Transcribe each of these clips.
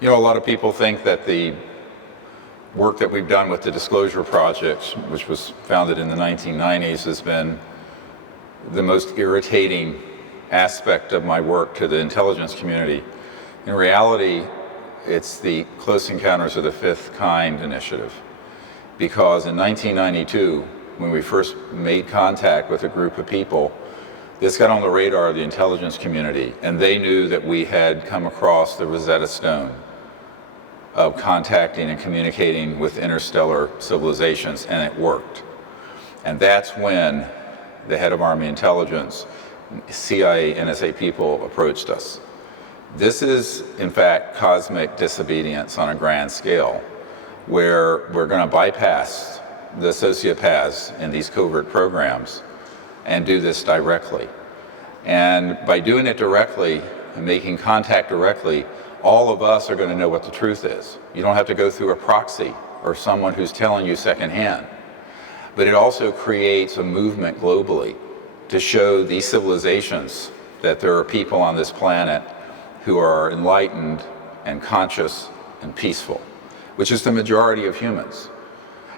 You know, a lot of people think that the work that we've done with the Disclosure Project, which was founded in the 1990s, has been the most irritating aspect of my work to the intelligence community. In reality, it's the Close Encounters of the Fifth Kind initiative. Because in 1992, when we first made contact with a group of people, this got on the radar of the intelligence community, and they knew that we had come across the Rosetta Stone of contacting and communicating with interstellar civilizations, and it worked. And that's when the head of Army Intelligence, CIA, NSA people approached us. This is, in fact, cosmic disobedience on a grand scale, where we're going to bypass the sociopaths in these covert programs and do this directly. And by doing it directly and making contact directly, all of us are going to know what the truth is. You don't have to go through a proxy or someone who's telling you secondhand. But it also creates a movement globally to show these civilizations that there are people on this planet who are enlightened and conscious and peaceful, which is the majority of humans.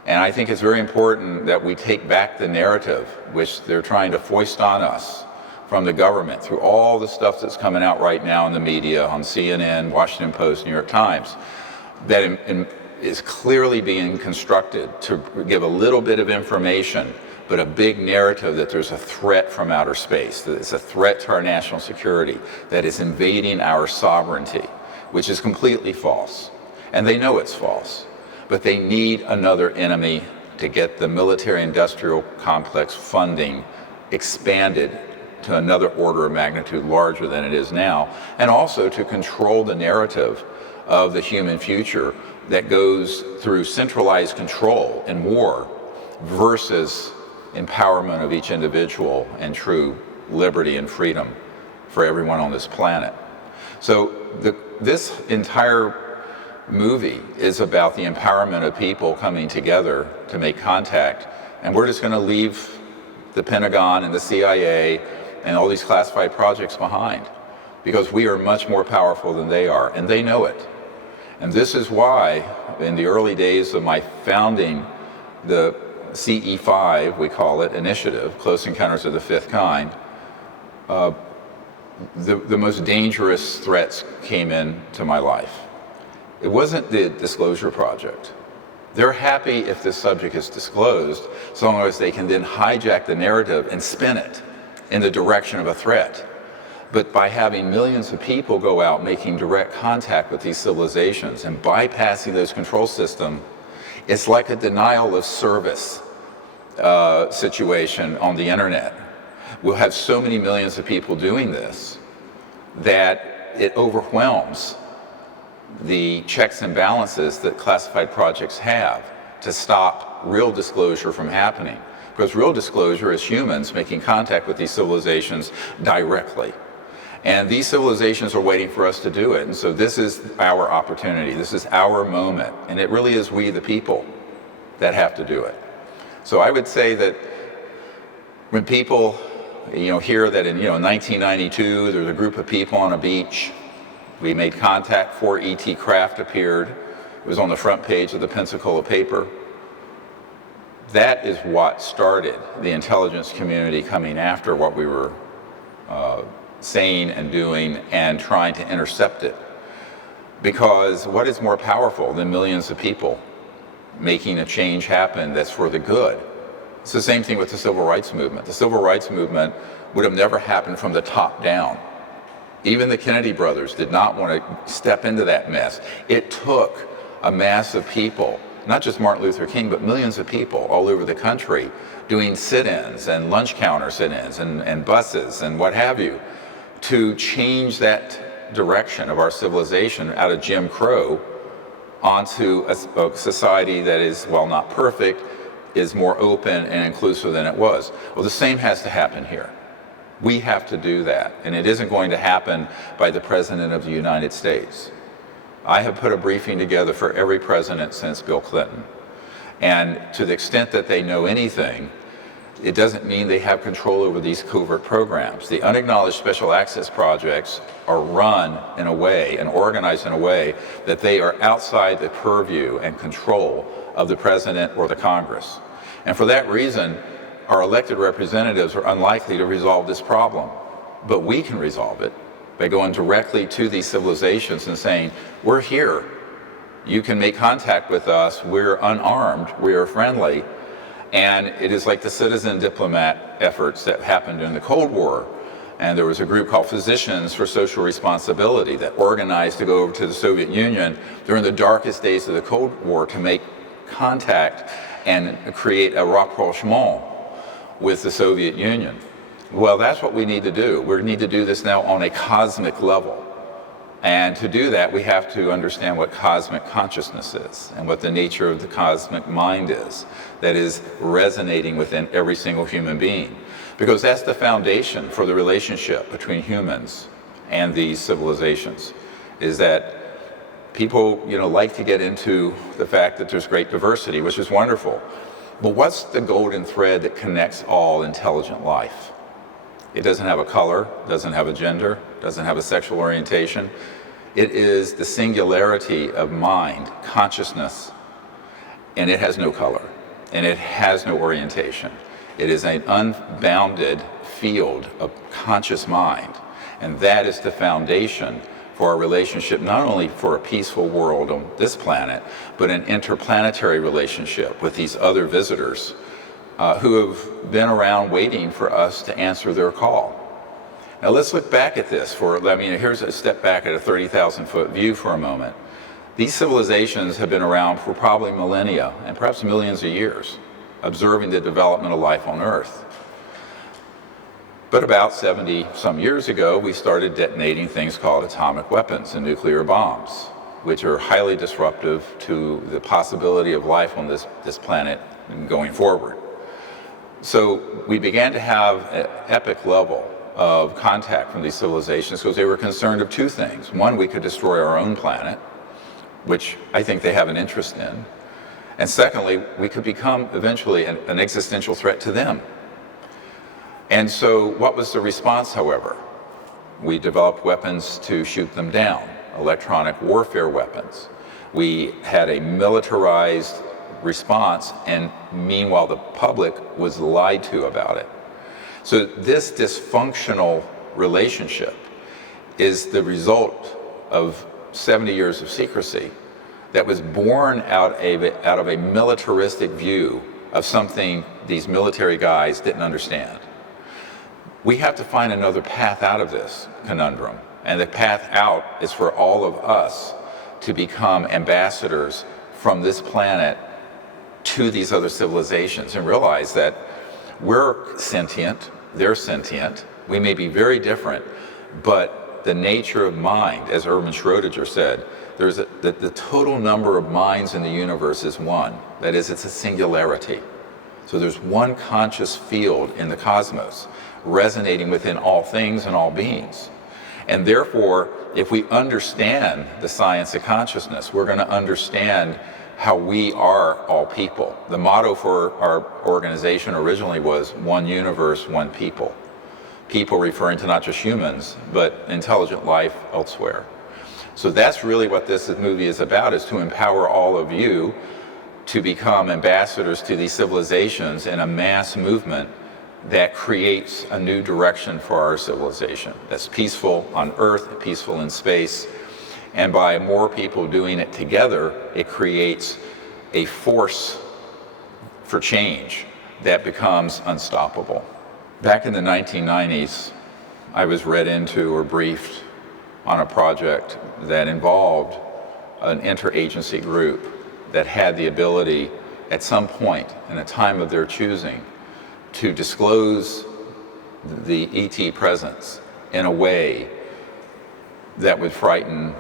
And I think it's very important that we take back the narrative which they're trying to foist on us from the government through all the stuff that's coming out right now in the media, on CNN, Washington Post, New York Times, that is clearly being constructed to give a little bit of information, but a big narrative that there's a threat from outer space, that it's a threat to our national security, that is invading our sovereignty, which is completely false. And they know it's false, but they need another enemy to get the military-industrial complex funding expanded to another order of magnitude larger than it is now, and also to control the narrative of the human future that goes through centralized control in war versus empowerment of each individual and true liberty and freedom for everyone on this planet. So this entire movie is about the empowerment of people coming together to make contact, and we're just going to leave the Pentagon and the CIA and all these classified projects behind, because we are much more powerful than they are, and they know it. And this is why, in the early days of my founding, the CE5, we call it, initiative, Close Encounters of the Fifth Kind, the most dangerous threats came into my life. It wasn't the Disclosure Project. They're happy if this subject is disclosed, so long as they can then hijack the narrative and spin it in the direction of a threat. But by having millions of people go out making direct contact with these civilizations and bypassing those control systems, it's like a denial of service situation on the internet. We'll have so many millions of people doing this that it overwhelms the checks and balances that classified projects have to stop real disclosure from happening. Because real disclosure is humans making contact with these civilizations directly. And these civilizations are waiting for us to do it. And so this is our opportunity. This is our moment. And it really is we, the people, that have to do it. So I would say that when people hear that in 1992, there's a group of people on a beach, we made contact, 4 ET craft appeared. It was on the front page of the Pensacola paper. That is what started the intelligence community coming after what we were saying and doing and trying to intercept it. Because what is more powerful than millions of people making a change happen that's for the good? It's the same thing with the civil rights movement. The civil rights movement would have never happened from the top down. Even the Kennedy brothers did not want to step into that mess. It took a mass of people, not just Martin Luther King, but millions of people all over the country doing sit-ins and lunch counter sit-ins and buses and what have you, to change that direction of our civilization out of Jim Crow onto a society that is, while not perfect, is more open and inclusive than it was. Well, the same has to happen here. We have to do that, and it isn't going to happen by the President of the United States. I have put a briefing together for every president since Bill Clinton, and to the extent that they know anything, it doesn't mean they have control over these covert programs. The unacknowledged special access projects are run in a way and organized in a way that they are outside the purview and control of the president or the Congress. And for that reason, our elected representatives are unlikely to resolve this problem. But we can resolve it by going directly to these civilizations and saying, we're here. You can make contact with us. We're unarmed. We are friendly. And it is like the citizen diplomat efforts that happened during the Cold War. And there was a group called Physicians for Social Responsibility that organized to go over to the Soviet Union during the darkest days of the Cold War to make contact and create a rapprochement with the Soviet Union. Well, that's what we need to do. We need to do this now on a cosmic level. And to do that, we have to understand what cosmic consciousness is and what the nature of the cosmic mind is that is resonating within every single human being. Because that's the foundation for the relationship between humans and these civilizations, is that people, like to get into the fact that there's great diversity, which is wonderful. But what's the golden thread that connects all intelligent life? It doesn't have a color, doesn't have a gender, doesn't have a sexual orientation. It is the singularity of mind, consciousness, and it has no color, and it has no orientation. It is an unbounded field of conscious mind, and that is the foundation for our relationship, not only for a peaceful world on this planet, but an interplanetary relationship with these other visitors who have been around waiting for us to answer their call. Now let's look back at this here's a step back at a 30,000 foot view for a moment. These civilizations have been around for probably millennia and perhaps millions of years, observing the development of life on Earth. But about 70 some years ago, we started detonating things called atomic weapons and nuclear bombs, which are highly disruptive to the possibility of life on this planet going forward. So we began to have an epic level of contact from these civilizations because they were concerned of two things. One, we could destroy our own planet, which I think they have an interest in. And secondly, we could become eventually an existential threat to them. And so what was the response, however? We developed weapons to shoot them down, electronic warfare weapons. We had a militarized response, and meanwhile the public was lied to about it. So this dysfunctional relationship is the result of 70 years of secrecy that was born out of a militaristic view of something these military guys didn't understand. We have to find another path out of this conundrum, and the path out is for all of us to become ambassadors from this planet to these other civilizations and realize that we're sentient, they're sentient, we may be very different, but the nature of mind, as Erwin Schrödinger said, the total number of minds in the universe is one. That is, it's a singularity. So there's one conscious field in the cosmos resonating within all things and all beings. And therefore, if we understand the science of consciousness, we're going to understand how we are all people. The motto for our organization originally was one universe, one people. People referring to not just humans, but intelligent life elsewhere. So that's really what this movie is about, is to empower all of you to become ambassadors to these civilizations in a mass movement that creates a new direction for our civilization. That's peaceful on Earth, peaceful in space, and by more people doing it together, it creates a force for change that becomes unstoppable. Back in the 1990s, I was read into or briefed on a project that involved an interagency group that had the ability at some point in a time of their choosing to disclose the ET presence in a way that would frighten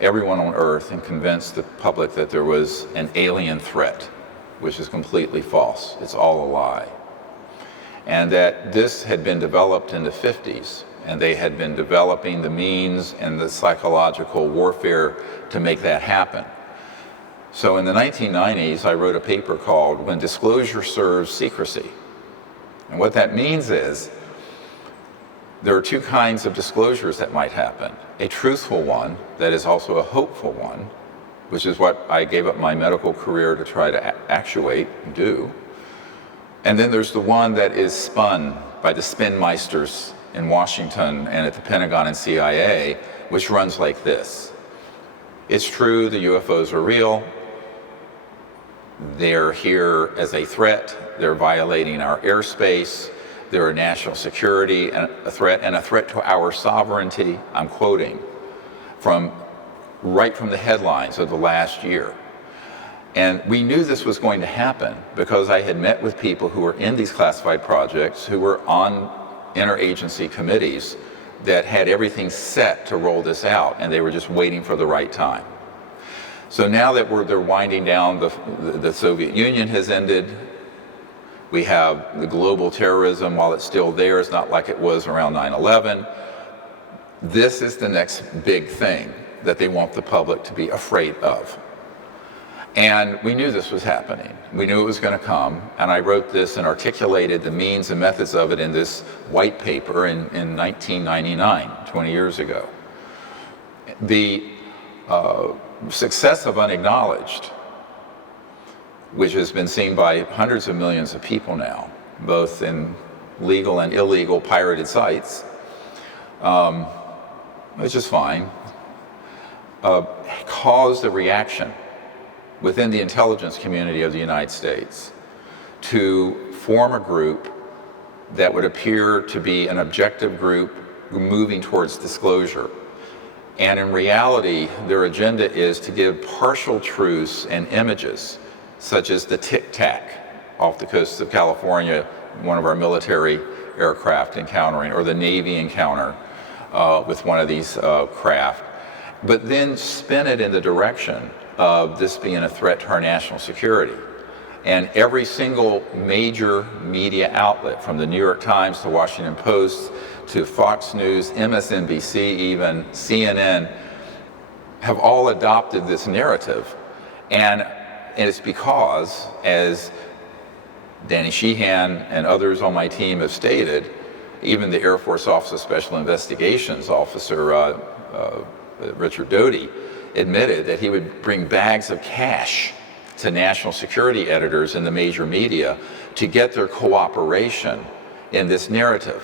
everyone on Earth and convince the public that there was an alien threat, which is completely false. It's all a lie. And that this had been developed in the 50s, and they had been developing the means and the psychological warfare to make that happen. So in the 1990s, I wrote a paper called When Disclosure Serves Secrecy. And what that means is there are two kinds of disclosures that might happen. A truthful one that is also a hopeful one, which is what I gave up my medical career to try to actuate and do. And then there's the one that is spun by the spinmeisters in Washington and at the Pentagon and CIA, which runs like this. It's true, the UFOs are real. They're here as a threat. They're violating our airspace. They're a national security and a threat to our sovereignty. I'm quoting right from the headlines of the last year. And we knew this was going to happen because I had met with people who were in these classified projects, who were on interagency committees that had everything set to roll this out, and they were just waiting for the right time. So now that they're winding down, the Soviet Union has ended. We have the global terrorism, while it's still there, it's not like it was around 9/11. This is the next big thing that they want the public to be afraid of. And we knew this was happening. We knew it was going to come, and I wrote this and articulated the means and methods of it in this white paper in 1999, 20 years ago. The success of Unacknowledged, which has been seen by hundreds of millions of people now, both in legal and illegal pirated sites, which is fine, caused a reaction within the intelligence community of the United States to form a group that would appear to be an objective group moving towards disclosure. And in reality, their agenda is to give partial truths and images, such as the Tic Tac off the coast of California, one of our military aircraft encountering, or the Navy encounter with one of these craft, but then spin it in the direction of this being a threat to our national security. And every single major media outlet, from the New York Times to Washington Post to Fox News, MSNBC even, CNN, have all adopted this narrative. And it's because, as Danny Sheehan and others on my team have stated, even the Air Force Office of Special Investigations officer, Richard Doty, admitted that he would bring bags of cash to national security editors in the major media to get their cooperation in this narrative.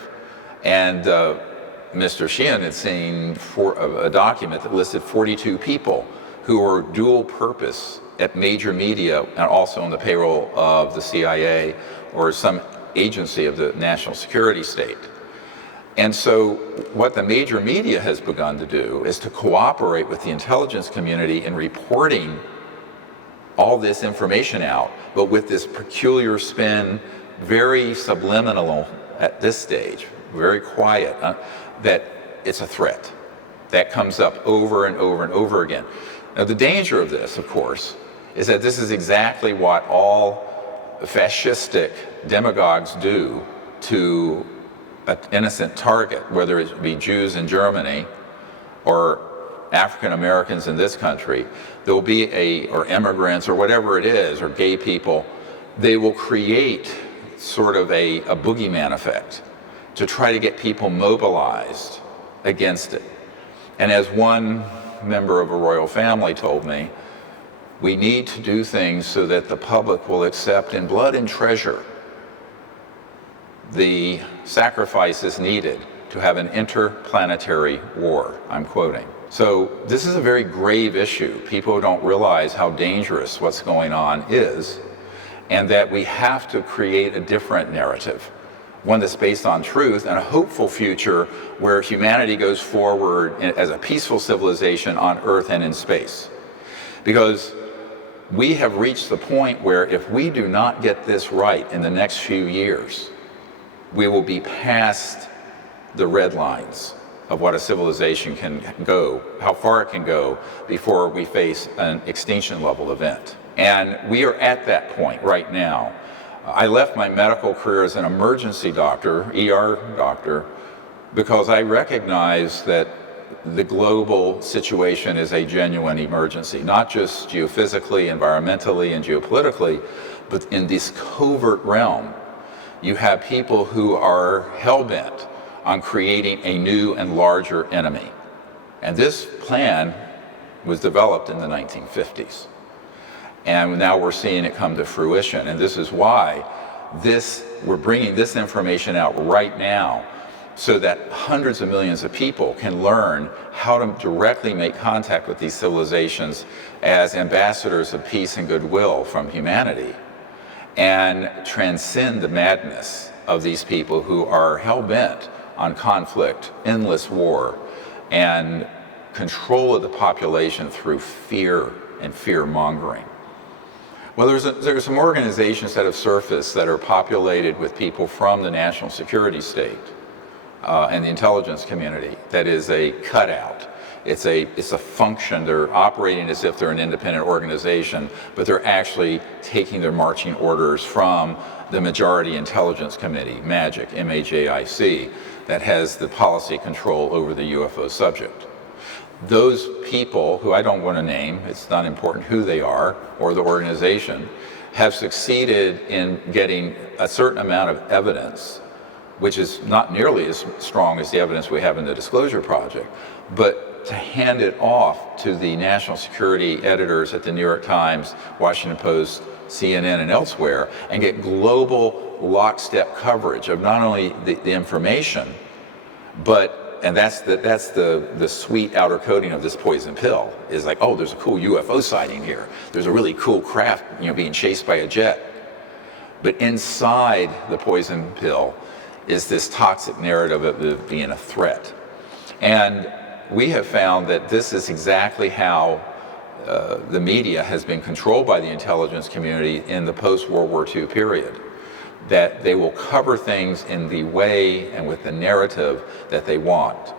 And Mr. Sheehan had seen a document that listed 42 people who were dual purpose at major media and also on the payroll of the CIA or some agency of the national security state. And so what the major media has begun to do is to cooperate with the intelligence community in reporting all this information out, but with this peculiar spin, very subliminal at this stage, very quiet, that it's a threat. That comes up over and over and over again. Now the danger of this, of course, is that this is exactly what all fascistic demagogues do to an innocent target, whether it be Jews in Germany or African Americans in this country. There will be or immigrants or whatever it is, or gay people. They will create sort of a boogeyman effect to try to get people mobilized against it. And as one member of a royal family told me, we need to do things so that the public will accept in blood and treasure the sacrifices needed to have an interplanetary war, I'm quoting. So this is a very grave issue. People don't realize how dangerous what's going on is, and that we have to create a different narrative, one that's based on truth and a hopeful future where humanity goes forward as a peaceful civilization on Earth and in space. Because we have reached the point where if we do not get this right in the next few years, we will be past the red lines of what a civilization can go, how far it can go before we face an extinction level event. And we are at that point right now. I left my medical career as an emergency doctor, ER doctor, because I recognized that the global situation is a genuine emergency, not just geophysically, environmentally, and geopolitically, but in this covert realm. you have people who are hell-bent on creating a new and larger enemy. And this plan was developed in the 1950s. And now we're seeing it come to fruition. And this is why we're bringing this information out right now, so that hundreds of millions of people can learn how to directly make contact with these civilizations as ambassadors of peace and goodwill from humanity, and transcend the madness of these people who are hell-bent on conflict, endless war, and control of the population through fear and fear-mongering. Well, there's some organizations that have surfaced that are populated with people from the national security state and the intelligence community that is a cutout. It's a function. They're operating as if they're an independent organization, but they're actually taking their marching orders from the majority intelligence committee, MAGIC, M-A-J-I-C, that has the policy control over the UFO subject. Those people, who I don't want to name, it's not important who they are, or the organization, have succeeded in getting a certain amount of evidence, which is not nearly as strong as the evidence we have in the Disclosure Project, but to hand it off to the national security editors at the New York Times, Washington Post, CNN, and elsewhere, and get global lockstep coverage of not only the information, but and that's the sweet outer coating of this poison pill, is like, oh, there's a cool UFO sighting here. There's a really cool craft, being chased by a jet. But inside the poison pill is this toxic narrative of it being a threat. And we have found that this is exactly how the media has been controlled by the intelligence community in the post-World War II period. That they will cover things in the way and with the narrative that they want,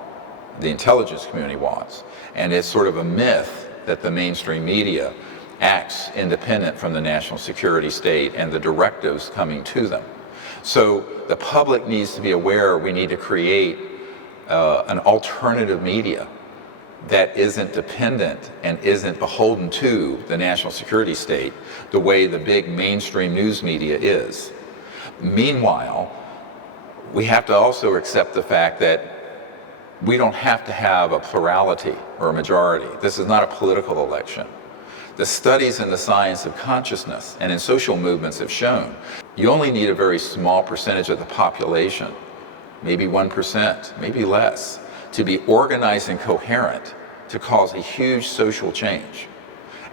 the intelligence community wants. And it's sort of a myth that the mainstream media acts independent from the national security state and the directives coming to them. So the public needs to be aware we need to create an alternative media that isn't dependent and isn't beholden to the national security state the way the big mainstream news media is. Meanwhile, we have to also accept the fact that we don't have to have a plurality or a majority. This is not a political election. The studies in the science of consciousness and in social movements have shown you only need a very small percentage of the population, maybe 1%, maybe less, to be organized and coherent to cause a huge social change.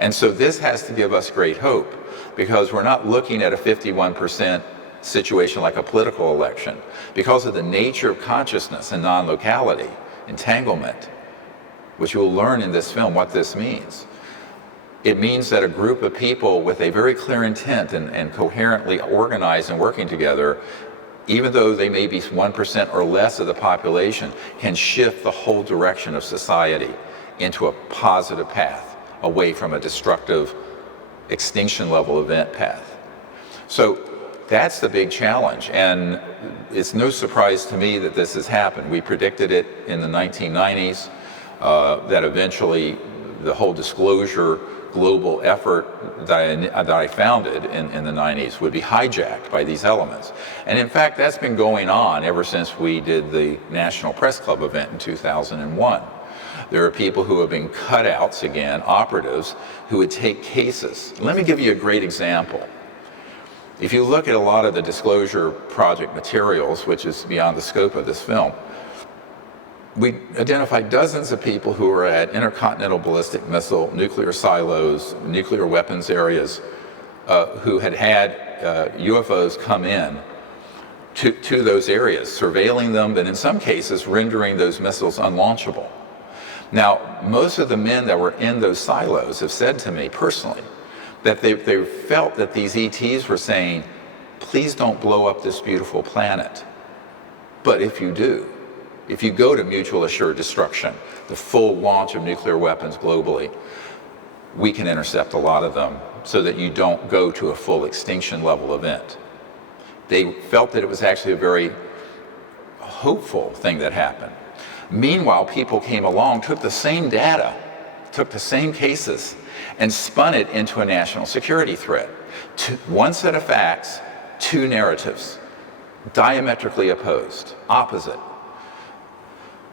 And so this has to give us great hope, because we're not looking at a 51% situation like a political election. Because of the nature of consciousness and non-locality, entanglement, which you'll learn in this film what this means. It means that a group of people with a very clear intent and coherently organized and working together, even though they may be 1% or less of the population, can shift the whole direction of society into a positive path, away from a destructive extinction level event path. So that's the big challenge, and it's no surprise to me that this has happened. We predicted it in the 1990s, that eventually the whole disclosure global effort that I founded in the 90s would be hijacked by these elements. And in fact, that's been going on ever since we did the National Press Club event in 2001. There are people who have been cutouts, again, operatives, who would take cases. Let me give you a great example. If you look at a lot of the Disclosure Project materials, which is beyond the scope of this film, we identified dozens of people who were at intercontinental ballistic missile, nuclear silos, nuclear weapons areas, who had UFOs come in to those areas, surveilling them, but in some cases rendering those missiles unlaunchable. Now, most of the men that were in those silos have said to me personally that they felt that these ETs were saying, please don't blow up this beautiful planet. But if you do, if you go to mutual assured destruction, the full launch of nuclear weapons globally, we can intercept a lot of them so that you don't go to a full extinction level event. They felt that it was actually a very hopeful thing that happened. Meanwhile, people came along, took the same data, took the same cases, and spun it into a national security threat. One set of facts, two narratives. diametrically opposed, opposite.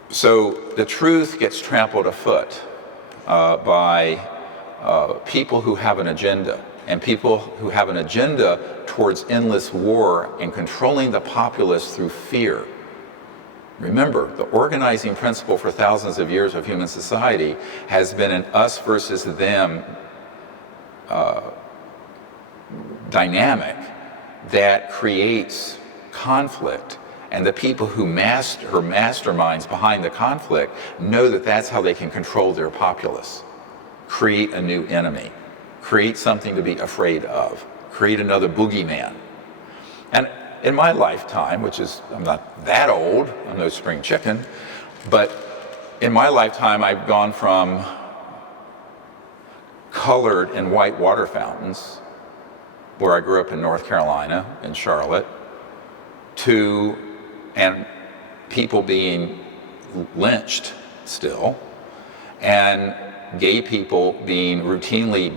So the truth gets trampled afoot by people who have an agenda, and people who have an agenda towards endless war and controlling the populace through fear. Remember, the organizing principle for thousands of years of human society has been an us versus them dynamic that creates conflict. And the people who masterminds behind the conflict know that that's how they can control their populace. Create a new enemy. Create something to be afraid of. Create another boogeyman. And in my lifetime, which is, I'm not that old, I'm no spring chicken, but in my lifetime I've gone from colored and white water fountains, where I grew up in North Carolina, in Charlotte, to and people being lynched still, and gay people being routinely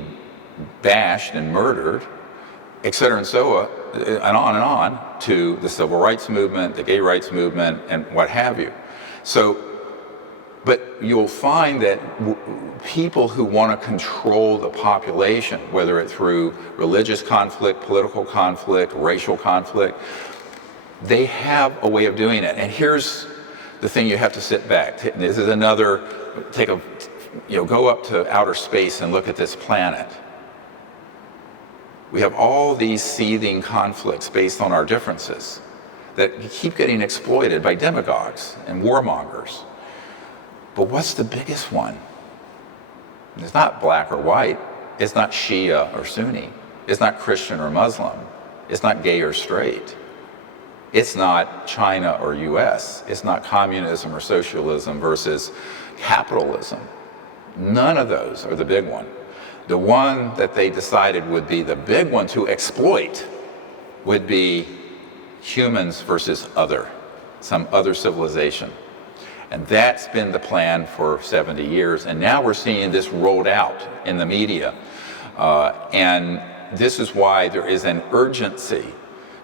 bashed and murdered, et cetera, and on, to the civil rights movement, the gay rights movement, and what have you. So, but you'll find that people who want to control the population, whether it's through religious conflict, political conflict, racial conflict, they have a way of doing it. And here's the thing: you have to sit back. This is another, go up to outer space and look at this planet. We have all these seething conflicts based on our differences that keep getting exploited by demagogues and warmongers. But what's the biggest one? It's not black or white. It's not Shia or Sunni. It's not Christian or Muslim. It's not gay or straight. It's not China or US. It's not communism or socialism versus capitalism. None of those are the big one. The one that they decided would be the big one to exploit would be humans versus some other civilization. And that's been the plan for 70 years. And now we're seeing this rolled out in the media. And this is why there is an urgency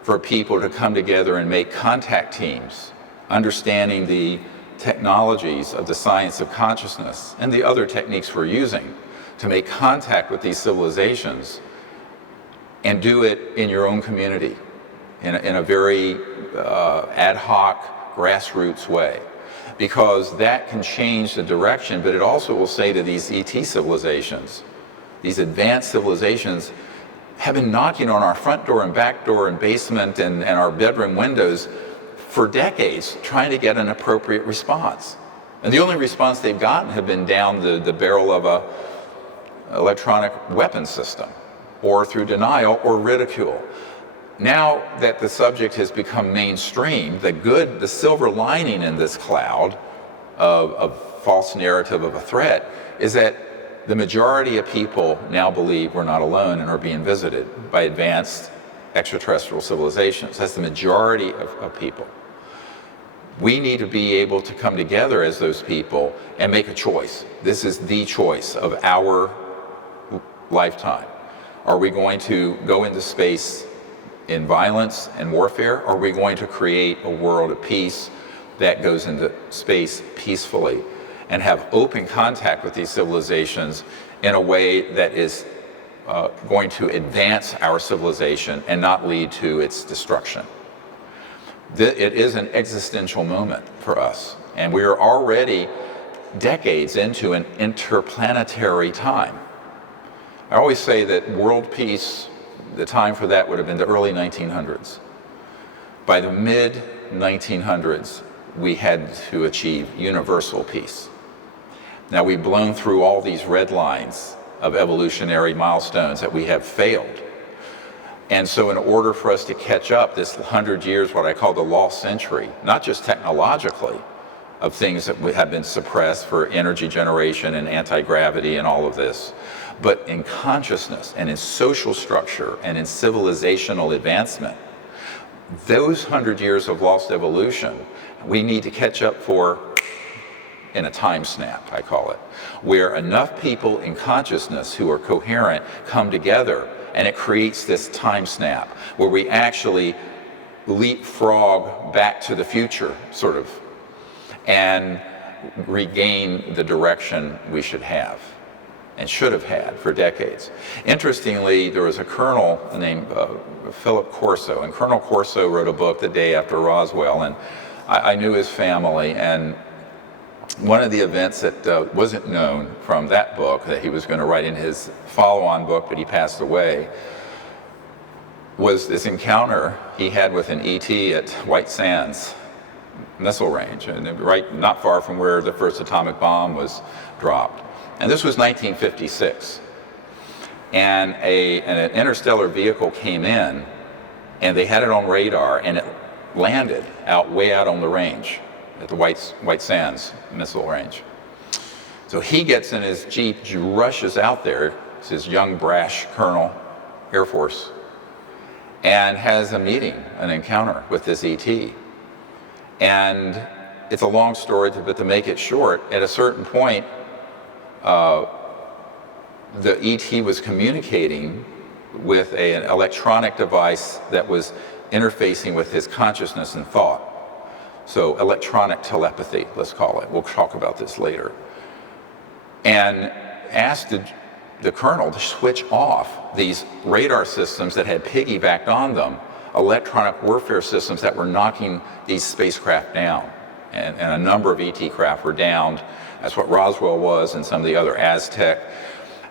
for people to come together and make contact teams, understanding the technologies of the science of consciousness and the other techniques we're using to make contact with these civilizations, and do it in your own community in a very ad hoc, grassroots way. Because that can change the direction, but it also will say to these ET civilizations, these advanced civilizations have been knocking on our front door and back door and basement and our bedroom windows for decades, trying to get an appropriate response. And the only response they've gotten have been down the barrel of a electronic weapon system, or through denial or ridicule. Now that the subject has become mainstream, the silver lining in this cloud of false narrative of a threat is that the majority of people now believe we're not alone and are being visited by advanced extraterrestrial civilizations. That's the majority of people. We need to be able to come together as those people and make a choice. This is the choice of our lifetime. Are we going to go into space in violence and warfare, or are we going to create a world of peace that goes into space peacefully and have open contact with these civilizations in a way that is going to advance our civilization and not lead to its destruction? It is an existential moment for us, and we are already decades into an interplanetary time. I always say that world peace, the time for that would have been the early 1900s. By the mid-1900s, we had to achieve universal peace. Now, we've blown through all these red lines of evolutionary milestones that we have failed. And so in order for us to catch up, this 100 years, what I call the lost century, not just technologically, of things that have been suppressed for energy generation and anti-gravity and all of this, but in consciousness and in social structure and in civilizational advancement. Those 100 years of lost evolution, we need to catch up for in a time snap, I call it, where enough people in consciousness who are coherent come together, and it creates this time snap where we actually leapfrog back to the future, sort of, and regain the direction we should have and should have had for decades. Interestingly, there was a colonel named Philip Corso, and Colonel Corso wrote a book the day after Roswell, and I knew his family, and one of the events that wasn't known from that book that he was going to write in his follow-on book, but he passed away, was this encounter he had with an ET at White Sands missile range, and right not far from where the first atomic bomb was dropped. And this was 1956. And an interstellar vehicle came in, and they had it on radar, and it landed way out on the range at the White Sands missile range. So he gets in his Jeep, rushes out there, it's his young, brash colonel, Air Force, and has a meeting, an encounter with this ET. And it's a long story, but to make it short, at a certain point, the ET was communicating with an electronic device that was interfacing with his consciousness and thought. So electronic telepathy, let's call it. We'll talk about this later. And asked the colonel to switch off these radar systems that had piggybacked on them, electronic warfare systems that were knocking these spacecraft down. And a number of ET craft were downed. That's what Roswell was, and some of the other Aztec.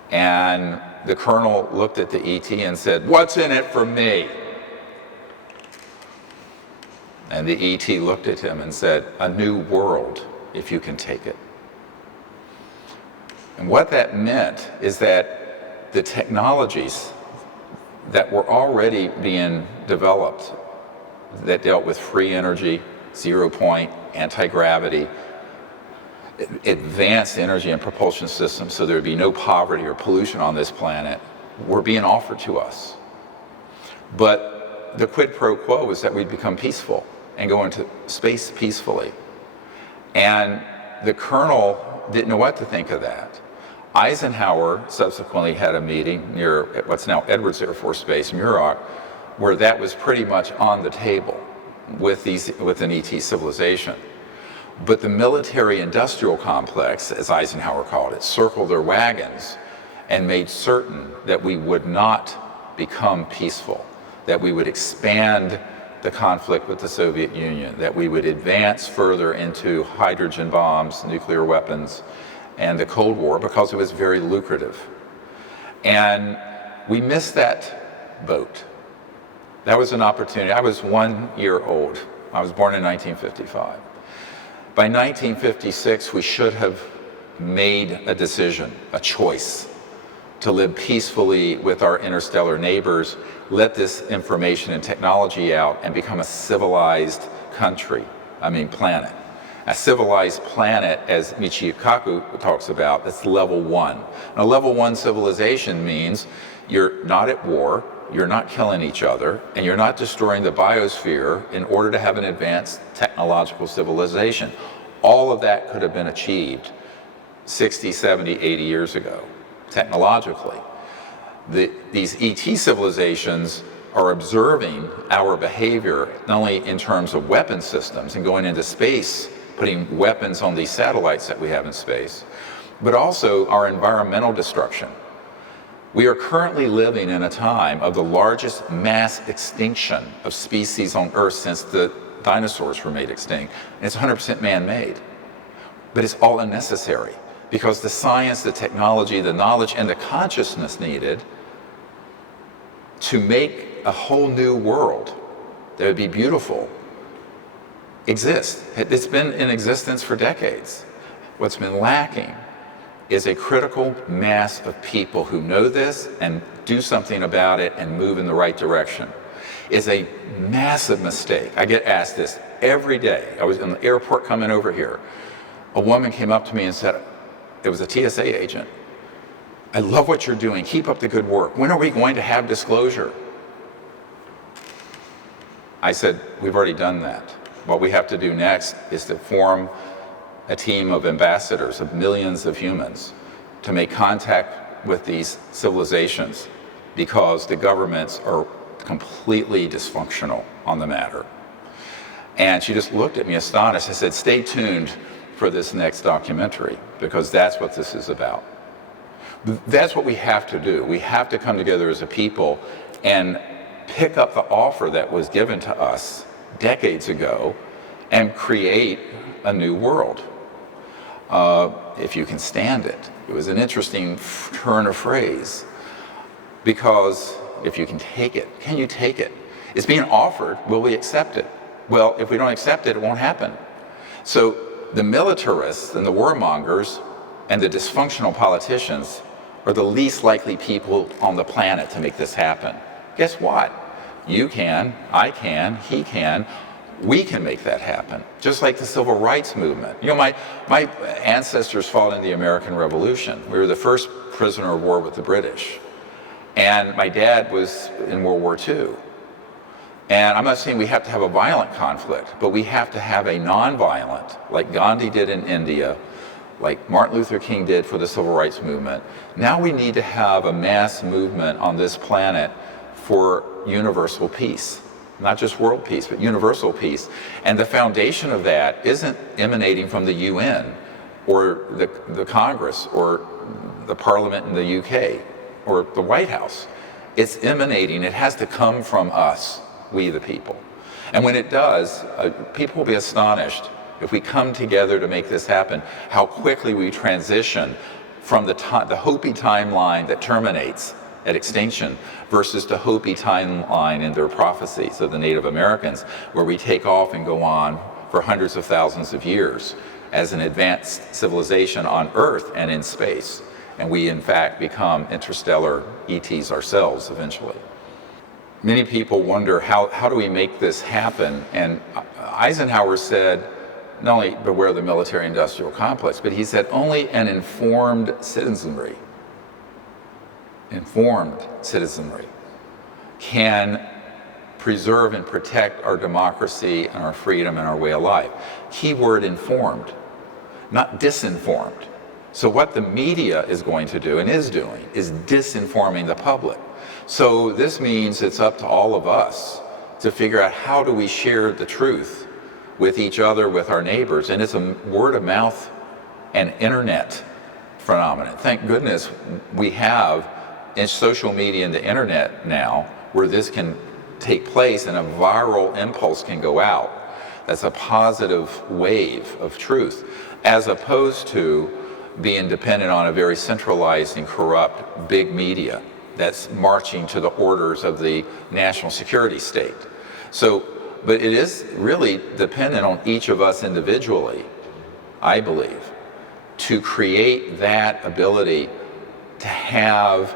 And the colonel looked at the ET and said, "What's in it for me?" And the ET looked at him and said, "A new world, if you can take it." And what that meant is that the technologies that were already being developed that dealt with free energy, zero point, anti-gravity, advanced energy and propulsion systems so there would be no poverty or pollution on this planet, were being offered to us. But the quid pro quo was that we'd become peaceful and go into space peacefully. And the colonel didn't know what to think of that. Eisenhower subsequently had a meeting near what's now Edwards Air Force Base, Muroc, where that was pretty much on the table with an ET civilization. But the military-industrial complex, as Eisenhower called it, circled their wagons and made certain that we would not become peaceful, that we would expand the conflict with the Soviet Union, that we would advance further into hydrogen bombs, nuclear weapons, and the Cold War, because it was very lucrative. And we missed that boat. That was an opportunity. I was 1 year old. I was born in 1955. By 1956, we should have made a decision, a choice, to live peacefully with our interstellar neighbors, let this information and technology out, and become a civilized planet. A civilized planet, as Michio Kaku talks about, that's level one. Now, level one civilization means you're not at war, you're not killing each other, and you're not destroying the biosphere in order to have an advanced technological civilization. All of that could have been achieved 60, 70, 80 years ago, technologically. These ET civilizations are observing our behavior, not only in terms of weapon systems and going into space, putting weapons on these satellites that we have in space, but also our environmental destruction. We are currently living in a time of the largest mass extinction of species on Earth since the dinosaurs were made extinct. And it's 100% man-made. But it's all unnecessary because the science, the technology, the knowledge, and the consciousness needed to make a whole new world that would be beautiful exists. It's been in existence for decades. What's been lacking is a critical mass of people who know this and do something about it and move in the right direction. It's a massive mistake. I get asked this every day. I was in the airport coming over here. A woman came up to me and said, it was a TSA agent, "I love what you're doing. Keep up the good work. When are we going to have disclosure?" I said, "We've already done that. What we have to do next is to form a team of ambassadors, of millions of humans, to make contact with these civilizations, because the governments are completely dysfunctional on the matter. And she just looked at me astonished. I said, stay tuned for this next documentary, because that's what this is about. That's what we have to do. We have to come together as a people and pick up the offer that was given to us decades ago and create a new world. If you can stand it. It was an interesting turn of phrase, because if you can take it, can you take it? It's being offered, will we accept it? Well, if we don't accept it, it won't happen. So the militarists and the warmongers and the dysfunctional politicians are the least likely people on the planet to make this happen. Guess what? You can, I can, he can. We can make that happen, just like the civil rights movement. You know, my ancestors fought in the American Revolution. We were the first prisoner of war with the British. And my dad was in World War II. And I'm not saying we have to have a violent conflict, but we have to have a non-violent, like Gandhi did in India, like Martin Luther King did for the civil rights movement. Now we need to have a mass movement on this planet for universal peace. Not just world peace, but universal peace. And the foundation of that isn't emanating from the UN or the Congress or the Parliament in the UK or the White House. It's emanating, it has to come from us, we the people. And when it does, people will be astonished if we come together to make this happen, how quickly we transition from the Hopi timeline that terminates at extinction versus the Hopi timeline in their prophecies of the Native Americans, where we take off and go on for hundreds of thousands of years as an advanced civilization on Earth and in space. And we, in fact, become interstellar ETs ourselves eventually. Many people wonder, how do we make this happen? And Eisenhower said, not only beware the military-industrial complex, but he said only an informed citizenry can preserve and protect our democracy and our freedom and our way of life. Keyword informed, not disinformed. So what the media is going to do and is doing is disinforming the public. So this means it's up to all of us to figure out how do we share the truth with each other, with our neighbors. And it's a word of mouth and internet phenomenon. Thank goodness we have in social media and the internet now where this can take place and a viral impulse can go out. That's a positive wave of truth, as opposed to being dependent on a very centralized and corrupt big media that's marching to the orders of the national security state. So, but it is really dependent on each of us individually, I believe, to create that ability to have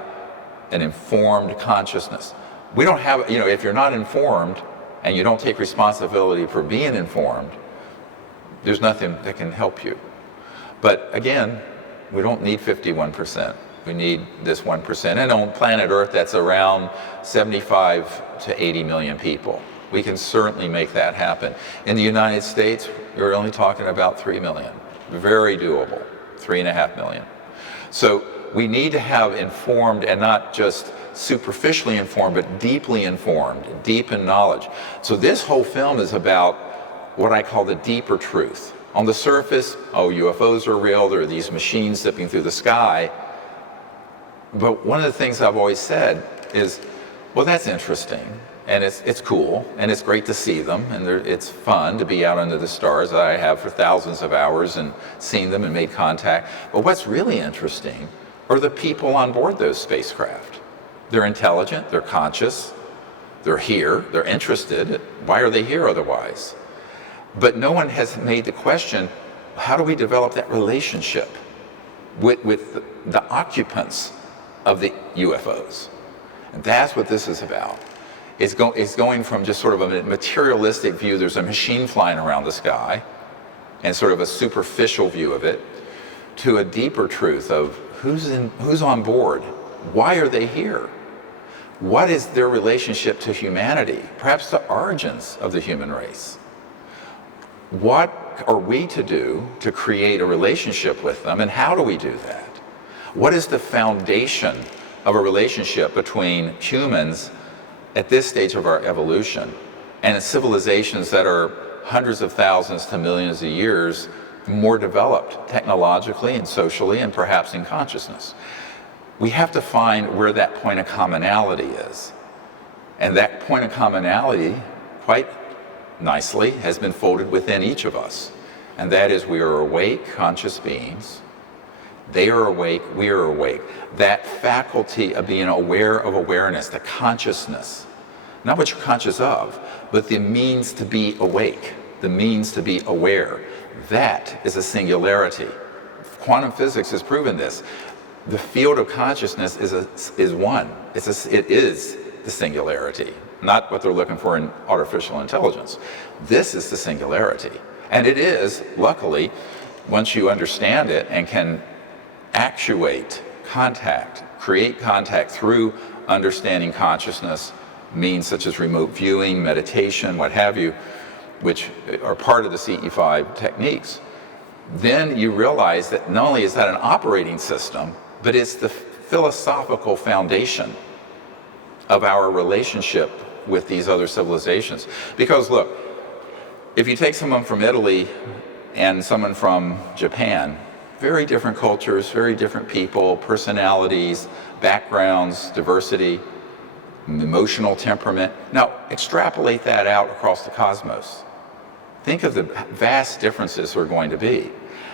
an informed consciousness. We don't have, you know, if you're not informed and you don't take responsibility for being informed, there's nothing that can help you. But again, we don't need 51%. We need this 1%. And on planet Earth, that's around 75 to 80 million people. We can certainly make that happen. In the United States, you're only talking about 3 million. Very doable, 3.5 million. So we need to have informed, and not just superficially informed, but deeply informed, deep in knowledge. So this whole film is about what I call the deeper truth. On the surface, oh, UFOs are real, there are these machines zipping through the sky. But one of the things I've always said is, well, that's interesting, and it's cool, and it's great to see them, and it's fun to be out under the stars. I have for thousands of hours and seen them and made contact. But what's really interesting are the people on board those spacecraft. They're intelligent, they're conscious, they're here, they're interested. Why are they here otherwise? But no one has made the question, how do we develop that relationship with the occupants of the UFOs? And that's what this is about. It's going from just sort of a materialistic view, there's a machine flying around the sky, and sort of a superficial view of it, to a deeper truth of who's on board, why are they here? What is their relationship to humanity, perhaps the origins of the human race? What are we to do to create a relationship with them, and how do we do that? What is the foundation of a relationship between humans at this stage of our evolution, and in civilizations that are hundreds of thousands to millions of years more developed technologically and socially and perhaps in consciousness. We have to find where that point of commonality is. And that point of commonality, quite nicely, has been folded within each of us. And that is, we are awake, conscious beings. They are awake, we are awake. That faculty of being aware of awareness, the consciousness, not what you're conscious of, but the means to be awake, the means to be aware. That is a singularity. Quantum physics has proven this. The field of consciousness is one. It is the singularity, not what they're looking for in artificial intelligence. This is the singularity. And it is, luckily, once you understand it and can actuate contact, create contact through understanding consciousness, means such as remote viewing, meditation, what have you, which are part of the CE5 techniques, then you realize that not only is that an operating system, but it's the philosophical foundation of our relationship with these other civilizations. Because look, if you take someone from Italy and someone from Japan, very different cultures, very different people, personalities, backgrounds, diversity, emotional temperament. Now, extrapolate that out across the cosmos. Think of the vast differences there are going to be.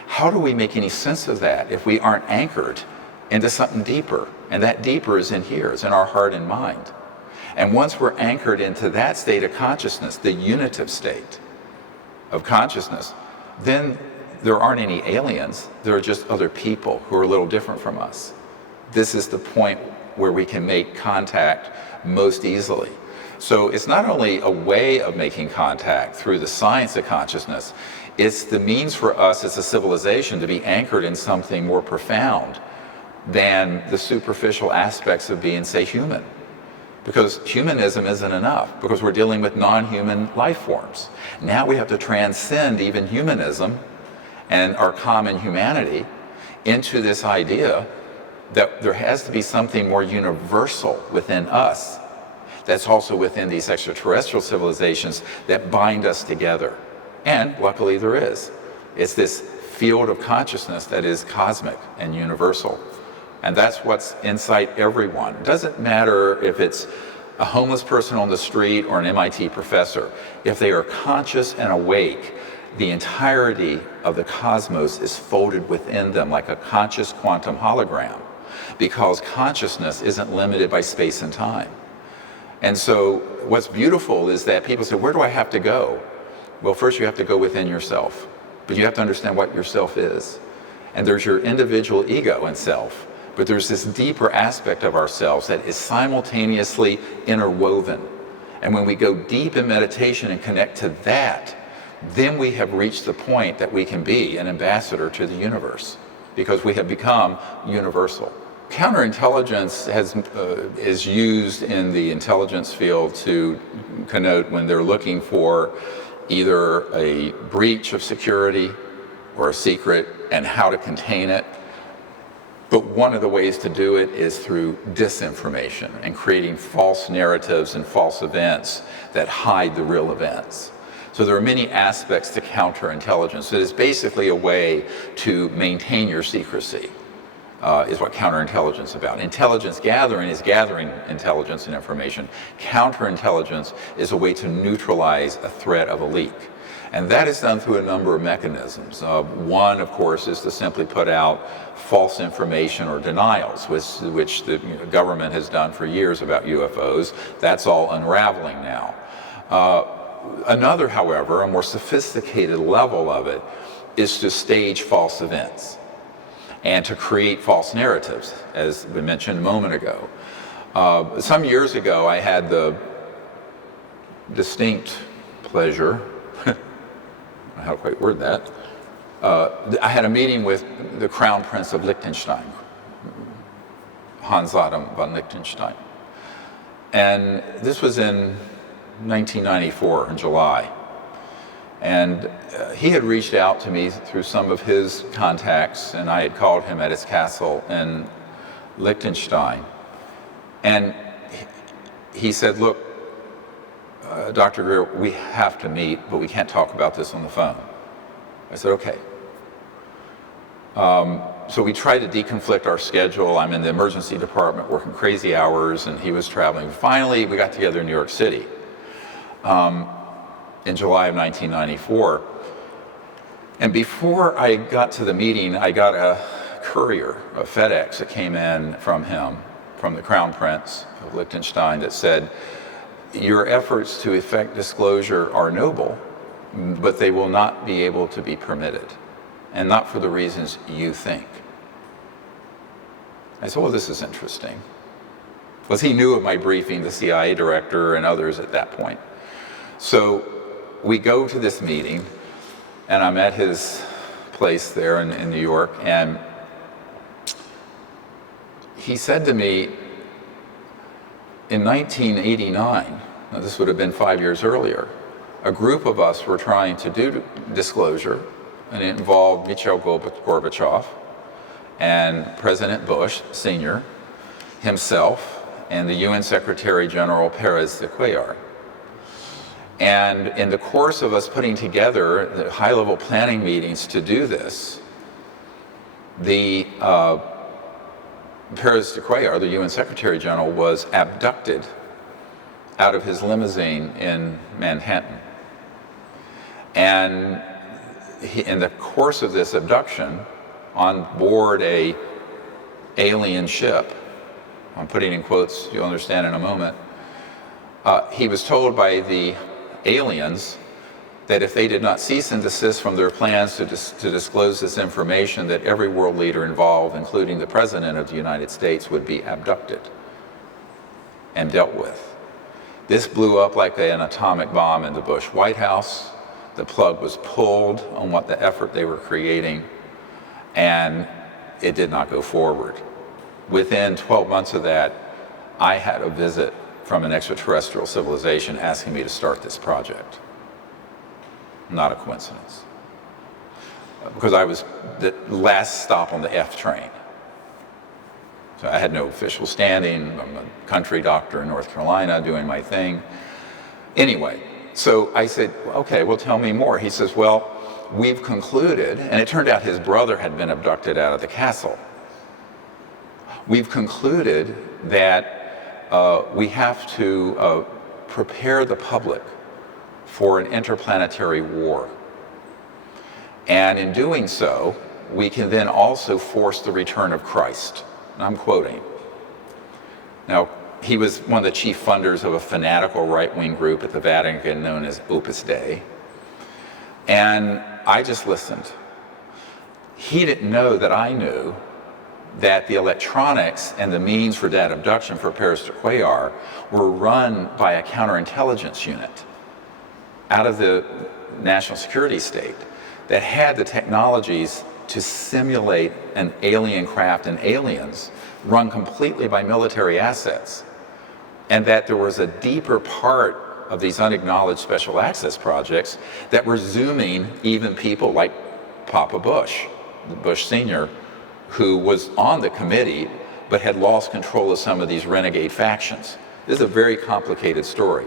How do we make any sense of that if we aren't anchored into something deeper? And that deeper is in here, it's in our heart and mind. And once we're anchored into that state of consciousness, the unitive state of consciousness, then there aren't any aliens, there are just other people who are a little different from us. This is the point where we can make contact most easily. So it's not only a way of making contact through the science of consciousness, it's the means for us as a civilization to be anchored in something more profound than the superficial aspects of being, say, human. Because humanism isn't enough, because we're dealing with non-human life forms. Now we have to transcend even humanism and our common humanity into this idea that there has to be something more universal within us that's also within these extraterrestrial civilizations that bind us together. And luckily there is. It's this field of consciousness that is cosmic and universal. And that's what's inside everyone. It doesn't matter if it's a homeless person on the street or an MIT professor. If they are conscious and awake, the entirety of the cosmos is folded within them like a conscious quantum hologram, because consciousness isn't limited by space and time. And so what's beautiful is that people say, where do I have to go? Well, first you have to go within yourself, but you have to understand what yourself is. And there's your individual ego and self, but there's this deeper aspect of ourselves that is simultaneously interwoven. And when we go deep in meditation and connect to that, then we have reached the point that we can be an ambassador to the universe, because we have become universal. Counterintelligence is used in the intelligence field to connote when they're looking for either a breach of security or a secret and how to contain it. But one of the ways to do it is through disinformation and creating false narratives and false events that hide the real events. So there are many aspects to counterintelligence. It is basically a way to maintain your secrecy, is what counterintelligence is about. Intelligence gathering is gathering intelligence and information. Counterintelligence is a way to neutralize a threat of a leak. And that is done through a number of mechanisms. One, of course, is to simply put out false information or denials, which the government has done for years about UFOs. That's all unraveling now. Another, however, a more sophisticated level of it is to stage false events and to create false narratives, as we mentioned a moment ago. Some years ago, I had the distinct pleasure, I don't know how to quite word that, I had a meeting with the Crown Prince of Liechtenstein, Hans Adam von Liechtenstein. And this was in 1994 in July. And he had reached out to me through some of his contacts, and I had called him at his castle in Liechtenstein. And he said, look, Dr. Greer, we have to meet, but we can't talk about this on the phone. I said, okay. So we tried to deconflict our schedule. I'm in the emergency department working crazy hours, and he was traveling. Finally, we got together in New York City in July of 1994. And before I got to the meeting, I got a courier, a FedEx that came in from him, from the Crown Prince of Liechtenstein, that said, your efforts to effect disclosure are noble, but they will not be able to be permitted, and not for the reasons you think. I said, well, this is interesting. Because he knew of my briefing the CIA director and others at that point. So we go to this meeting, and I'm at his place there in New York, and he said to me, in 1989, now this would have been 5 years earlier, a group of us were trying to do disclosure, and it involved Mikhail Gorbachev and President Bush, Sr., himself, and the UN Secretary General Pérez de Cuellar. And in the course of us putting together the high-level planning meetings to do this, the Pérez de Cuellar, the UN Secretary General, was abducted out of his limousine in Manhattan. And in the course of this abduction, on board a alien ship, I'm putting in quotes, you'll understand in a moment, he was told by the aliens that if they did not cease and desist from their plans to disclose this information, that every world leader involved, including the President of the United States, would be abducted and dealt with. This blew up like an atomic bomb in the Bush White House. The plug was pulled on what the effort they were creating, and it did not go forward. Within 12 months of that, I had a visit from an extraterrestrial civilization asking me to start this project. Not a coincidence. Because I was the last stop on the F train. So I had no official standing. I'm a country doctor in North Carolina doing my thing. Anyway, so I said, okay, well, tell me more. He says, well, we've concluded, and it turned out his brother had been abducted out of the castle. We've concluded that we have to prepare the public for an interplanetary war. And in doing so, we can then also force the return of Christ. And I'm quoting. Now, he was one of the chief funders of a fanatical right-wing group at the Vatican known as Opus Dei. And I just listened. He didn't know that I knew that the electronics and the means for that abduction for Pérez de Cuellar were run by a counterintelligence unit out of the national security state that had the technologies to simulate an alien craft and aliens run completely by military assets, and that there was a deeper part of these unacknowledged special access projects that were zooming even people like Papa Bush, Bush Sr., who was on the committee but had lost control of some of these renegade factions. This is a very complicated story.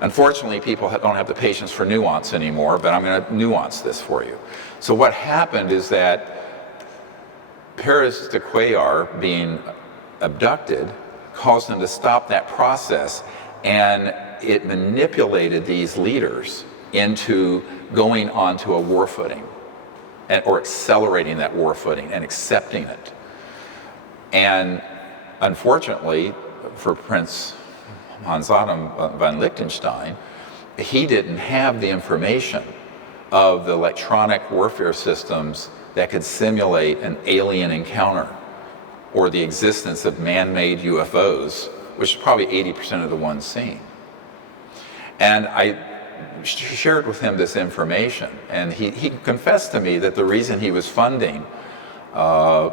Unfortunately, people don't have the patience for nuance anymore, but I'm going to nuance this for you. So what happened is that Pérez de Cuellar being abducted caused them to stop that process, and it manipulated these leaders into going onto a war footing, or accelerating that war footing and accepting it. And unfortunately for Prince Hans Adam von Liechtenstein, he didn't have the information of the electronic warfare systems that could simulate an alien encounter or the existence of man-made UFOs, which is probably 80% of the ones seen. And I shared with him this information, and he confessed to me that the reason he was funding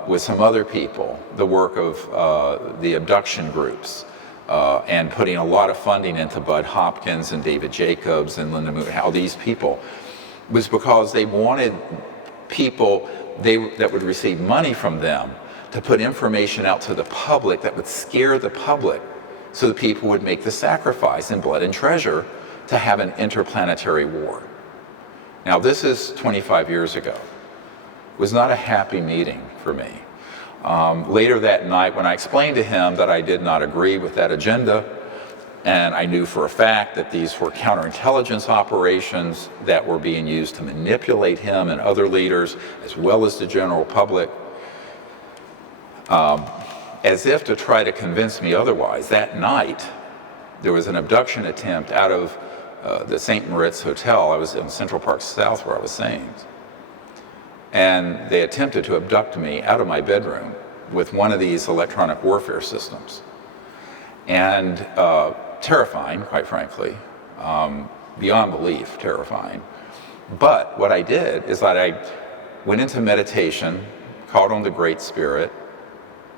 with some other people the work of the abduction groups, and putting a lot of funding into Bud Hopkins and David Jacobs and Linda Moon, all these people, was because they wanted people that would receive money from them to put information out to the public that would scare the public so the people would make the sacrifice in blood and treasure to have an interplanetary war. Now, this is 25 years ago. It was not a happy meeting for me. Later that night, when I explained to him that I did not agree with that agenda, and I knew for a fact that these were counterintelligence operations that were being used to manipulate him and other leaders, as well as the general public, as if to try to convince me otherwise. That night, there was an abduction attempt out of the St. Moritz Hotel. I was in Central Park South, where I was staying. And they attempted to abduct me out of my bedroom with one of these electronic warfare systems. And terrifying, quite frankly, beyond belief terrifying. But what I did is that I went into meditation, called on the Great Spirit.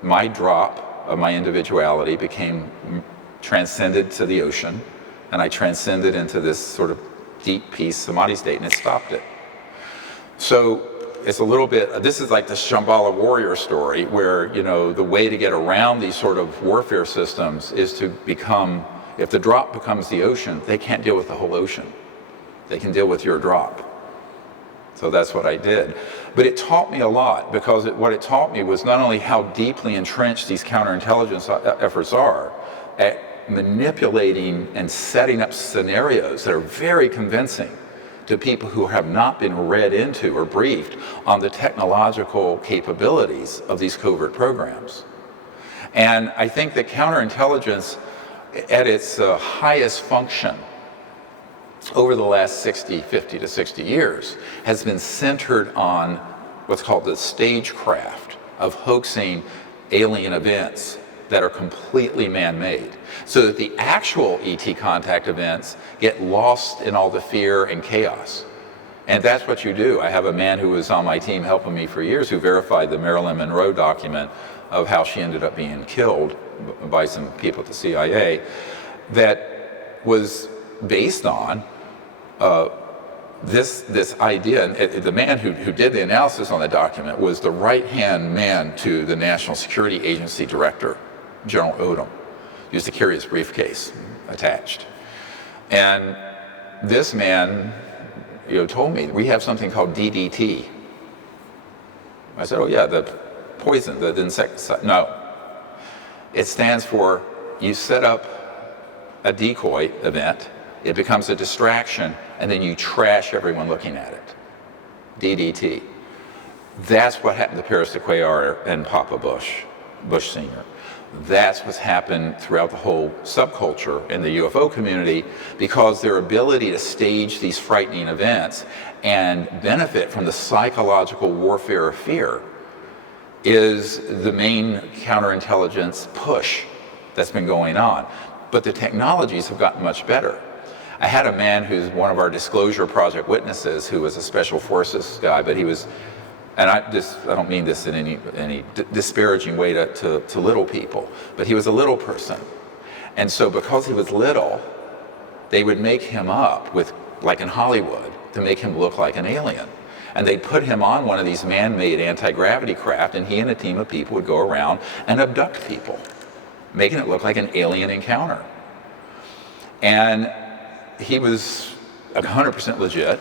My drop of my individuality became transcended to the ocean, and I transcended into this sort of deep peace samadhi state, and it stopped it. So it's a little bit, this is like the Shambhala warrior story, where, you know, the way to get around these sort of warfare systems is to become, if the drop becomes the ocean, they can't deal with the whole ocean. They can deal with your drop. So that's what I did. But it taught me a lot, because what it taught me was not only how deeply entrenched these counterintelligence efforts are at manipulating and setting up scenarios that are very convincing to people who have not been read into or briefed on the technological capabilities of these covert programs. And I think that counterintelligence at its highest function over the last 50 to 60 years has been centered on what's called the stagecraft of hoaxing alien events that are completely man-made, so that the actual ET contact events get lost in all the fear and chaos. And that's what you do. I have a man who was on my team helping me for years who verified the Marilyn Monroe document of how she ended up being killed by some people at the CIA, that was based on this idea. And the man who did the analysis on the document was the right-hand man to the National Security Agency director, General Odom. He used to carry his briefcase attached. And this man, you know, told me, we have something called DDT. I said, oh yeah, the poison, the insecticide. No, it stands for, you set up a decoy event, it becomes a distraction, and then you trash everyone looking at it. DDT. That's what happened to Paris de Cuellar and Papa Bush Sr. That's what's happened throughout the whole subculture in the UFO community, because their ability to stage these frightening events and benefit from the psychological warfare of fear is the main counterintelligence push that's been going on. But the technologies have gotten much better. I had a man who's one of our Disclosure Project witnesses who was a Special Forces guy, but he was, and I don't mean this in any disparaging way to little people, but he was a little person. And so because he was little, they would make him up with, like in Hollywood, to make him look like an alien. And they'd put him on one of these man-made anti-gravity craft, and he and a team of people would go around and abduct people, making it look like an alien encounter. And he was 100% legit,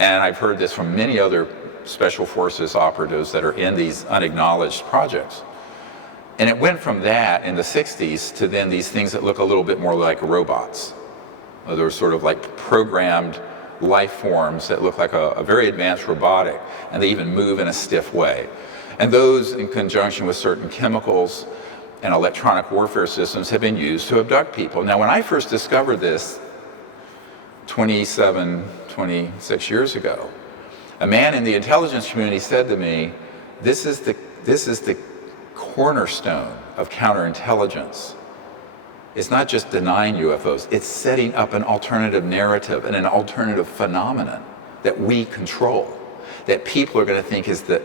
and I've heard this from many other Special Forces operatives that are in these unacknowledged projects. And it went from that in the 60s to then these things that look a little bit more like robots. They're sort of like programmed life forms that look like a very advanced robotic, and they even move in a stiff way. And those, in conjunction with certain chemicals and electronic warfare systems, have been used to abduct people. Now, when I first discovered this 26 years ago, a man in the intelligence community said to me, this is the cornerstone of counterintelligence. It's not just denying UFOs, it's setting up an alternative narrative and an alternative phenomenon that we control, that people are going to think is the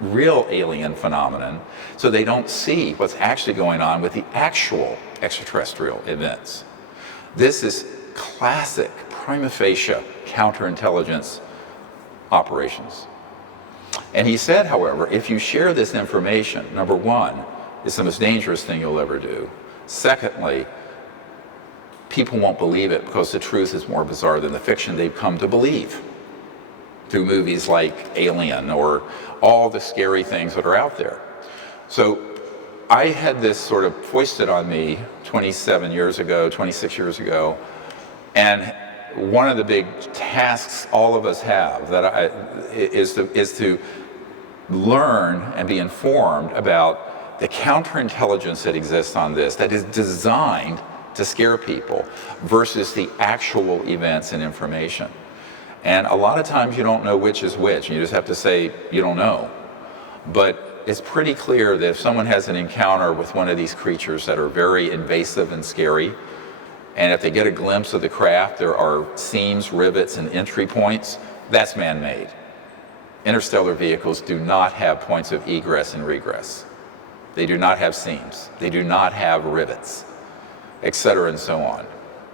real alien phenomenon, so they don't see what's actually going on with the actual extraterrestrial events. This is classic prima facie counterintelligence operations. And he said, however, if you share this information, number one, it's the most dangerous thing you'll ever do. Secondly, people won't believe it because the truth is more bizarre than the fiction they've come to believe through movies like Alien or all the scary things that are out there. So I had this sort of foisted on me 27 years ago, 26 years ago, and one of the big tasks all of us have is to learn and be informed about the counterintelligence that exists on this, that is designed to scare people, versus the actual events and information. And a lot of times you don't know which is which, and you just have to say you don't know. But it's pretty clear that if someone has an encounter with one of these creatures that are very invasive and scary, and if they get a glimpse of the craft, there are seams, rivets, and entry points, that's man-made. Interstellar vehicles do not have points of egress and regress. They do not have seams. They do not have rivets, etc. and so on.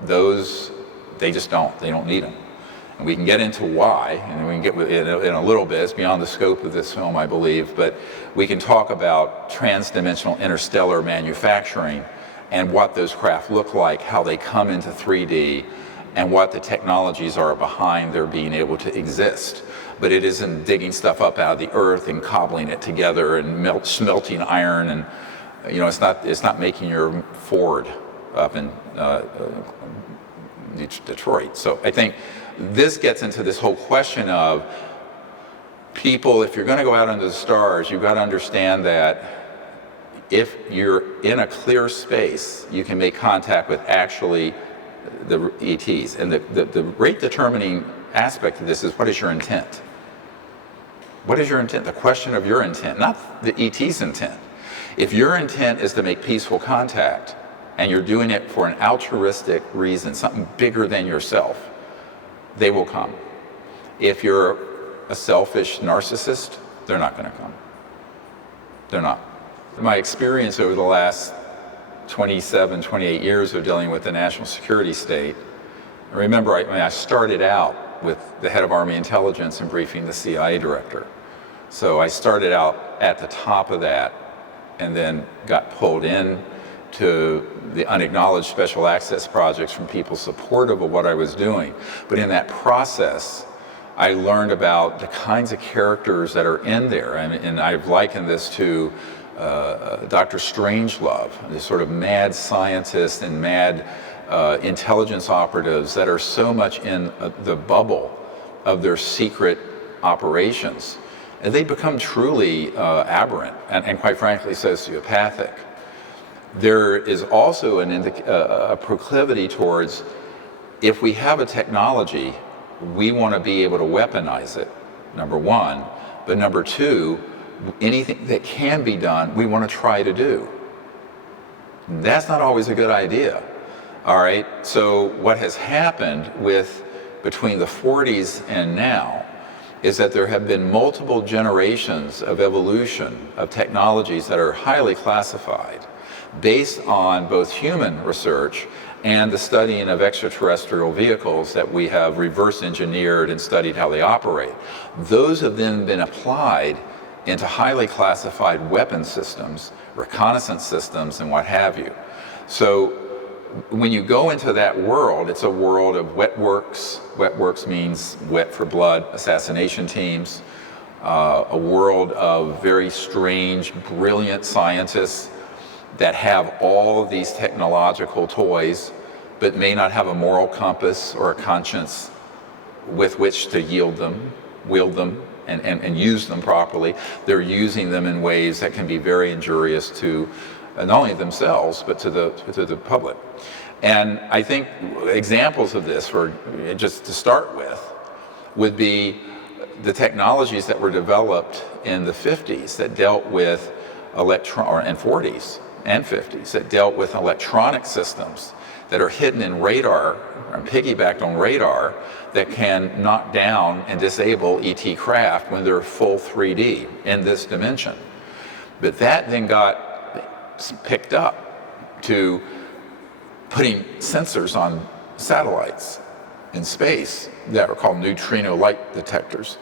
Those, they just don't. They don't need them. And we can get into why, and we can get in a little bit. It's beyond the scope of this film, I believe, but we can talk about transdimensional interstellar manufacturing and what those craft look like, how they come into 3D, and what the technologies are behind their being able to exist. But it isn't digging stuff up out of the earth and cobbling it together and smelting iron, and it's not making your Ford up in Detroit. So I think this gets into this whole question of people, if you're going to go out into the stars, you've got to understand that if you're in a clear space, you can make contact with actually the ETs. And the rate determining aspect of this is, what is your intent? What is your intent? The question of your intent, not the ET's intent. If your intent is to make peaceful contact, and you're doing it for an altruistic reason, something bigger than yourself, they will come. If you're a selfish narcissist, they're not going to come. They're not. My experience over the last 27, 28 years of dealing with the national security state, I remember I started out with the head of Army Intelligence and briefing the CIA director. So I started out at the top of that and then got pulled in to the unacknowledged special access projects from people supportive of what I was doing. But in that process, I learned about the kinds of characters that are in there. And I've likened this to Dr. Strangelove, this sort of mad scientist and mad intelligence operatives that are so much in the bubble of their secret operations. And they become truly aberrant and quite frankly sociopathic. There is also a proclivity towards, if we have a technology, we want to be able to weaponize it, number one. But number two, anything that can be done, we want to try to do. That's not always a good idea. All right, so what has happened between the 40s and now is that there have been multiple generations of evolution of technologies that are highly classified, based on both human research and the studying of extraterrestrial vehicles that we have reverse engineered and studied how they operate. Those have then been applied into highly classified weapon systems, reconnaissance systems, and what have you. So when you go into that world, it's a world of wet works. Wet works means wet for blood, assassination teams, a world of very strange, brilliant scientists that have all of these technological toys, but may not have a moral compass or a conscience with which to wield them, and use them properly. They're using them in ways that can be very injurious to not only themselves, but to the public. And I think examples of this, just to start with, would be the technologies that were developed in the 50s that dealt with and 40s and 50s that dealt with electronic systems that are hidden in radar or piggybacked on radar that can knock down and disable ET craft when they're full 3D in this dimension. But that then got picked up to putting sensors on satellites in space that are called neutrino light detectors.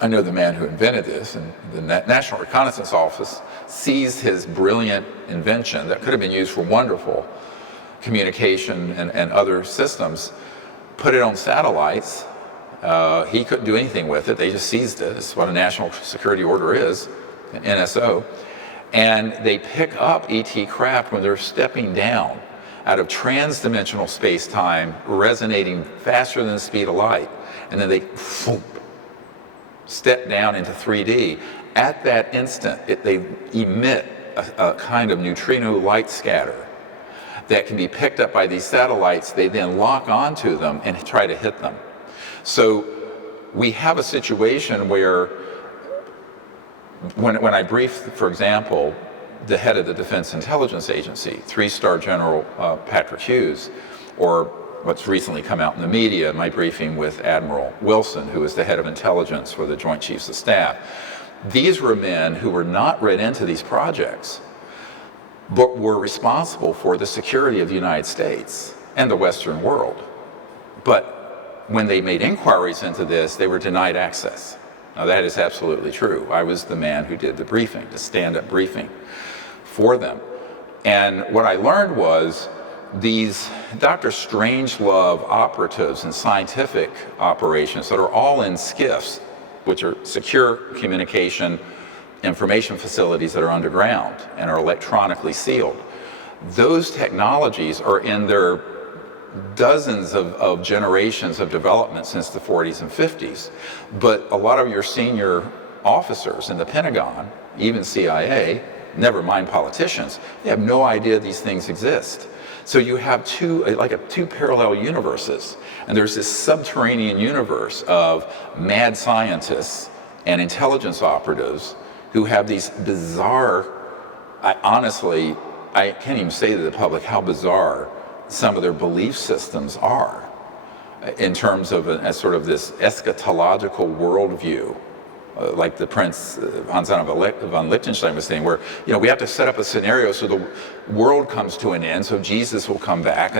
I know the man who invented this, and the National Reconnaissance Office seized his brilliant invention that could have been used for wonderful communication and other systems, put it on satellites. He couldn't do anything with it. They just seized it. It's what a national security order is, an NSO. And they pick up ET craft when they're stepping down out of trans-dimensional space-time, resonating faster than the speed of light. And then they step down into 3D. At that instant, they emit a kind of neutrino light scatter that can be picked up by these satellites. They then lock onto them and try to hit them. So we have a situation where when I briefed, for example, the head of the Defense Intelligence Agency, 3-star General Patrick Hughes, or what's recently come out in the media, my briefing with Admiral Wilson, who is the head of intelligence for the Joint Chiefs of Staff. These were men who were not read into these projects, but were responsible for the security of the United States and the Western world. But when they made inquiries into this, they were denied access. Now that is absolutely true. I was the man who did the briefing, the stand-up briefing for them. And what I learned was these Dr. Strangelove operatives and scientific operations that are all in SCIFs, which are secure communication information facilities that are underground and are electronically sealed. Those technologies are in their dozens of generations of development since the 40s and 50s. But a lot of your senior officers in the Pentagon, even CIA, never mind politicians, they have no idea these things exist. So you have two parallel universes. And there's this subterranean universe of mad scientists and intelligence operatives who have these bizarre, honestly, I can't even say to the public how bizarre some of their belief systems are in terms of a sort of this eschatological worldview, like the Prince Hans von Liechtenstein was saying, where we have to set up a scenario so the world comes to an end, so Jesus will come back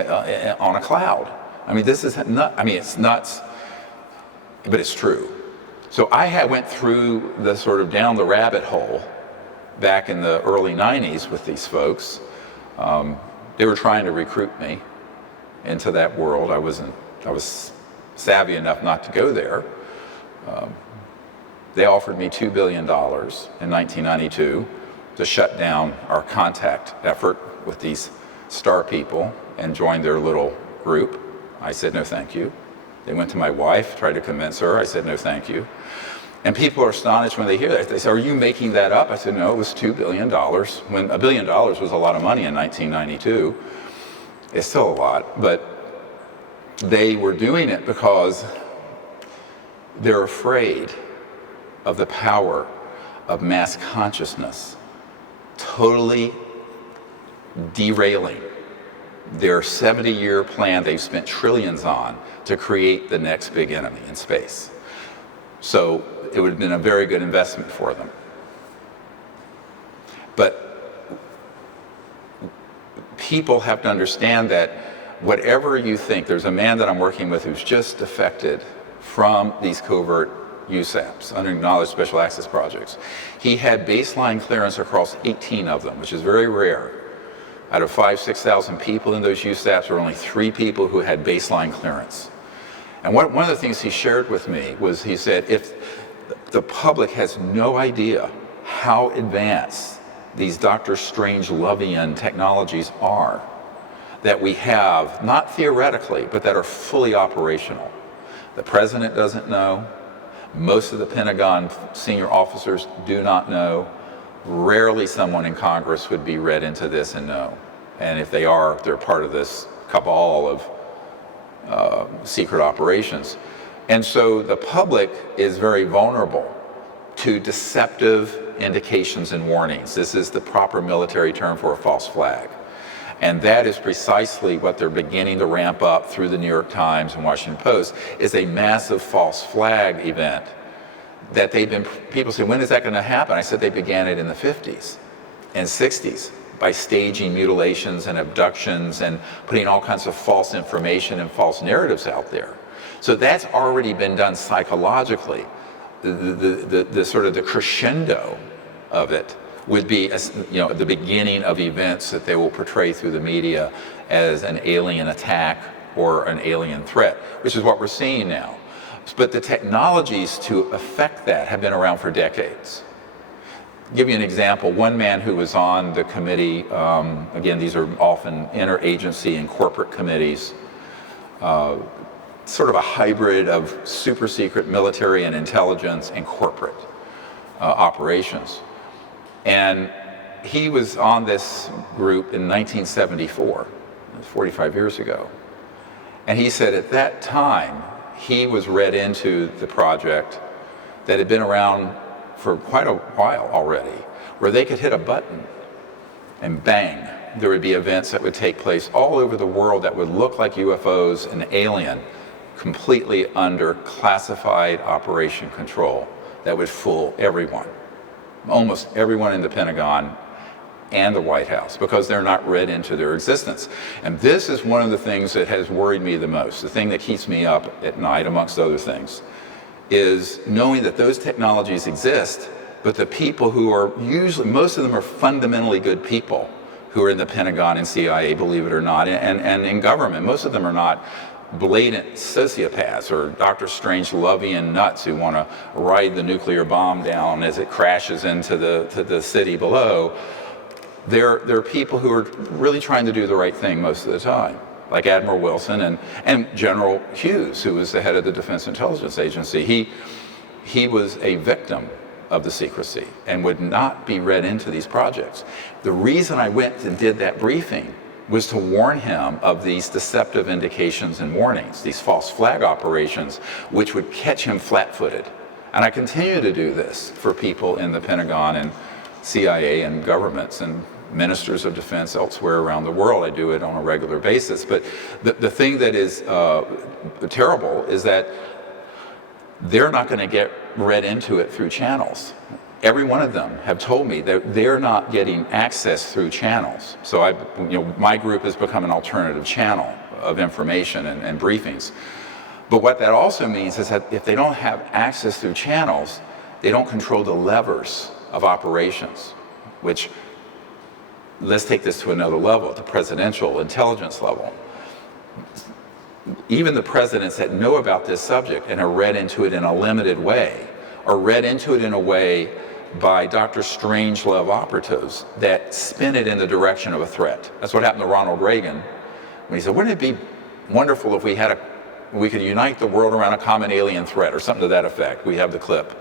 on a cloud. I mean, this is not. I mean, it's nuts, but it's true. So I went through the sort of down the rabbit hole back in the early 90s with these folks. They were trying to recruit me into that world. I was savvy enough not to go there. They offered me $2 billion in 1992 to shut down our contact effort with these star people and join their little group. I said, no, thank you. They went to my wife, tried to convince her. I said, no, thank you. And people are astonished when they hear that. They say, are you making that up? I said, no, it was $2 billion. When $1 billion was a lot of money in 1992. It's still a lot, but they were doing it because they're afraid of the power of mass consciousness totally derailing their 70-year plan they've spent trillions on to create the next big enemy in space. So it would have been a very good investment for them. But people have to understand that whatever you think, there's a man that I'm working with who's just defected from these covert USAPs, unacknowledged special access projects. He had baseline clearance across 18 of them, which is very rare. Out of 5,000 to 6,000 people in those USAPs, there were only 3 people who had baseline clearance. And one of the things he shared with me was, he said, if the public has no idea how advanced these Dr. Strangelovian technologies are, that we have, not theoretically, but that are fully operational. The president doesn't know. Most of the Pentagon senior officers do not know. Rarely someone in Congress would be read into this and know. And if they are, they're part of this cabal of secret operations. And so the public is very vulnerable to deceptive indications and warnings. This is the proper military term for a false flag. And that is precisely what they're beginning to ramp up through the New York Times and Washington Post, is a massive false flag event that people say, when is that going to happen? I said they began it in the 50s and 60s by staging mutilations and abductions and putting all kinds of false information and false narratives out there. So that's already been done psychologically. The sort of the crescendo of it would be, the beginning of events that they will portray through the media as an alien attack or an alien threat, which is what we're seeing now. But the technologies to affect that have been around for decades. I'll give you an example. One man who was on the committee, again, these are often interagency and corporate committees, sort of a hybrid of super secret military and intelligence and corporate operations. And he was on this group in 1974, 45 years ago. And he said at that time, he was read into the project that had been around for quite a while already, where they could hit a button and bang, there would be events that would take place all over the world that would look like UFOs and alien, completely under classified operation control that would fool everyone, almost everyone in the Pentagon and the White House, because they're not read into their existence. And this is one of the things that has worried me the most. The thing that keeps me up at night, amongst other things, is knowing that those technologies exist, but the people who are usually, most of them are fundamentally good people who are in the Pentagon and CIA, believe it or not, and in government. Most of them are not blatant sociopaths or Dr. Strange-Lovian nuts who want to ride the nuclear bomb down as it crashes into the city below. They're people who are really trying to do the right thing most of the time, like Admiral Wilson and General Hughes, who was the head of the Defense Intelligence Agency. He was a victim of the secrecy and would not be read into these projects. The reason I went and did that briefing was to warn him of these deceptive indications and warnings, these false flag operations, which would catch him flat-footed. And I continue to do this for people in the Pentagon and CIA and governments and ministers of defense elsewhere around the world. I do it on a regular basis. But the thing that is terrible is that they're not going to get read into it through channels. Every one of them have told me that they're not getting access through channels. So my group has become an alternative channel of information and briefings. But what that also means is that if they don't have access through channels, they don't control the levers of operations, which, let's take this to another level, at the presidential intelligence level. Even the presidents that know about this subject and are read into it in a limited way, are read into it in a way by Dr. Strangelove operatives that spin it in the direction of a threat. That's what happened to Ronald Reagan when he said, wouldn't it be wonderful if we could unite the world around a common alien threat, or something to that effect. We have the clip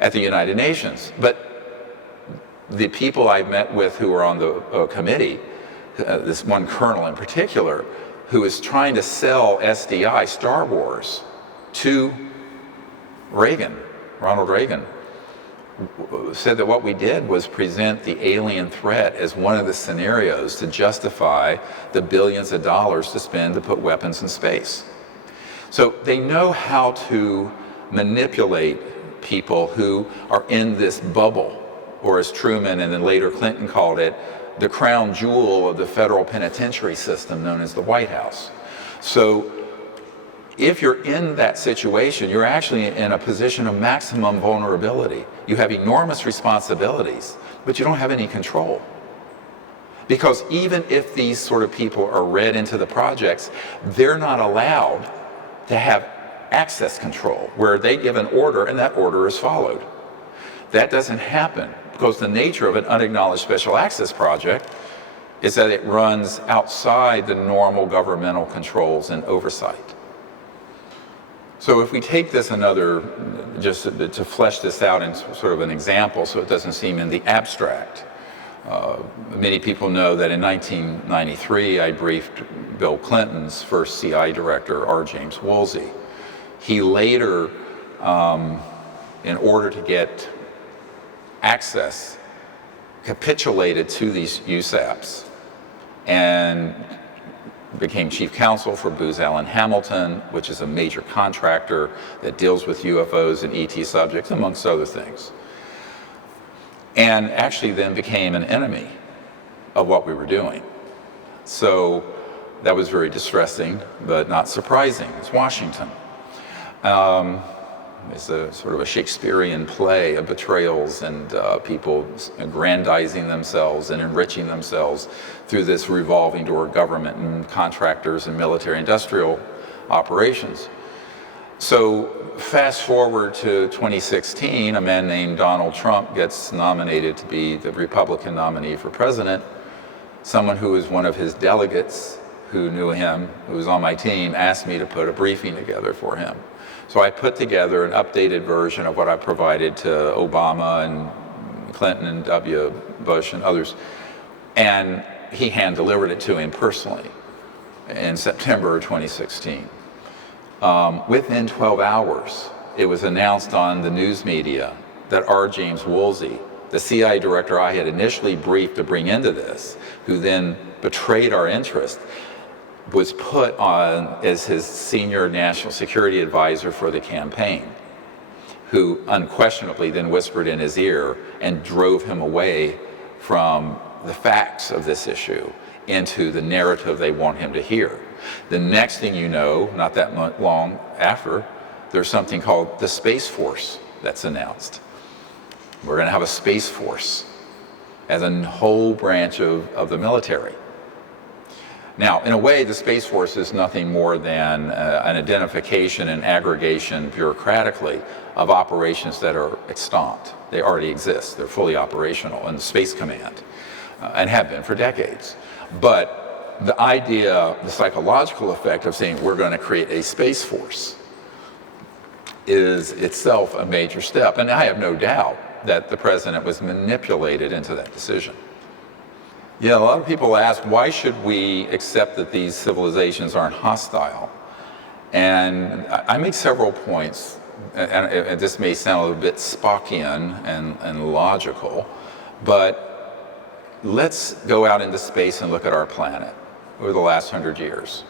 at the United Nations. But the people I've met with who are on the committee, this one colonel in particular, who is trying to sell SDI, Star Wars, to Reagan, Ronald Reagan, said that what we did was present the alien threat as one of the scenarios to justify the billions of dollars to spend to put weapons in space. So they know how to manipulate people who are in this bubble, or as Truman and then later Clinton called it, the crown jewel of the federal penitentiary system known as the White House. So if you're in that situation, you're actually in a position of maximum vulnerability. You have enormous responsibilities, but you don't have any control. Because even if these sort of people are read into the projects, they're not allowed to have access control, where they give an order and that order is followed. That doesn't happen because the nature of an unacknowledged special access project is that it runs outside the normal governmental controls and oversight. So if we take this another, just to flesh this out in sort of an example so it doesn't seem in the abstract, many people know that in 1993 I briefed Bill Clinton's first CI director, R. James Woolsey. He later, in order to get access, capitulated to these USAPs and became chief counsel for Booz Allen Hamilton, which is a major contractor that deals with UFOs and ET subjects, amongst other things. And actually then became an enemy of what we were doing. So that was very distressing, but not surprising. It's Washington. It's a sort of a Shakespearean play of betrayals and people aggrandizing themselves and enriching themselves through this revolving door government and contractors and military industrial operations. So fast forward to 2016, a man named Donald Trump gets nominated to be the Republican nominee for president. Someone who was one of his delegates who knew him, who was on my team, asked me to put a briefing together for him. So I put together an updated version of what I provided to Obama and Clinton and W. Bush and others. And he hand-delivered it to him personally in September 2016. Within 12 hours, it was announced on the news media that R. James Woolsey, the CIA director I had initially briefed to bring into this, who then betrayed our interest, was put on as his senior national security advisor for the campaign, who unquestionably then whispered in his ear and drove him away from the facts of this issue into the narrative they want him to hear. The next thing you know, not that long after, there's something called the Space Force that's announced. We're going to have a Space Force as a whole branch of the military. Now, in a way, the Space Force is nothing more than an identification and aggregation bureaucratically of operations that are extant. They already exist. They're fully operational in the Space Command and have been for decades. But the idea, the psychological effect of saying we're going to create a Space Force is itself a major step. And I have no doubt that the president was manipulated into that decision. Yeah, a lot of people ask, why should we accept that these civilizations aren't hostile? And I make several points, and this may sound a little bit Spockian and logical, but let's go out into space and look at our planet over the last 100 years.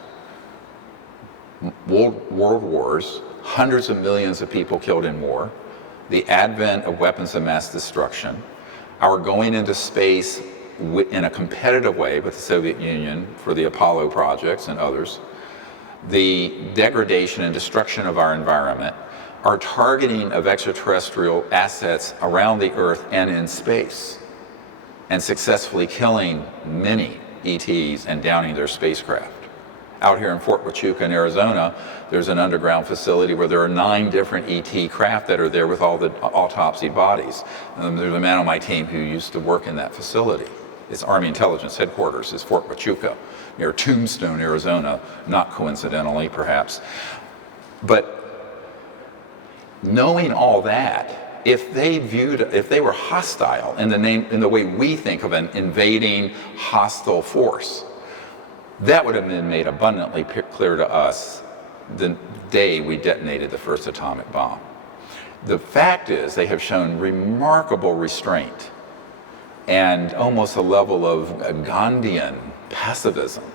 World wars, hundreds of millions of people killed in war, the advent of weapons of mass destruction, our going into space in a competitive way with the Soviet Union for the Apollo projects and others, the degradation and destruction of our environment, our targeting of extraterrestrial assets around the Earth and in space, and successfully killing many ETs and downing their spacecraft. Out here in Fort Huachuca in Arizona, there's an underground facility where there are 9 different ET craft that are there with all the autopsied bodies. There's a man on my team who used to work in that facility. Its Army Intelligence Headquarters is Fort Huachuca, near Tombstone, Arizona, not coincidentally, perhaps. But knowing all that, if they were hostile in the way we think of an invading hostile force, that would have been made abundantly clear to us the day we detonated the first atomic bomb. The fact is, they have shown remarkable restraint and almost a level of Gandhian pacifism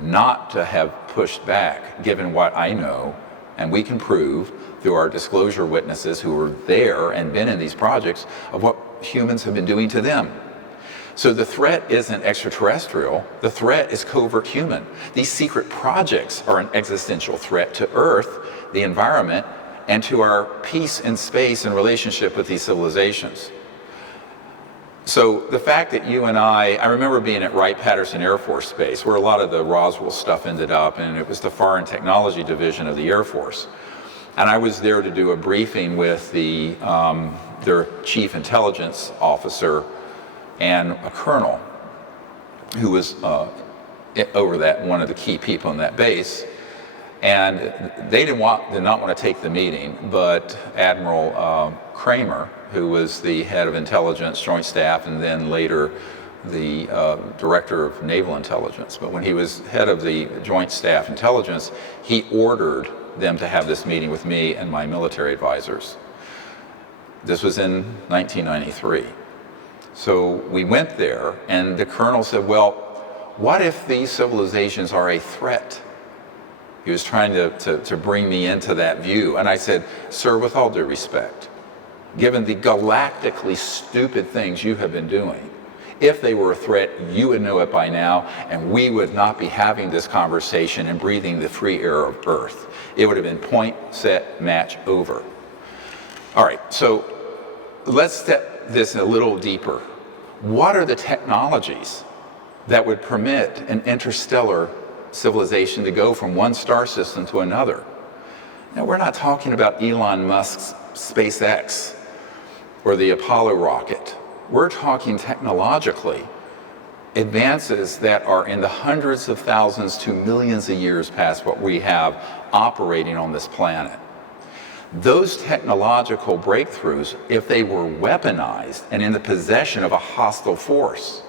not to have pushed back, given what I know, and we can prove through our disclosure witnesses who were there and been in these projects, of what humans have been doing to them. So the threat isn't extraterrestrial, the threat is covert human. These secret projects are an existential threat to Earth, the environment, and to our peace in space and relationship with these civilizations. So the fact that you and I remember being at Wright-Patterson Air Force Base, where a lot of the Roswell stuff ended up, and it was the Foreign Technology Division of the Air Force. And I was there to do a briefing with their chief intelligence officer and a colonel who was over that, one of the key people in that base. And they did not want to take the meeting, but Admiral Kramer, who was the head of intelligence, joint staff, and then later the director of naval intelligence. But when he was head of the joint staff intelligence, he ordered them to have this meeting with me and my military advisors. This was in 1993. So we went there, and the colonel said, well, what if these civilizations are a threat? He was trying to bring me into that view. And I said, sir, with all due respect, given the galactically stupid things you have been doing, if they were a threat, you would know it by now, and we would not be having this conversation and breathing the free air of Earth. It would have been point, set, match, over. All right, so let's step this a little deeper. What are the technologies that would permit an interstellar civilization to go from one star system to another? Now, we're not talking about Elon Musk's SpaceX or the Apollo rocket. We're talking technologically advances that are in the hundreds of thousands to millions of years past what we have operating on this planet. Those technological breakthroughs, if they were weaponized and in the possession of a hostile force,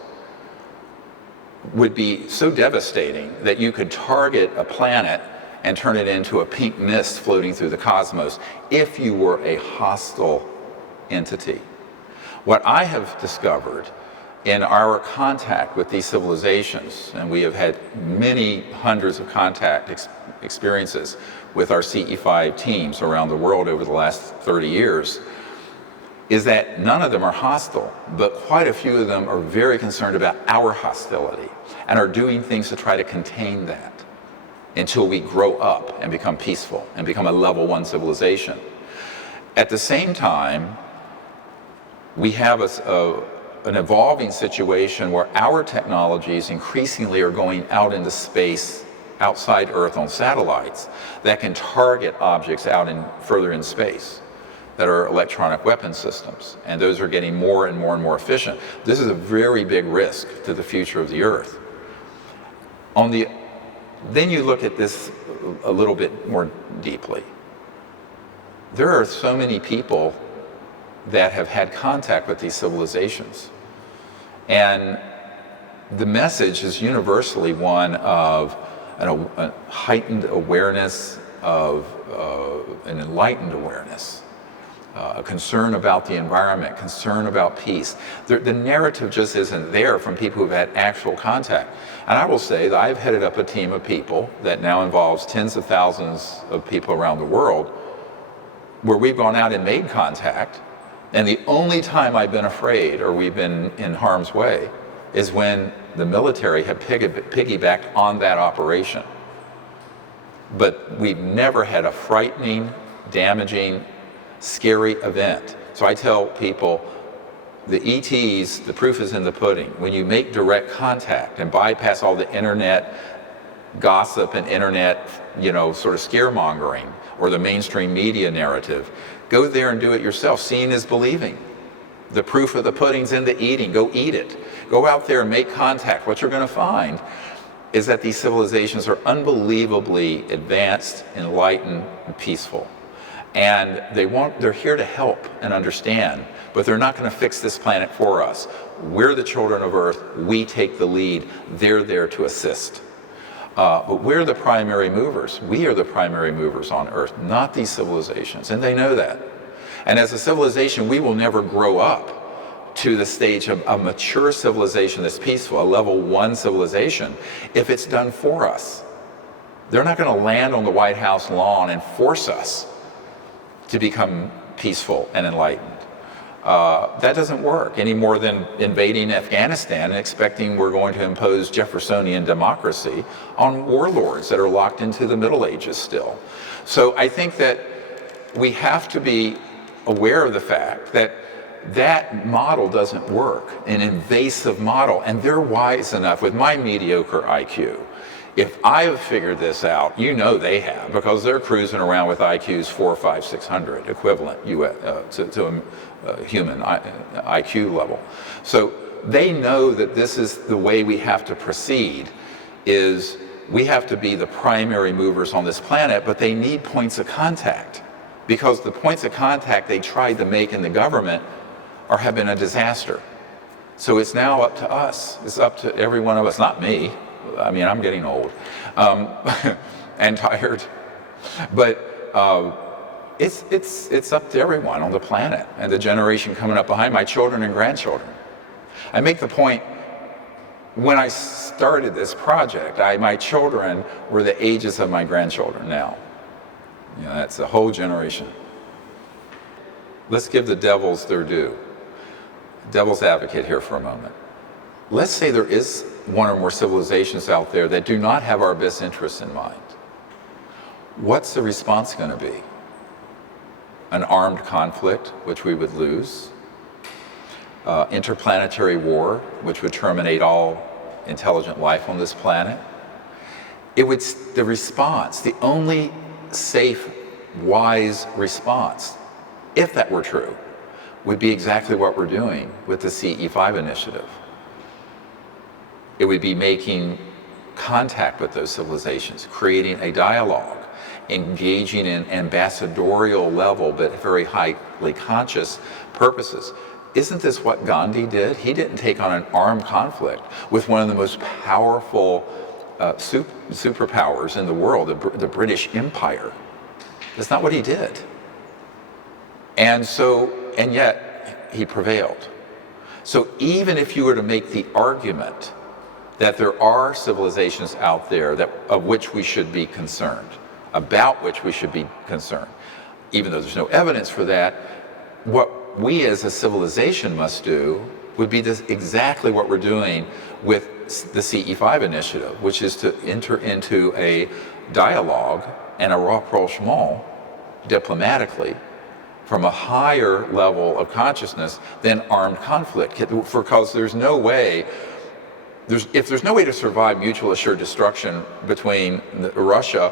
would be so devastating that you could target a planet and turn it into a pink mist floating through the cosmos if you were a hostile entity. What I have discovered in our contact with these civilizations, and we have had many hundreds of contact experiences with our CE5 teams around the world over the last 30 years, is that none of them are hostile, but quite a few of them are very concerned about our hostility and are doing things to try to contain that until we grow up and become peaceful and become a level 1 civilization. At the same time, we have an evolving situation where our technologies increasingly are going out into space, outside Earth on satellites that can target objects out further in space that are electronic weapon systems. And those are getting more and more and more efficient. This is a very big risk to the future of the Earth. Then you look at this a little bit more deeply. There are so many people that have had contact with these civilizations. And the message is universally one of a heightened awareness, of an enlightened awareness, a concern about the environment, concern about peace. The narrative just isn't there from people who've had actual contact. And I will say that I've headed up a team of people that now involves tens of thousands of people around the world, where we've gone out and made contact, and the only time I've been afraid or we've been in harm's way is when the military have piggybacked on that operation. But we've never had a frightening, damaging, scary event. So I tell people, the ETs, the proof is in the pudding. When you make direct contact and bypass all the internet gossip and internet, sort of scaremongering or the mainstream media narrative, go there and do it yourself. Seeing is believing. The proof of the pudding's in the eating. Go eat it. Go out there and make contact. What you're going to find is that these civilizations are unbelievably advanced, enlightened, and peaceful. And they're here to help and understand, but they're not going to fix this planet for us. We're the children of Earth. We take the lead. They're there to assist. But we're the primary movers. We are the primary movers on Earth, not these civilizations, and they know that. And as a civilization, we will never grow up to the stage of a mature civilization that's peaceful, a level 1 civilization, if it's done for us. They're not going to land on the White House lawn and force us to become peaceful and enlightened. That doesn't work any more than invading Afghanistan and expecting we're going to impose Jeffersonian democracy on warlords that are locked into the Middle Ages still. So I think that we have to be aware of the fact that that model doesn't work, an invasive model, and they're wise enough with my mediocre IQ. If I have figured this out, they have, because they're cruising around with IQs 400, 500, 600, equivalent to a human IQ level. So they know that this is the way we have to proceed, is we have to be the primary movers on this planet, but they need points of contact, because the points of contact they tried to make in the government have been a disaster. So it's now up to us. It's up to every one of us, not me. I mean, I'm getting old and tired, but it's up to everyone on the planet and the generation coming up behind, my children and grandchildren. I make the point, when I started this project, my children were the ages of my grandchildren now. That's a whole generation. Let's give the devils their due. Devil's advocate here for a moment. Let's say there is one or more civilizations out there that do not have our best interests in mind. What's the response going to be? an armed conflict, which we would lose, interplanetary war, which would terminate all intelligent life on this planet. The response, the only safe, wise response, if that were true, would be exactly what we're doing with the CE5 initiative. It would be making contact with those civilizations, creating a dialogue, engaging in ambassadorial level, but very highly conscious purposes. Isn't this what Gandhi did? He didn't take on an armed conflict with one of the most powerful superpowers in the world, the British Empire. That's not what he did. And yet he prevailed. So even if you were to make the argument that there are civilizations out there of which we should be concerned, about which we should be concerned, even though there's no evidence for that, what we as a civilization must do would be exactly what we're doing with the CE5 initiative, which is to enter into a dialogue and a rapprochement diplomatically from a higher level of consciousness than armed conflict. Because there's no way, if there's no way to survive mutual assured destruction between Russia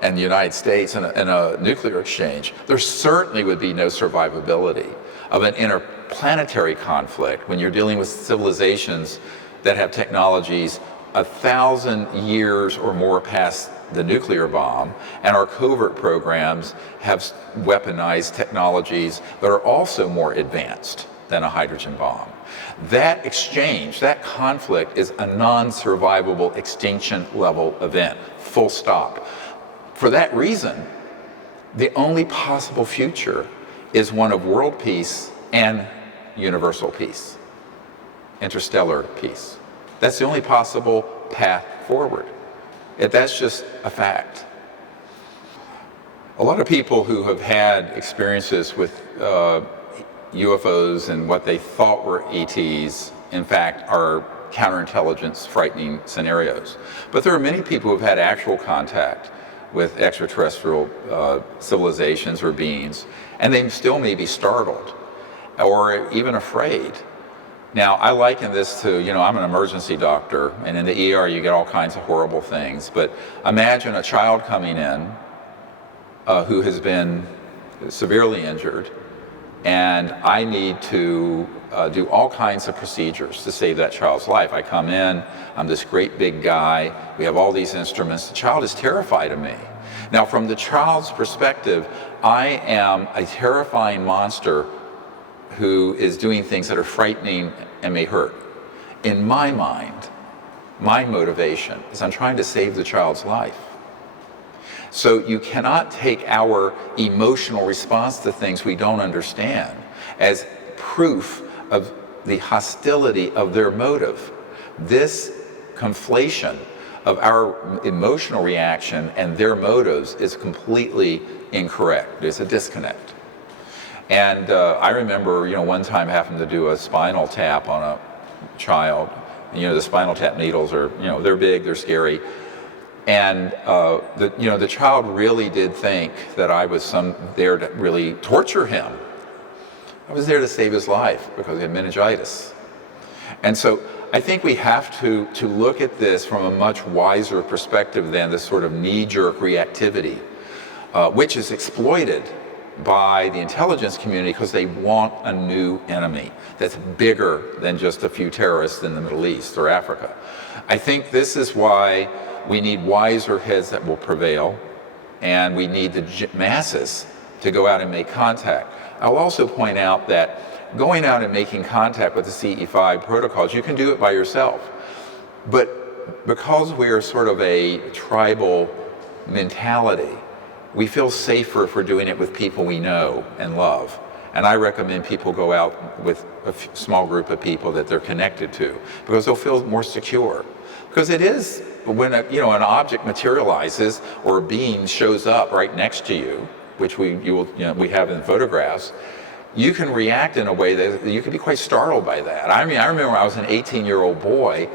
and the United States in a nuclear exchange, there certainly would be no survivability of an interplanetary conflict when you're dealing with civilizations that have technologies 1,000 years or more past the nuclear bomb, and our covert programs have weaponized technologies that are also more advanced than a hydrogen bomb. That exchange, that conflict is a non-survivable extinction level event, full stop. For that reason, the only possible future is one of world peace and universal peace, interstellar peace. That's the only possible path forward. That's just a fact. A lot of people who have had experiences with UFOs and what they thought were ETs, in fact, are counterintelligence frightening scenarios. But there are many people who have had actual contact with extraterrestrial civilizations or beings, and they still may be startled or even afraid. Now, I liken this to, I'm an emergency doctor, and in the ER you get all kinds of horrible things, but imagine a child coming in who has been severely injured, and I need to do all kinds of procedures to save that child's life. I come in, I'm this great big guy, we have all these instruments, the child is terrified of me. Now, from the child's perspective, I am a terrifying monster who is doing things that are frightening and may hurt. In my mind, my motivation is I'm trying to save the child's life. So you cannot take our emotional response to things we don't understand as proof of the hostility of their motive. This conflation of our emotional reaction and their motives is completely incorrect. There's a disconnect. And I remember, one time having to do a spinal tap on a child. The spinal tap needles are, they're big, they're scary. And the child really did think that I was there to really torture him. I was there to save his life because he had meningitis. And so I think we have to look at this from a much wiser perspective than this sort of knee-jerk reactivity, which is exploited by the intelligence community because they want a new enemy that's bigger than just a few terrorists in the Middle East or Africa. I think this is why we need wiser heads that will prevail, and we need the masses to go out and make contact. I'll also point out that going out and making contact with the CE5 protocols, you can do it by yourself. But because we are sort of a tribal mentality, we feel safer if we're doing it with people we know and love. And I recommend people go out with a small group of people that they're connected to, because they'll feel more secure. Because it is, when an object materializes or a being shows up right next to you, which we have in photographs, you can react in a way that you can be quite startled by that. I remember I was an 18-year-old boy,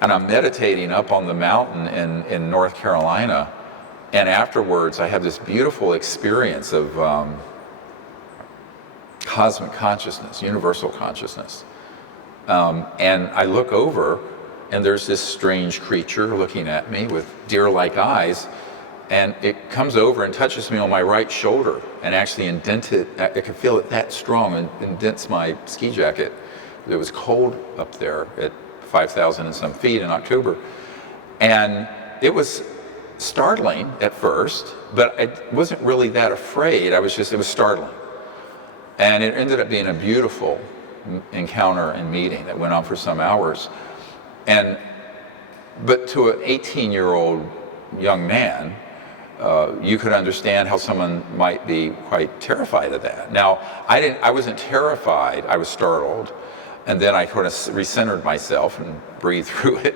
and I'm meditating up on the mountain in North Carolina, and afterwards I have this beautiful experience of cosmic consciousness, universal consciousness. And I look over, and there's this strange creature looking at me with deer-like eyes, and it comes over and touches me on my right shoulder and actually indented, I could feel it that strong, and indents my ski jacket. It was cold up there at 5,000 and some feet in October. And it was startling at first, but I wasn't really that afraid. It was startling. And it ended up being a beautiful encounter and meeting that went on for some hours. But to an 18-year-old young man, you could understand how someone might be quite terrified of that. Now, I wasn't terrified, I was startled. And then I kind of recentered myself and breathed through it,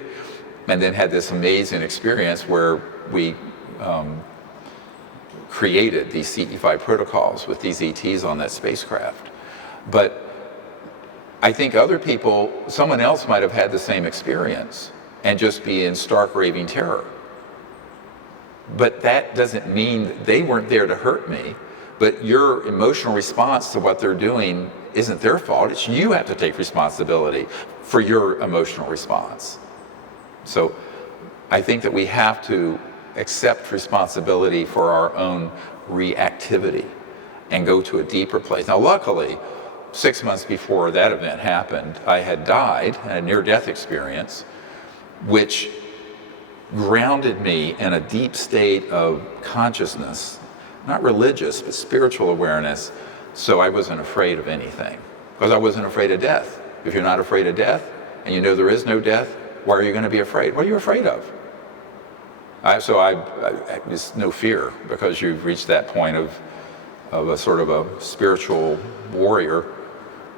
and then had this amazing experience where we created these CE5 protocols with these ETs on that spacecraft. But I think other people, someone else might have had the same experience and just be in stark raving terror. But that doesn't mean they weren't there to hurt me, but your emotional response to what they're doing isn't their fault. It's you have to take responsibility for your emotional response. So I think that we have to accept responsibility for our own reactivity and go to a deeper place. Now, luckily, 6 months before that event happened, I had died, a near-death experience, which grounded me in a deep state of consciousness, not religious, but spiritual awareness, so I wasn't afraid of anything, because I wasn't afraid of death. If you're not afraid of death, and you know there is no death, why are you going to be afraid? What are you afraid of? There's no fear, because you've reached that point of a sort of a spiritual warrior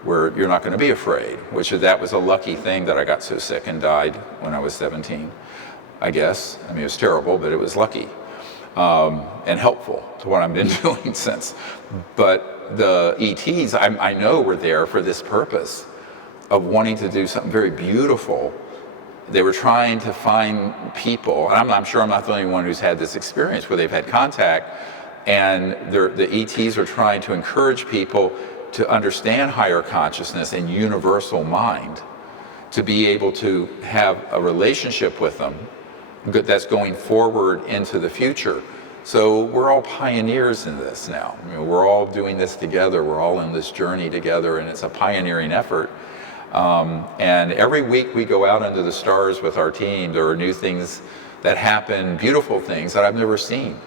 where you're not going to be afraid, that was a lucky thing that I got so sick and died when I was 17, I guess. I mean, it was terrible, but it was lucky and helpful to what I've been doing since. But the ETs, I know, were there for this purpose of wanting to do something very beautiful. They were trying to find people, and I'm sure I'm not the only one who's had this experience where they've had contact, and the ETs are trying to encourage people to understand higher consciousness and universal mind, to be able to have a relationship with them that's going forward into the future. So we're all pioneers in this now. I mean, we're all doing this together. We're all in this journey together, and it's a pioneering effort. And every week we go out under the stars with our team. There are new things that happen, beautiful things that I've never seen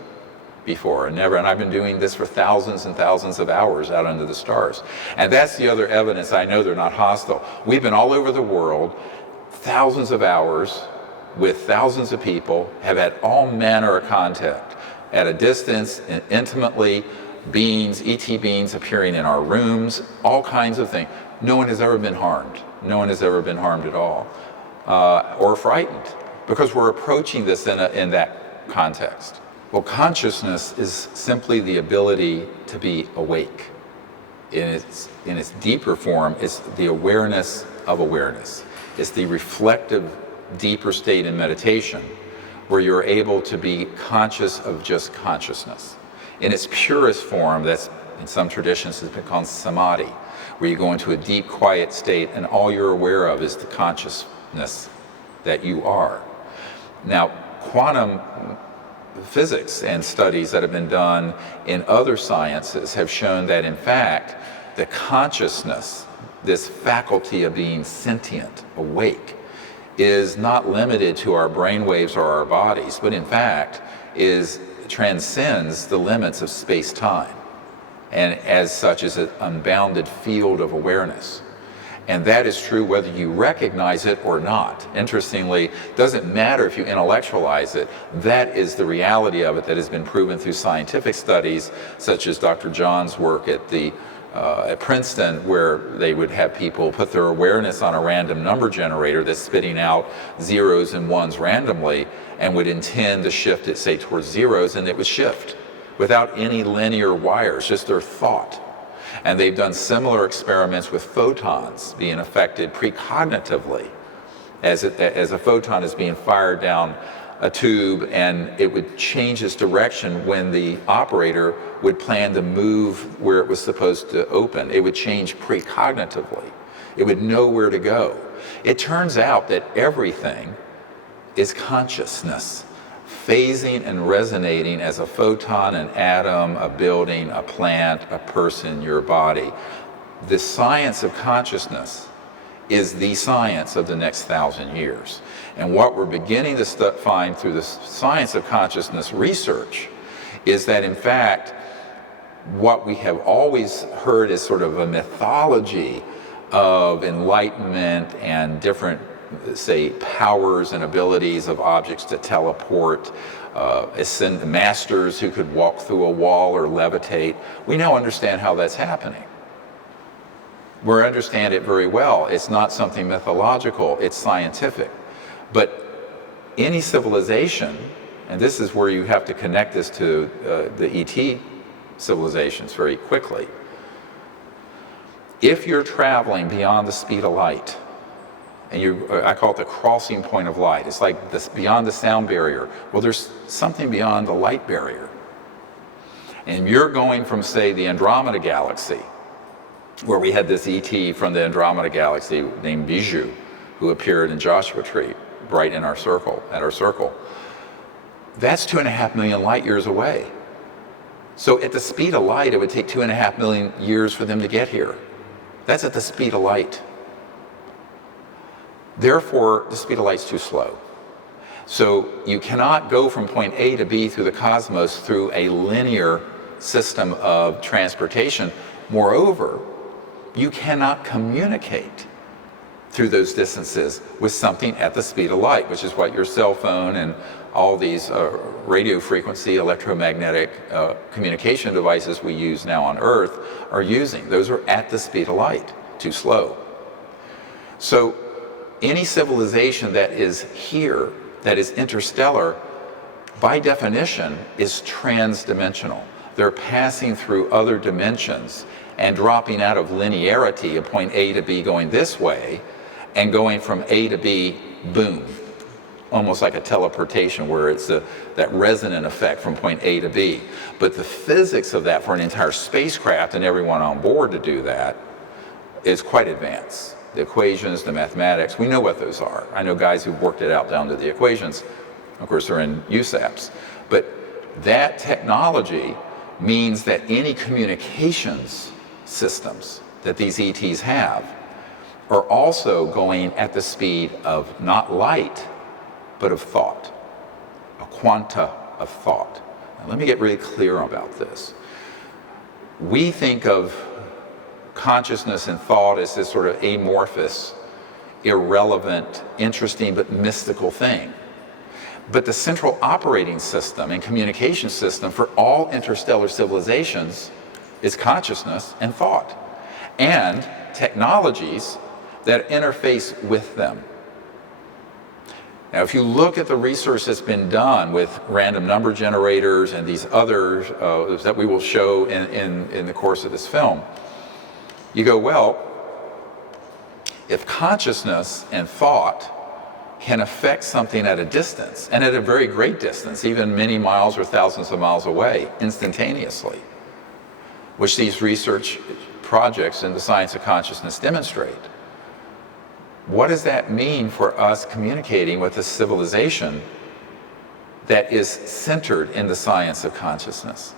before, and I've been doing this for thousands and thousands of hours out under the stars. And that's the other evidence I know they're not hostile. We've been all over the world, thousands of hours with thousands of people, have had all manner of contact at a distance and intimately, beings, ET beings appearing in our rooms, all kinds of things. No one has ever been harmed. No one has ever been harmed at all, or frightened, because we're approaching this in that context. Well, consciousness is simply the ability to be awake. In its deeper form, it's the awareness of awareness. It's the reflective, deeper state in meditation where you're able to be conscious of just consciousness. In its purest form, that's in some traditions has been called samadhi, where you go into a deep, quiet state and all you're aware of is the consciousness that you are. Now, quantum physics and studies that have been done in other sciences have shown that, in fact, the consciousness, this faculty of being sentient, awake, is not limited to our brain waves or our bodies, but in fact transcends the limits of space-time, and as such is an unbounded field of awareness. And that is true whether you recognize it or not. Interestingly, it doesn't matter if you intellectualize it. That is the reality of it that has been proven through scientific studies, such as Dr. John's work at Princeton, where they would have people put their awareness on a random number generator that's spitting out zeros and ones randomly, and would intend to shift it, say, towards zeros, and it would shift without any linear wires, just their thought. And they've done similar experiments with photons being affected precognitively, as a photon is being fired down a tube, and it would change its direction when the operator would plan to move where it was supposed to open. It would change precognitively. It would know where to go. It turns out that everything is consciousness, phasing and resonating as a photon, an atom, a building, a plant, a person, your body. The science of consciousness is the science of the next 1,000 years. And what we're beginning to find through the science of consciousness research is that, in fact, what we have always heard is sort of a mythology of enlightenment and different, say, powers and abilities of objects to teleport, masters who could walk through a wall or levitate. We now understand how that's happening. We understand it very well. It's not something mythological, it's scientific. But any civilization, and this is where you have to connect this to the ET civilizations very quickly. If you're traveling beyond the speed of light, and I call it the crossing point of light, it's like this beyond the sound barrier. Well, there's something beyond the light barrier. And you're going from, say, the Andromeda Galaxy, where we had this ET from the Andromeda Galaxy named Bijou, who appeared in Joshua Tree, right in our circle, at our circle. That's 2.5 million light years away. So at the speed of light, it would take 2.5 million years for them to get here. That's at the speed of light. Therefore, the speed of light's too slow. So you cannot go from point A to B through the cosmos through a linear system of transportation. Moreover, you cannot communicate through those distances with something at the speed of light, which is what your cell phone and all these radio frequency electromagnetic communication devices we use now on Earth are using. Those are at the speed of light, too slow. So any civilization that is here, that is interstellar, by definition is transdimensional. They're passing through other dimensions and dropping out of linearity of point A to B going this way and going from A to B, boom, almost like a teleportation where it's that resonant effect from point A to B. But the physics of that for an entire spacecraft and everyone on board to do that is quite advanced. The equations, the mathematics, we know what those are. I know guys who've worked it out down to the equations. Of course, they're in USAPs. But that technology means that any communications systems that these ETs have are also going at the speed of not light, but of thought, a quanta of thought. Now, let me get really clear about this. We think of consciousness and thought as this sort of amorphous, irrelevant, interesting, but mystical thing. But the central operating system and communication system for all interstellar civilizations is consciousness and thought, and technologies that interface with them. Now, if you look at the research that's been done with random number generators and these others that we will show in the course of this film, you go, well, if consciousness and thought can affect something at a distance, and at a very great distance, even many miles or thousands of miles away, instantaneously, which these research projects in the science of consciousness demonstrate, what does that mean for us communicating with a civilization that is centered in the science of consciousness?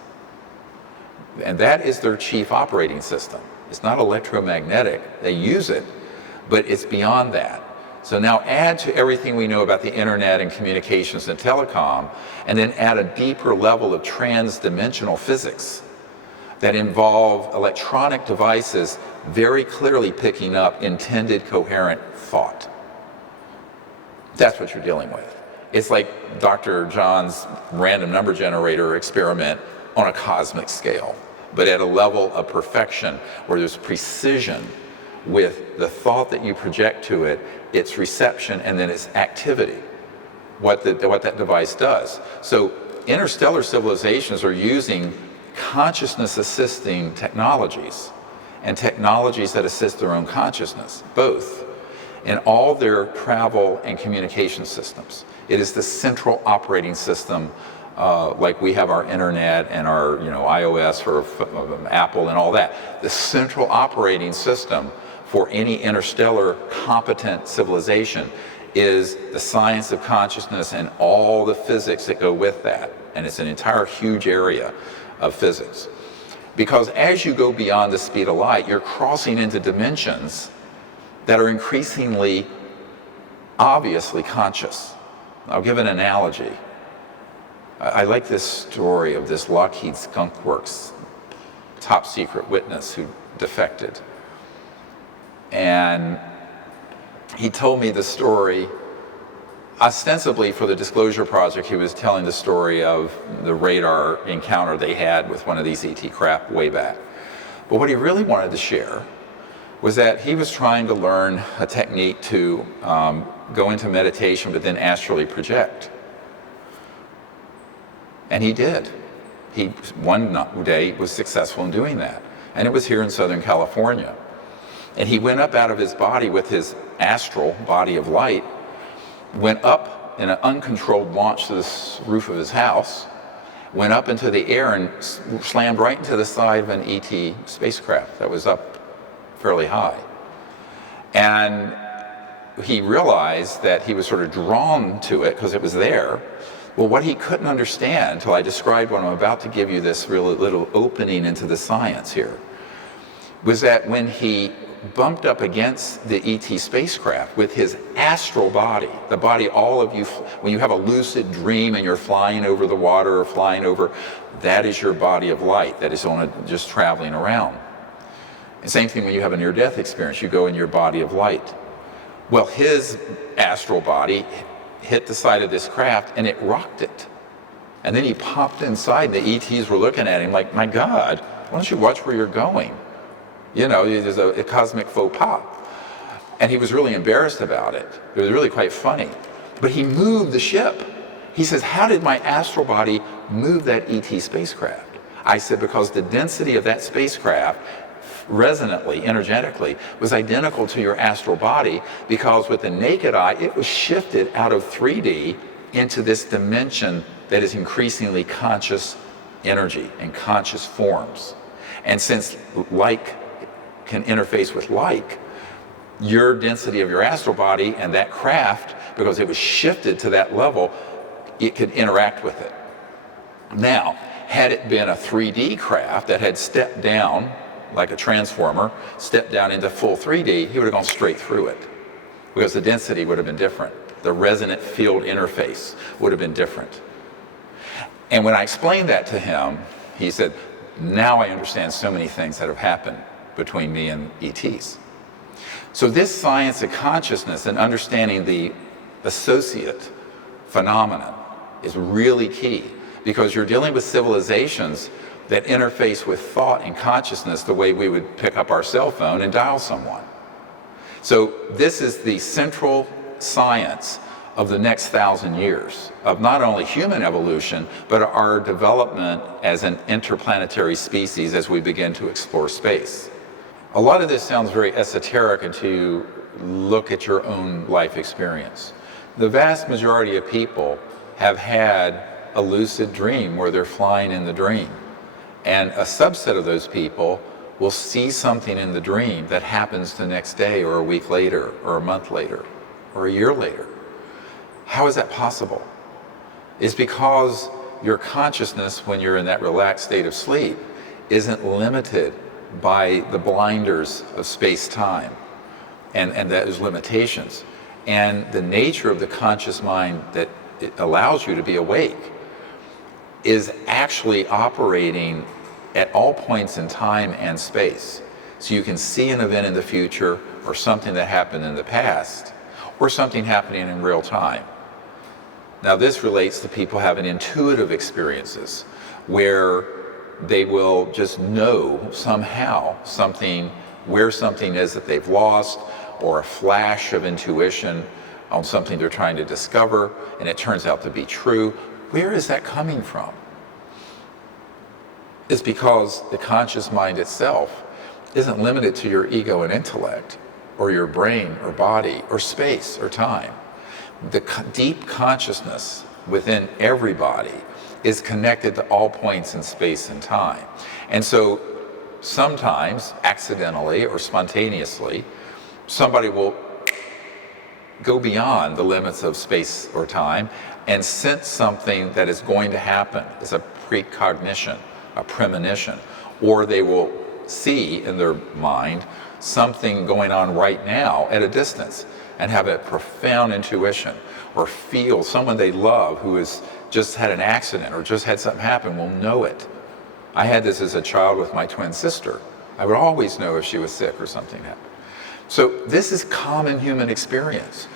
And that is their chief operating system. It's not electromagnetic. They use it, but it's beyond that. So now add to everything we know about the internet and communications and telecom, and then add a deeper level of trans-dimensional physics that involve electronic devices very clearly picking up intended coherent thought. That's what you're dealing with. It's like Dr. John's random number generator experiment on a cosmic scale, but at a level of perfection where there's precision with the thought that you project to it, its reception, and then its activity, what that device does. So interstellar civilizations are using consciousness assisting technologies and technologies that assist their own consciousness, both, in all their travel and communication systems. It is the central operating system like we have our internet and our iOS or Apple and all that. The central operating system for any interstellar competent civilization is the science of consciousness and all the physics that go with that. And it's an entire huge area of physics. Because as you go beyond the speed of light, you're crossing into dimensions that are increasingly obviously conscious. I'll give an analogy. I like this story of this Lockheed Skunk Works top secret witness who defected. And he told me the story, ostensibly for the Disclosure Project. He was telling the story of the radar encounter they had with one of these ET craft way back. But what he really wanted to share was that he was trying to learn a technique to go into meditation but then astrally project. And he did. He, one day, was successful in doing that. And it was here in Southern California. And he went up out of his body with his astral body of light, went up in an uncontrolled launch to the roof of his house, went up into the air and slammed right into the side of an ET spacecraft that was up fairly high. And he realized that he was sort of drawn to it because it was there. Well, what he couldn't understand, until I described what I'm about to give you, this real little opening into the science here, was that when he bumped up against the ET spacecraft with his astral body, the body all of you, when you have a lucid dream and you're flying over the water or flying over, that is your body of light that is just traveling around. And same thing when you have a near-death experience, you go in your body of light. Well, his astral body hit the side of this craft and it rocked it. And then he popped inside and the ETs were looking at him like, my God, why don't you watch where you're going? You know, there's a cosmic faux pas. And he was really embarrassed about it. It was really quite funny. But he moved the ship. He says, how did my astral body move that ET spacecraft? I said, because the density of that spacecraft resonantly, energetically, was identical to your astral body, because with the naked eye, it was shifted out of 3D into this dimension that is increasingly conscious energy and conscious forms. And since like can interface with like, your density of your astral body and that craft, because it was shifted to that level, it could interact with it. Now, had it been a 3D craft that had stepped down, like a transformer, stepped down into full 3D, he would have gone straight through it, because the density would have been different. The resonant field interface would have been different. And when I explained that to him, he said, now I understand so many things that have happened between me and ETs. So this science of consciousness and understanding the associate phenomenon is really key, because you're dealing with civilizations that interface with thought and consciousness the way we would pick up our cell phone and dial someone. So this is the central science of the next 1,000 years, of not only human evolution, but our development as an interplanetary species as we begin to explore space. A lot of this sounds very esoteric until you look at your own life experience. The vast majority of people have had a lucid dream where they're flying in the dream. And a subset of those people will see something in the dream that happens the next day or a week later or a month later or a year later. How is that possible? It's because your consciousness, when you're in that relaxed state of sleep, isn't limited by the blinders of space-time and those limitations. And the nature of the conscious mind that it allows you to be awake is actually operating at all points in time and space. So you can see an event in the future, or something that happened in the past, or something happening in real time. Now this relates to people having intuitive experiences where they will just know somehow something, where something is that they've lost, or a flash of intuition on something they're trying to discover, and it turns out to be true. Where is that coming from? It's because the conscious mind itself isn't limited to your ego and intellect, or your brain or body or space or time. The deep consciousness within everybody is connected to all points in space and time. And so sometimes, accidentally or spontaneously, somebody will go beyond the limits of space or time and sense something that is going to happen. It's a precognition, a premonition, or they will see in their mind something going on right now at a distance and have a profound intuition, or feel someone they love who has just had an accident or just had something happen will know it. I had this as a child with my twin sister. I would always know if she was sick or something happened. So this is common human experience.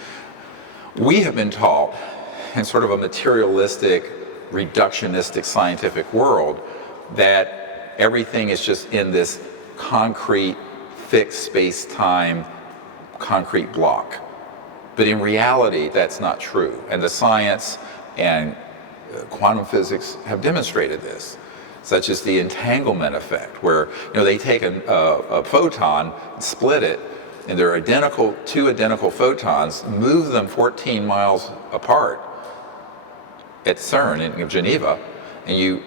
We have been taught in sort of a materialistic, reductionistic scientific world that everything is just in this concrete, fixed space-time, concrete block. But in reality, that's not true. And the science and quantum physics have demonstrated this, such as the entanglement effect, where they take a photon, split it, and they're identical, two identical photons, move them 14 miles apart at CERN in Geneva, and you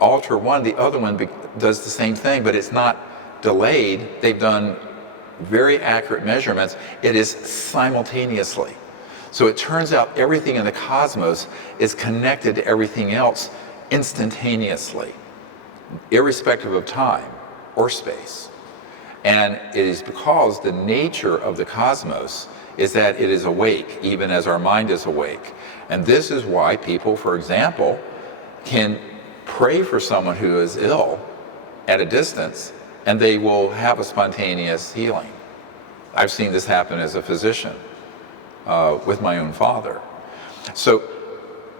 alter one, the other one does the same thing, but it's not delayed. They've done very accurate measurements. It is simultaneously. So it turns out everything in the cosmos is connected to everything else instantaneously, irrespective of time or space. And it is because the nature of the cosmos is that it is awake, even as our mind is awake. And this is why people, for example, can pray for someone who is ill at a distance, and they will have a spontaneous healing. I've seen this happen as a physician with my own father. So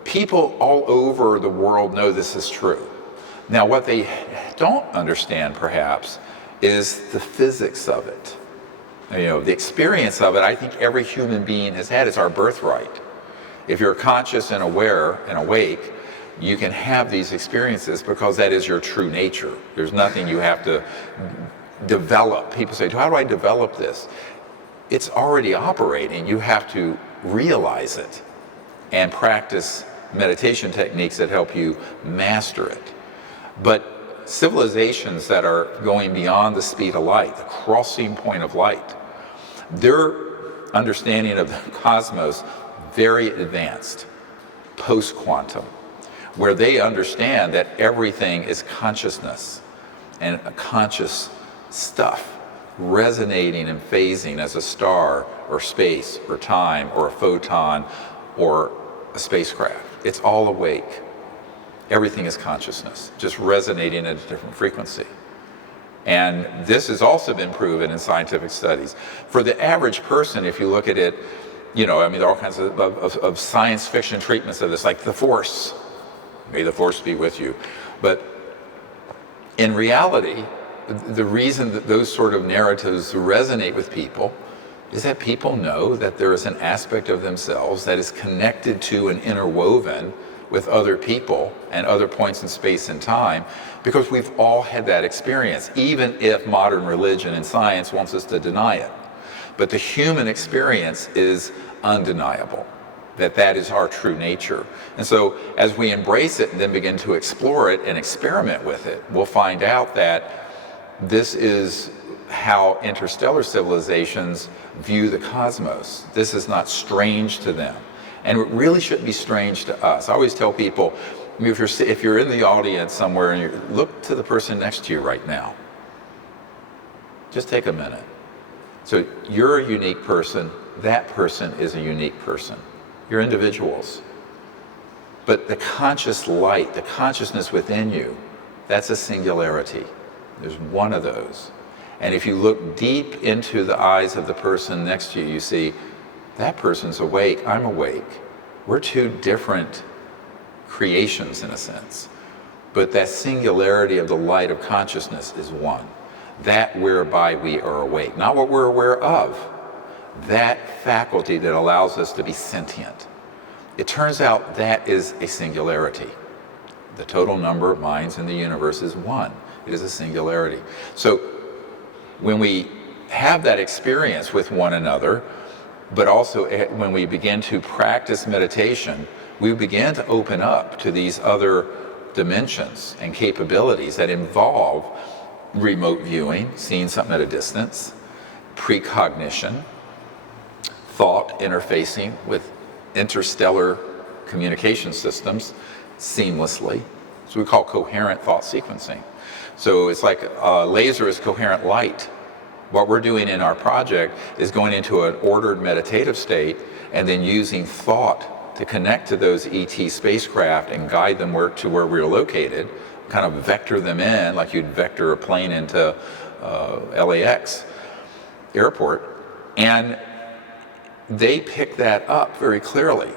people all over the world know this is true. Now, what they don't understand, perhaps, is the physics of it. The experience of it, I think every human being has had. It's our birthright. If you're conscious and aware and awake, you can have these experiences because that is your true nature. There's nothing you have to develop. People say, how do I develop this? It's already operating. You have to realize it and practice meditation techniques that help you master it. But civilizations that are going beyond the speed of light, the crossing point of light, their understanding of the cosmos very advanced, post-quantum, where they understand that everything is consciousness and conscious stuff resonating and phasing as a star or space or time or a photon or a spacecraft. It's all awake. Everything is consciousness, just resonating at a different frequency. And this has also been proven in scientific studies. For the average person, if you look at it, there are all kinds of science fiction treatments of this, like the Force. May the Force be with you. But in reality, the reason that those sort of narratives resonate with people is that people know that there is an aspect of themselves that is connected to and interwoven with other people and other points in space and time, because we've all had that experience, even if modern religion and science wants us to deny it. But the human experience is undeniable, that is our true nature. And so as we embrace it and then begin to explore it and experiment with it, we'll find out that this is how interstellar civilizations view the cosmos. This is not strange to them. And it really shouldn't be strange to us. I always tell people, if you're in the audience somewhere and you look to the person next to you right now, just take a minute. So you're a unique person, that person is a unique person. You're individuals. But the conscious light, the consciousness within you, that's a singularity. There's one of those. And if you look deep into the eyes of the person next to you, you see, that person's awake, I'm awake. We're two different creations in a sense. But that singularity of the light of consciousness is one. That whereby we are awake. Not what we're aware of. That faculty that allows us to be sentient. It turns out that is a singularity. The total number of minds in the universe is one. It is a singularity. So when we have that experience with one another, but also when we begin to practice meditation, we began to open up to these other dimensions and capabilities that involve remote viewing, seeing something at a distance, precognition, thought interfacing with interstellar communication systems seamlessly. So we call coherent thought sequencing. So it's like a laser is coherent light. What we're doing in our project is going into an ordered meditative state and then using thought to connect to those ET spacecraft and guide them to where we're located, kind of vector them in like you'd vector a plane into LAX airport. And they pick that up very clearly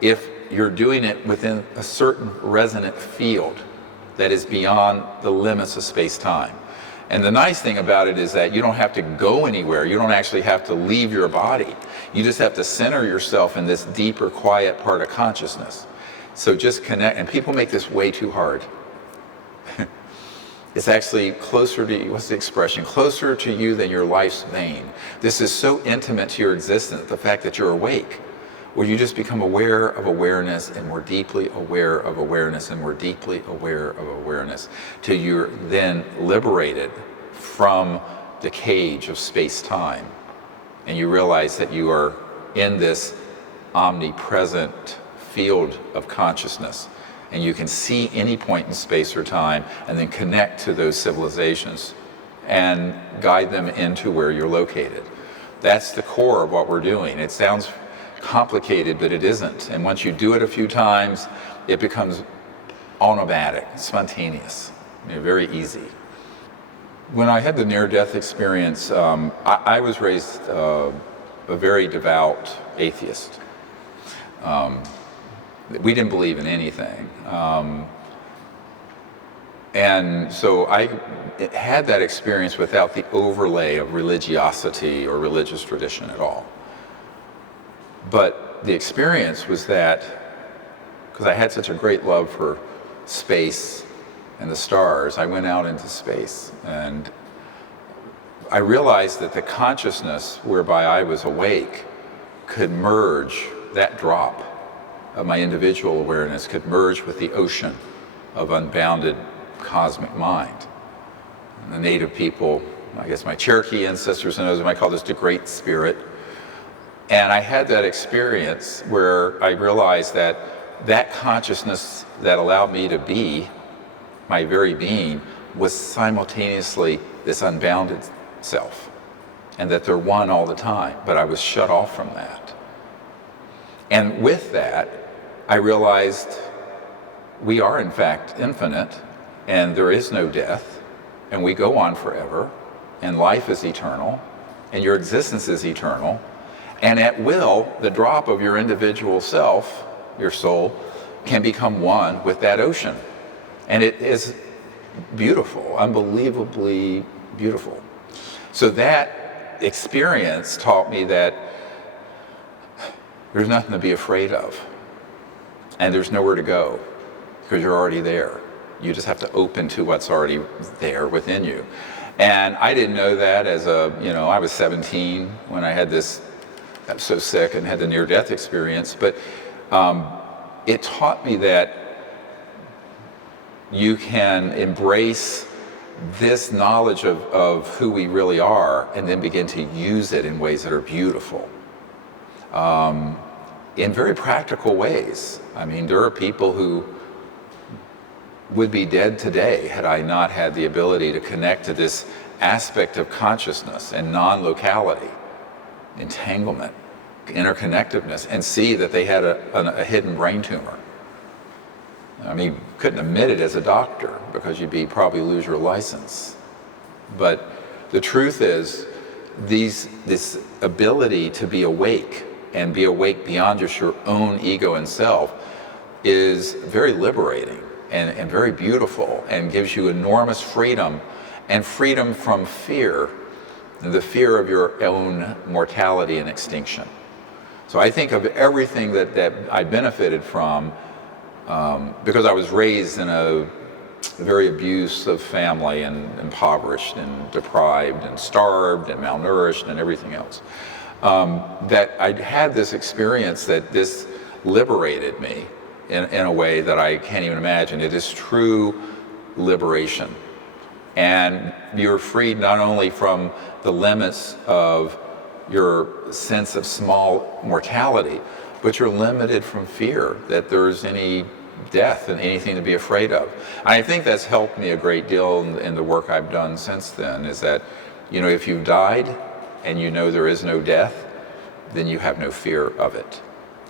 if you're doing it within a certain resonant field that is beyond the limits of space-time. And the nice thing about it is that you don't have to go anywhere. You don't actually have to leave your body. You just have to center yourself in this deeper, quiet part of consciousness. So just connect, and people make this way too hard. It's actually closer to you, what's the expression? Closer to you than your life's vein. This is so intimate to your existence, the fact that you're awake, where you just become aware of awareness and more deeply aware of awareness and more deeply aware of awareness, till you're then liberated from the cage of space-time. And you realize that you are in this omnipresent field of consciousness. And you can see any point in space or time and then connect to those civilizations and guide them into where you're located. That's the core of what we're doing. It sounds complicated, but it isn't. And once you do it a few times, it becomes automatic, spontaneous, very easy. When I had the near-death experience, I was raised a very devout atheist. We didn't believe in anything. And so I had that experience without the overlay of religiosity or religious tradition at all. But the experience was that, because I had such a great love for space and the stars, I went out into space. And I realized that the consciousness whereby I was awake could merge, that drop of my individual awareness could merge with the ocean of unbounded cosmic mind. And the native people, I guess my Cherokee ancestors and others might call this the Great Spirit. And I had that experience where I realized that that consciousness that allowed me to be, my very being, was simultaneously this unbounded self. And that they're one all the time, but I was shut off from that. And with that, I realized we are in fact infinite, and there is no death, and we go on forever, and life is eternal, and your existence is eternal, and at will, the drop of your individual self, your soul, can become one with that ocean. And it is beautiful, unbelievably beautiful. So that experience taught me that there's nothing to be afraid of. And there's nowhere to go, because you're already there. You just have to open to what's already there within you. And I didn't know that as I was 17 when I had this, I was so sick and had the near-death experience, but it taught me that you can embrace this knowledge of who we really are and then begin to use it in ways that are beautiful. In very practical ways. I mean, there are people who would be dead today had I not had the ability to connect to this aspect of consciousness and non-locality, entanglement, interconnectedness, and see that they had a hidden brain tumor. I mean, couldn't admit it as a doctor because you'd probably lose your license. But the truth is, this ability to be awake and be awake beyond just your own ego and self is very liberating and very beautiful, and gives you enormous freedom, and freedom from fear, the fear of your own mortality and extinction. So I think of everything that I benefited from, because I was raised in a very abusive family and impoverished and deprived and starved and malnourished and everything else. That I had this experience that this liberated me, in a way that I can't even imagine. It is true liberation. And you're freed not only from the limits of your sense of small mortality, but you're limited from fear that there's any death and anything to be afraid of. And I think that's helped me a great deal in the work I've done since then, is that, you know, if you've died and you know there is no death, then you have no fear of it.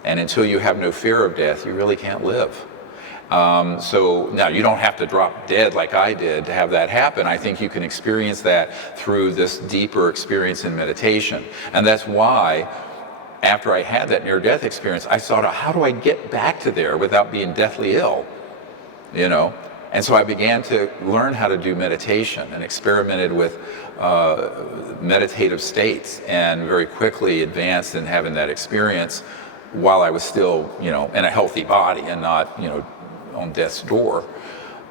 And until you have no fear of death, you really can't live. So now you don't have to drop dead like I did to have that happen. I think you can experience that through this deeper experience in meditation. And that's why after I had that near-death experience, I thought, how do I get back to there without being deathly ill, you know? And so I began to learn how to do meditation and experimented with meditative states, and very quickly advanced in having that experience while I was still, you know, in a healthy body and not, you know, on death's door.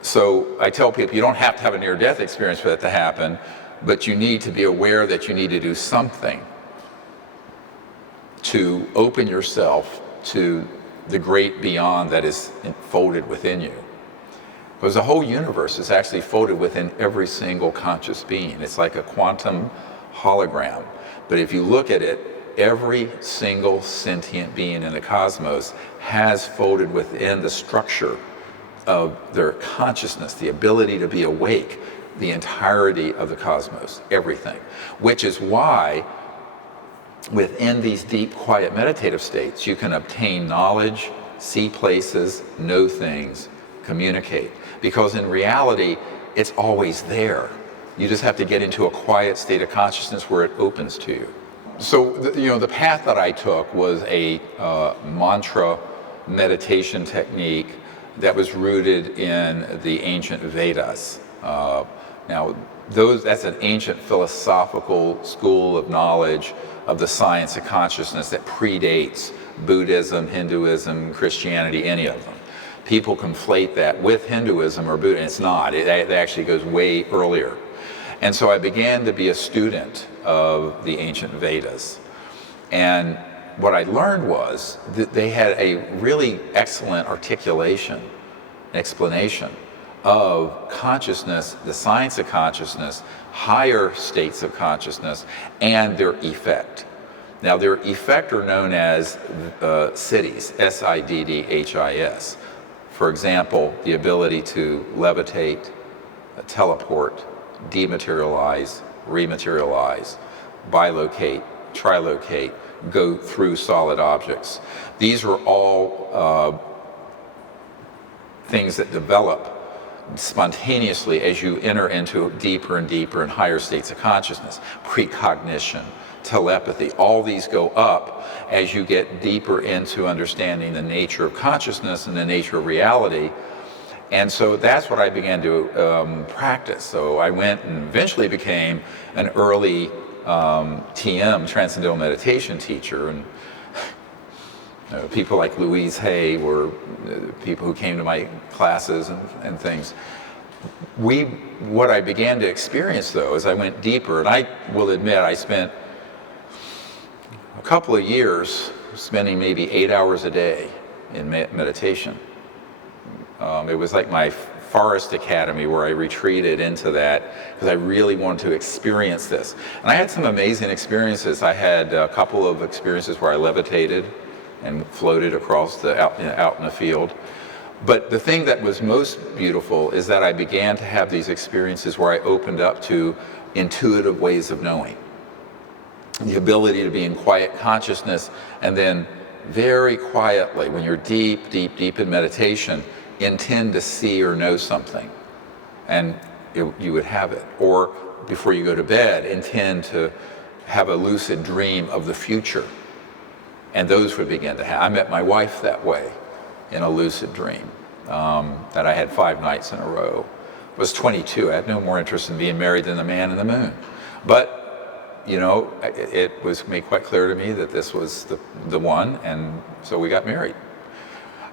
So I tell people, you don't have to have a near-death experience for that to happen, but you need to be aware that you need to do something to open yourself to the great beyond that is folded within you. Because the whole universe is actually folded within every single conscious being. It's like a quantum hologram. But if you look at it, every single sentient being in the cosmos has folded within the structure of their consciousness, the ability to be awake, the entirety of the cosmos, everything. Which is why within these deep, quiet, meditative states, you can obtain knowledge, see places, know things, communicate. Because in reality, it's always there. You just have to get into a quiet state of consciousness where it opens to you. So, you know, the path that I took was a mantra meditation technique that was rooted in the ancient Vedas. Now, that's an ancient philosophical school of knowledge of the science of consciousness that predates Buddhism, Hinduism, Christianity, any of them. People conflate that with Hinduism or Buddhism. It's not. It actually goes way earlier. And so I began to be a student of the ancient Vedas. And what I learned was that they had a really excellent articulation, explanation of consciousness, the science of consciousness, higher states of consciousness, and their effect. Now, their effect are known as siddhis, S-I-D-D-H-I-S. For example, the ability to levitate, teleport, dematerialize, rematerialize, bilocate, trilocate, go through solid objects. These are all things that develop spontaneously as you enter into deeper and deeper and higher states of consciousness. Precognition, telepathy, all these go up as you get deeper into understanding the nature of consciousness and the nature of reality. And so that's what I began to practice. So I went and eventually became an early TM, Transcendental Meditation teacher. And people like Louise Hay were people who came to my classes and things. What I began to experience, though, as I went deeper, and I will admit I spent a couple of years spending maybe 8 hours a day in meditation. It was like my forest academy where I retreated into that because I really wanted to experience this. And I had some amazing experiences. I had a couple of experiences where I levitated and floated across out in the field. But the thing that was most beautiful is that I began to have these experiences where I opened up to intuitive ways of knowing. The ability to be in quiet consciousness, and then very quietly, when you're deep, deep, deep in meditation, intend to see or know something, and you would have it. Or before you go to bed, intend to have a lucid dream of the future, and those would begin to happen. I met my wife that way, in a lucid dream, that I had 5 nights in a row. I was 22. I had no more interest in being married than the man in the moon. But, you know, it was made quite clear to me that this was the one, and so we got married.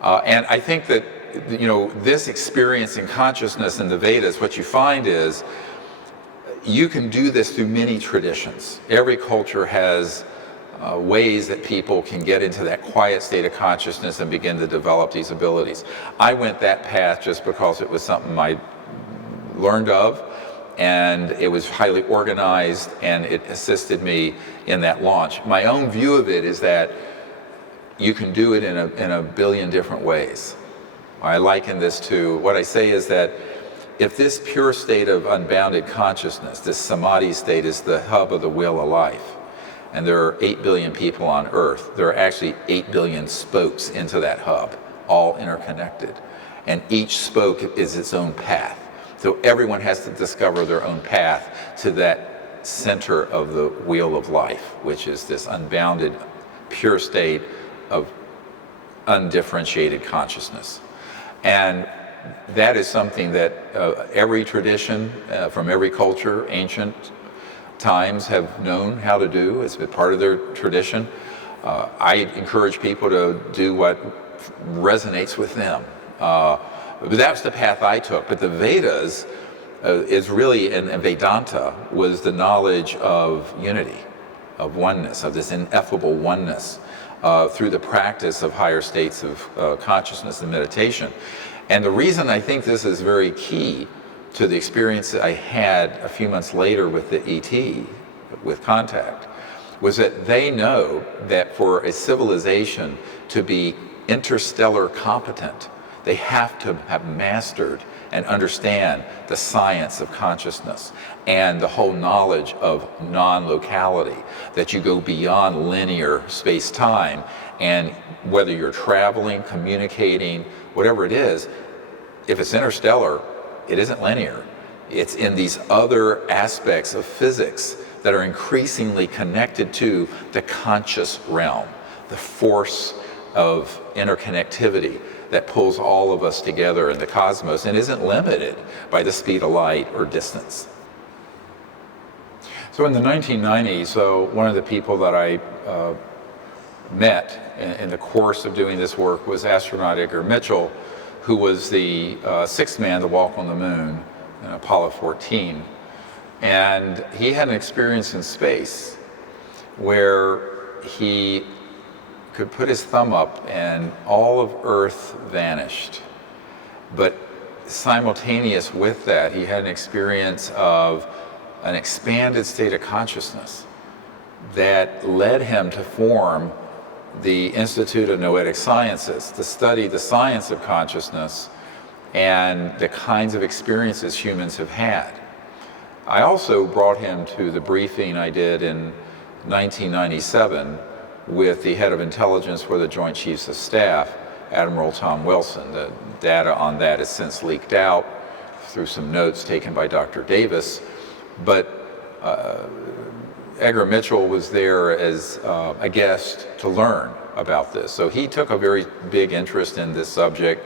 And I think that, you know, this experience in consciousness in the Vedas, what you find is you can do this through many traditions. Every culture has ways that people can get into that quiet state of consciousness and begin to develop these abilities. I went that path just because it was something I learned of, and it was highly organized, and it assisted me in that launch. My own view of it is that you can do it in a billion different ways. I liken this to, what I say is that if this pure state of unbounded consciousness, this samadhi state, is the hub of the wheel of life, and there are 8 billion people on Earth, there are actually 8 billion spokes into that hub, all interconnected. And each spoke is its own path. So everyone has to discover their own path to that center of the wheel of life, which is this unbounded, pure state of undifferentiated consciousness. And that is something that every tradition from every culture, ancient times, have known how to do. It's been part of their tradition. I encourage people to do what resonates with them. But that's the path I took. But the Vedas is really, and Vedanta was the knowledge of unity, of oneness, of this ineffable oneness through the practice of higher states of consciousness and meditation. And the reason I think this is very key to the experience that I had a few months later with the ET, with contact, was that they know that for a civilization to be interstellar competent, they have to have mastered and understand the science of consciousness and the whole knowledge of non-locality, that you go beyond linear space-time, and whether you're traveling, communicating, whatever it is, if it's interstellar, it isn't linear. It's in these other aspects of physics that are increasingly connected to the conscious realm, the force of interconnectivity that pulls all of us together in the cosmos and isn't limited by the speed of light or distance. So in the 1990s, one of the people that I met in the course of doing this work was astronaut Edgar Mitchell, who was the sixth man to walk on the moon in Apollo 14. And he had an experience in space where he could put his thumb up and all of Earth vanished. But simultaneous with that, he had an experience of an expanded state of consciousness that led him to form the Institute of Noetic Sciences, to study the science of consciousness and the kinds of experiences humans have had. I also brought him to the briefing I did in 1997 with the head of intelligence for the Joint Chiefs of Staff, Admiral Tom Wilson. The data on that has since leaked out through some notes taken by Dr. Davis, but Edgar Mitchell was there as a guest to learn about this. So he took a very big interest in this subject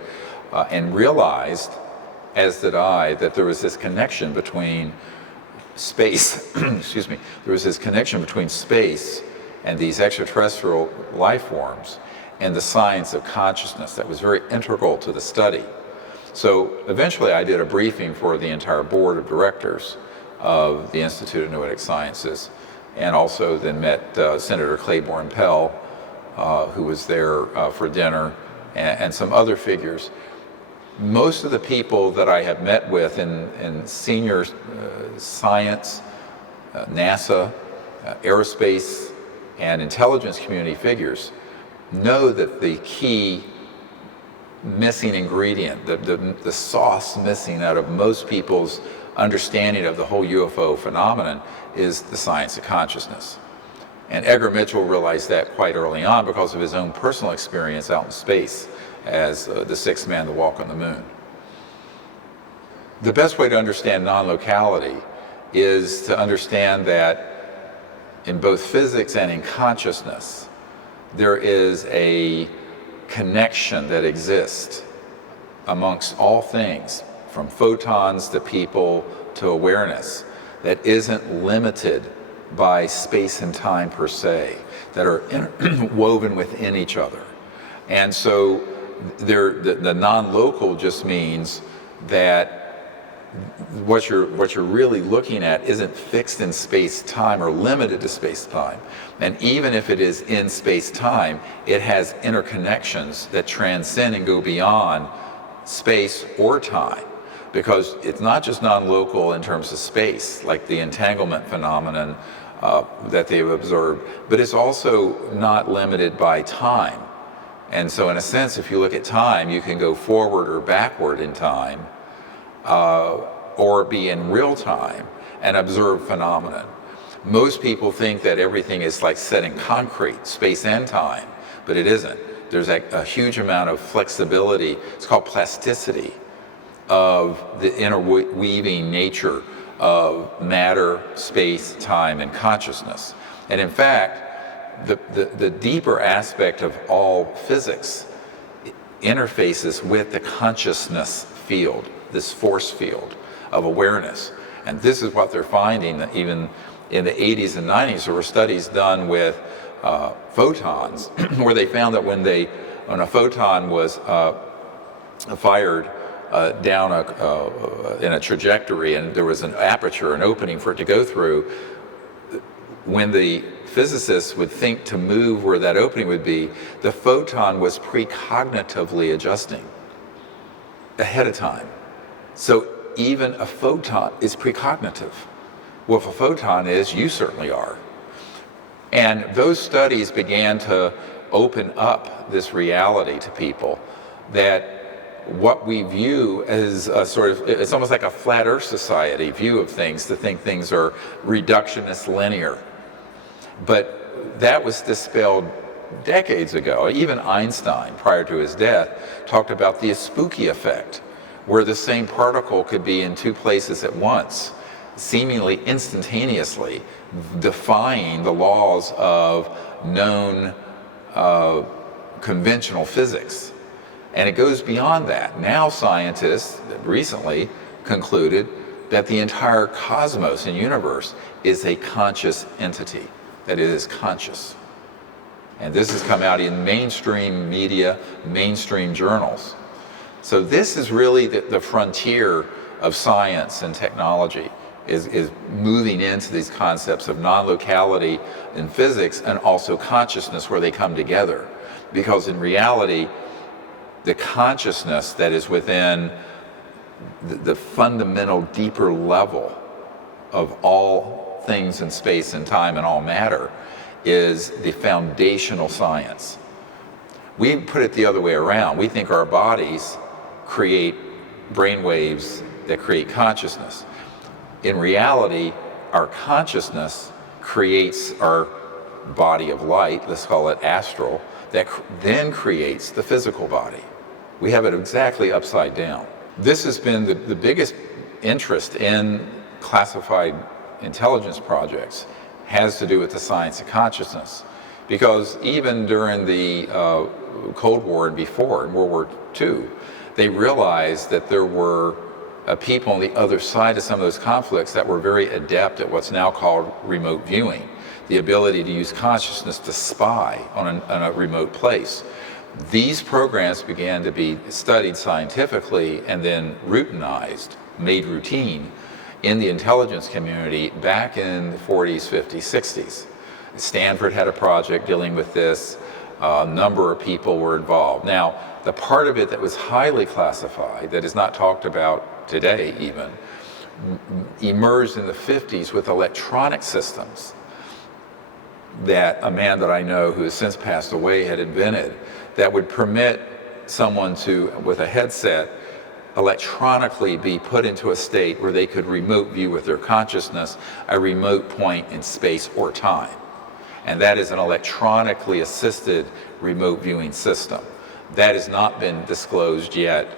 and realized, as did I, that there was this connection between space, excuse me, there was this connection between space and these extraterrestrial life forms and the science of consciousness that was very integral to the study. So eventually I did a briefing for the entire board of directors of the Institute of Noetic Sciences, and also then met Senator Claiborne Pell, who was there for dinner, and some other figures. Most of the people that I have met with in senior science, NASA, aerospace, and intelligence community figures know that the key missing ingredient, the sauce missing out of most people's understanding of the whole UFO phenomenon, is the science of consciousness. And Edgar Mitchell realized that quite early on because of his own personal experience out in space as the sixth man to walk on the moon. The best way to understand non-locality is to understand that in both physics and in consciousness, there is a connection that exists amongst all things, from photons to people to awareness, that isn't limited by space and time per se, that are woven within each other. And so the non-local just means that what you're really looking at isn't fixed in space-time or limited to space-time. And even if it is in space-time, it has interconnections that transcend and go beyond space or time, because it's not just non-local in terms of space, like the entanglement phenomenon that they've observed, but it's also not limited by time. And so in a sense, if you look at time, you can go forward or backward in time, or be in real time and observe phenomenon. Most people think that everything is like set in concrete, space and time, but it isn't. There's a huge amount of flexibility. It's called plasticity of the interweaving nature of matter, space, time, and consciousness. And in fact, the deeper aspect of all physics interfaces with the consciousness field, this force field of awareness. And this is what they're finding, that even in the 80s and 90s, there were studies done with photons, where they found that when a photon was fired down in a trajectory, and there was an aperture, an opening for it to go through, when the physicists would think to move where that opening would be, the photon was precognitively adjusting ahead of time. So even a photon is precognitive. Well, if a photon is, you certainly are. And those studies began to open up this reality to people, that what we view as a sort of, it's almost like a flat earth society view of things, to think things are reductionist linear. But that was dispelled decades ago. Even Einstein, prior to his death, talked about the spooky effect, where the same particle could be in two places at once, seemingly instantaneously, defying the laws of known conventional physics. And it goes beyond that. Now scientists recently concluded that the entire cosmos and universe is a conscious entity, that it is conscious. And this has come out in mainstream media, mainstream journals. So this is really the frontier of science and technology, is moving into these concepts of non-locality in physics and also consciousness, where they come together. Because in reality, the consciousness that is within the fundamental deeper level of all things in space and time and all matter is the foundational science. We put it the other way around. We think our bodies create brain waves that create consciousness. In reality, our consciousness creates our body of light, let's call it astral, that then creates the physical body. We have it exactly upside down. This has been the biggest interest in classified intelligence projects, has to do with the science of consciousness. Because even during the Cold War and before, in World War II, they realized that there were people on the other side of some of those conflicts that were very adept at what's now called remote viewing, the ability to use consciousness to spy on a remote place. These programs began to be studied scientifically and then routinized, made routine in the intelligence community back in the 40s, 50s, 60s. Stanford had a project dealing with this. A number of people were involved. Now, the part of it that was highly classified, that is not talked about today even, emerged in the 50s with electronic systems that a man that I know who has since passed away had invented, that would permit someone to, with a headset, electronically be put into a state where they could remote view with their consciousness a remote point in space or time. And that is an electronically assisted remote viewing system. That has not been disclosed yet.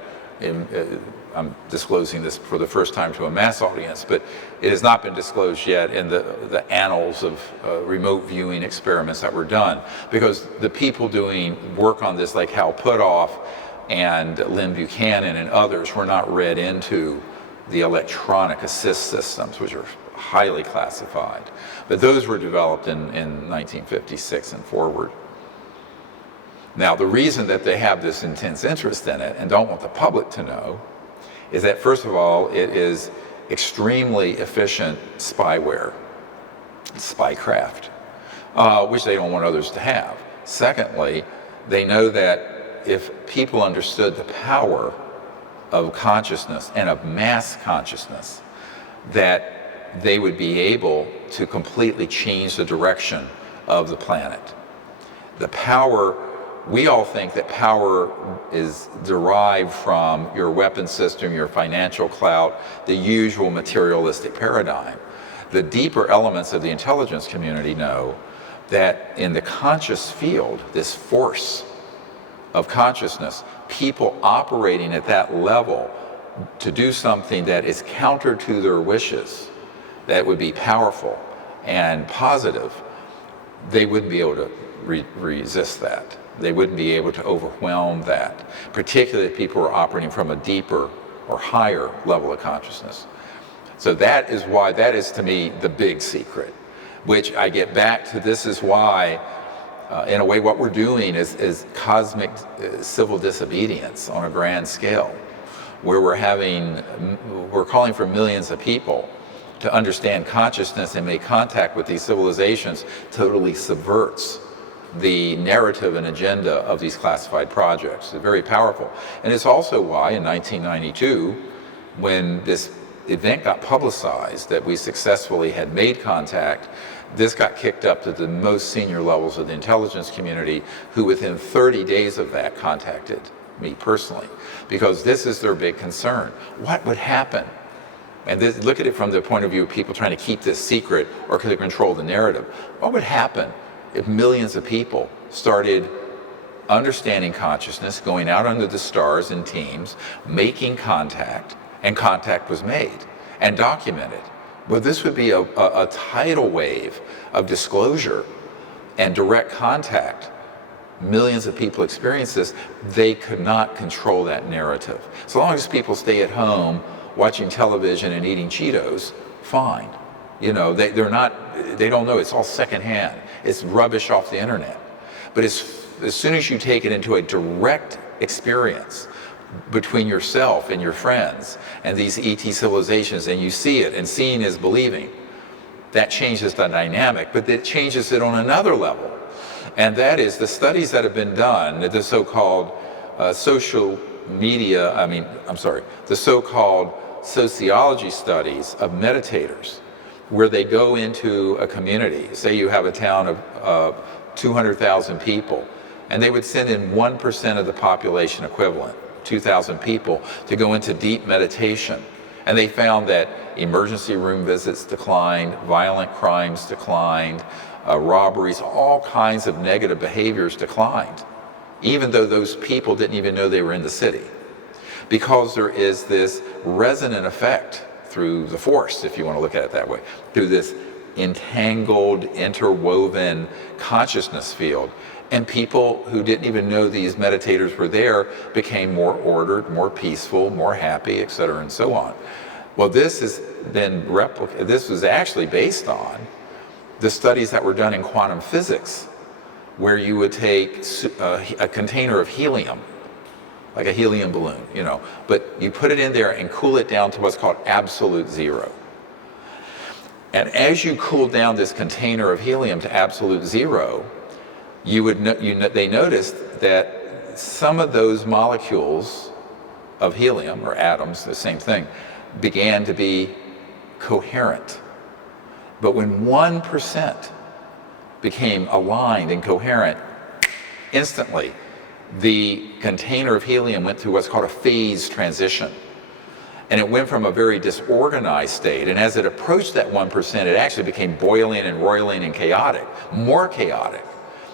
I'm disclosing this for the first time to a mass audience, but it has not been disclosed yet in the annals of remote viewing experiments that were done. Because the people doing work on this, like Hal Puthoff and Lynn Buchanan and others, were not read into the electronic assist systems, which are highly classified. But those were developed in 1956 and forward. Now, the reason that they have this intense interest in it and don't want the public to know is that, first of all, it is extremely efficient spyware, spycraft, which they don't want others to have. Secondly, they know that if people understood the power of consciousness and of mass consciousness, that they would be able to completely change the direction of the planet. The power, we all think that power is derived from your weapon system, your financial clout, the usual materialistic paradigm. The deeper elements of the intelligence community know that in the conscious field, this force of consciousness, people operating at that level to do something that is counter to their wishes, that would be powerful and positive, they wouldn't be able to resist that. They wouldn't be able to overwhelm that, particularly if people are operating from a deeper or higher level of consciousness. So that is why, that is to me the big secret, which I get back to. This is why, in a way, what we're doing is cosmic civil disobedience on a grand scale, where we're calling for millions of people to understand consciousness and make contact with these civilizations. Totally subverts the narrative and agenda of these classified projects. It's very powerful. And it's also why in 1992, when this event got publicized that we successfully had made contact, this got kicked up to the most senior levels of the intelligence community, who within 30 days of that contacted me personally, because this is their big concern. What would happen? And look at it from the point of view of people trying to keep this secret or to control the narrative. What would happen if millions of people started understanding consciousness, going out under the stars in teams, making contact, and contact was made and documented? Well, this would be a tidal wave of disclosure and direct contact. Millions of people experience this. They could not control that narrative. So long as people stay at home watching television and eating Cheetos, fine. You know, they don't know. It's all secondhand. It's rubbish off the internet. But as soon as you take it into a direct experience between yourself and your friends and these ET civilizations, and you see it, and seeing is believing, that changes the dynamic, but it changes it on another level. And that is the studies that have been done, the so-called the so-called sociology studies of meditators, where they go into a community. Say you have a town of 200,000 people, and they would send in 1% of the population equivalent, 2,000 people, to go into deep meditation. And they found that emergency room visits declined, violent crimes declined, robberies, all kinds of negative behaviors declined, even though those people didn't even know they were in the city. Because there is this resonant effect through the force, if you want to look at it that way, through this entangled, interwoven consciousness field. And people who didn't even know these meditators were there became more ordered, more peaceful, more happy, et cetera, and so on. Well, this has been replicated. This was actually based on the studies that were done in quantum physics, where you would take a container of helium, like a helium balloon, you know, but you put it in there and cool it down to what's called absolute zero. And as you cool down this container of helium to absolute zero, they noticed that some of those molecules of helium, or atoms, the same thing, began to be coherent. But when 1% became aligned and coherent, instantly the container of helium went through what's called a phase transition. And it went from a very disorganized state, and as it approached that 1%, it actually became boiling and roiling and chaotic, more chaotic.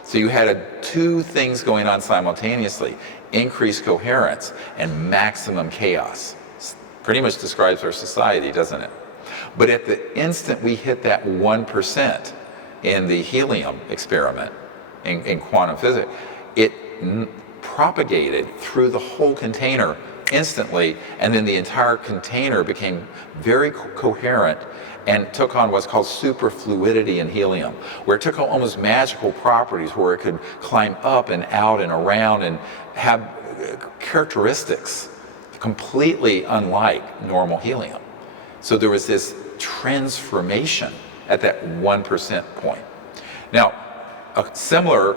So you had two things going on simultaneously: increased coherence and maximum chaos. Pretty much describes our society, doesn't it? But at the instant we hit that 1% in the helium experiment in quantum physics, it propagated through the whole container instantly, and then the entire container became very coherent and took on what's called superfluidity in helium, where it took on almost magical properties, where it could climb up and out and around and have characteristics completely unlike normal helium. So there was this transformation at that 1% point. Now, a similar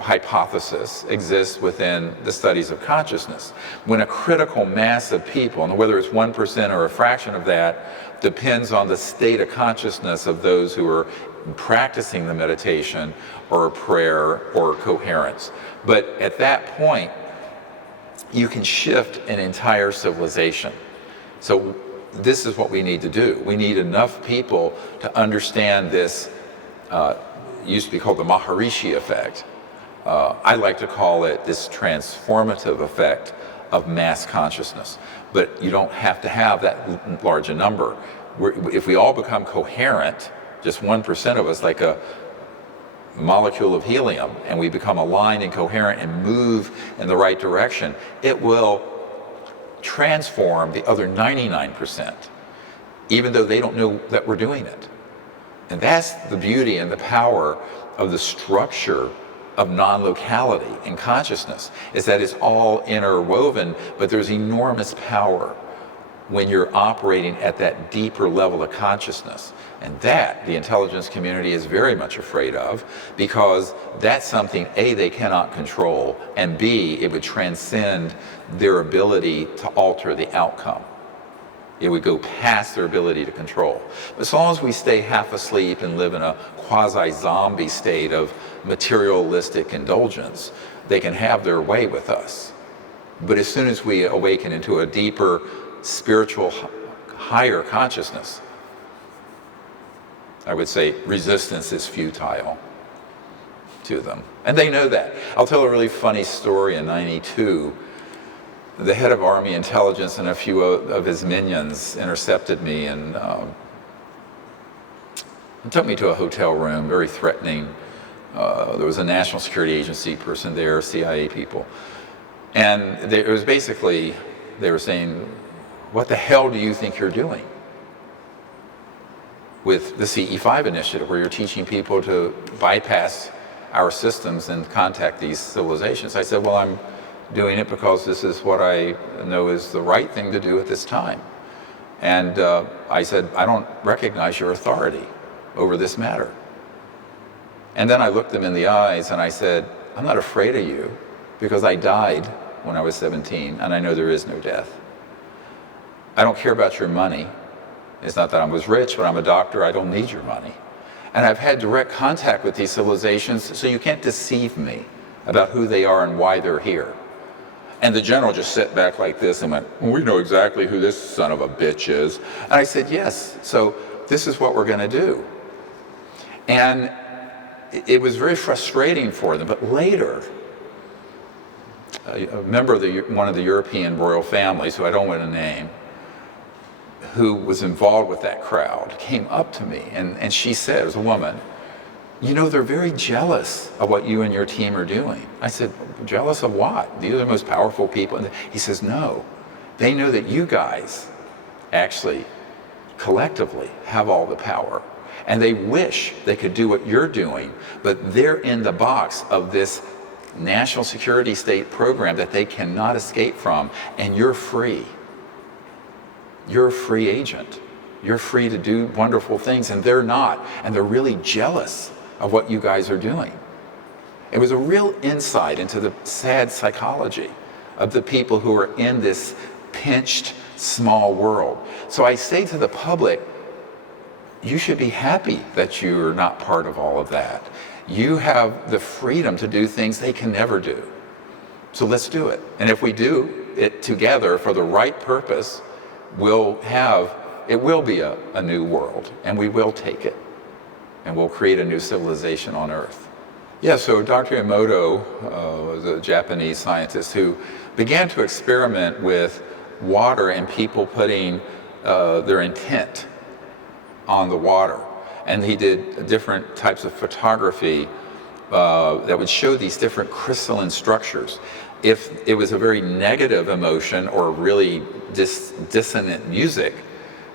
hypothesis exists within the studies of consciousness. When a critical mass of people, and whether it's 1% or a fraction of that, depends on the state of consciousness of those who are practicing the meditation or prayer or coherence. But at that point, you can shift an entire civilization. So this is what we need to do. We need enough people to understand this, used to be called the Maharishi effect. I like to call it this transformative effect of mass consciousness. But you don't have to have that large a number. If we all become coherent, just 1% of us, like a molecule of helium, and we become aligned and coherent and move in the right direction, it will transform the other 99%, even though they don't know that we're doing it. And that's the beauty and the power of the structure of non-locality in consciousness, is that it's all interwoven, but there's enormous power when you're operating at that deeper level of consciousness. And that the intelligence community is very much afraid of, because that's something, A, they cannot control, and B, it would transcend their ability to alter the outcome. It would go past their ability to control. But as long as we stay half asleep and live in a quasi-zombie state of materialistic indulgence, they can have their way with us. But as soon as we awaken into a deeper spiritual, higher consciousness, I would say resistance is futile to them. And they know that. I'll tell a really funny story. In '92, the head of Army Intelligence and a few of his minions intercepted me and took me to a hotel room, very threatening. There was a National Security Agency person there, CIA people. And it was basically, they were saying, what the hell do you think you're doing with the CE5 initiative, where you're teaching people to bypass our systems and contact these civilizations? I said, well, I'm doing it because this is what I know is the right thing to do at this time. And I said, I don't recognize your authority over this matter. And then I looked them in the eyes and I said, I'm not afraid of you, because I died when I was 17 and I know there is no death. I don't care about your money. It's not that I was rich, but I'm a doctor. I don't need your money. And I've had direct contact with these civilizations, so you can't deceive me about who they are and why they're here. And the general just sat back like this and went, well, we know exactly who this son of a bitch is. And I said, yes, so this is what we're going to do. And it was very frustrating for them. But later, a member of one of the European royal families, who I don't want to name, who was involved with that crowd, came up to me and she said, it was a woman, you know, they're very jealous of what you and your team are doing. I said, jealous of what? These are the most powerful people. And he says, no, they know that you guys actually collectively have all the power. And they wish they could do what you're doing, but they're in the box of this national security state program that they cannot escape from, and you're free. You're a free agent. You're free to do wonderful things, and they're not. And they're really jealous of what you guys are doing. It was a real insight into the sad psychology of the people who are in this pinched, small world. So I say to the public, you should be happy that you're not part of all of that. You have the freedom to do things they can never do. So let's do it. And if we do it together for the right purpose, it will be a new world, and we will take it, and we'll create a new civilization on Earth. Yeah, so Dr. Emoto was a Japanese scientist who began to experiment with water and people putting their intent on the water. And he did different types of photography that would show these different crystalline structures. If it was a very negative emotion or really dissonant music,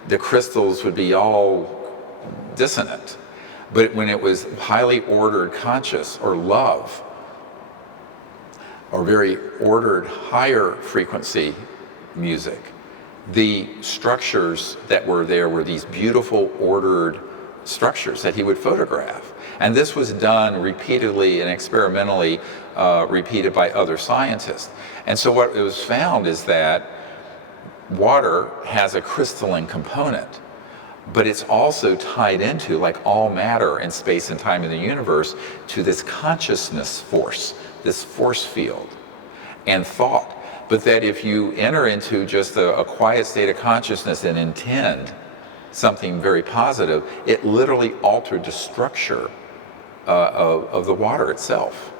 the crystals would be all dissonant. But when it was highly ordered conscious or love, or very ordered higher frequency music. The structures that were there were these beautiful, ordered structures that he would photograph. And this was done repeatedly and experimentally repeated by other scientists. And so what was found is that water has a crystalline component, but it's also tied into, like all matter and space and time in the universe, to this consciousness force, this force field and thought. But that if you enter into just a quiet state of consciousness and intend something very positive, it literally altered the structure of the water itself.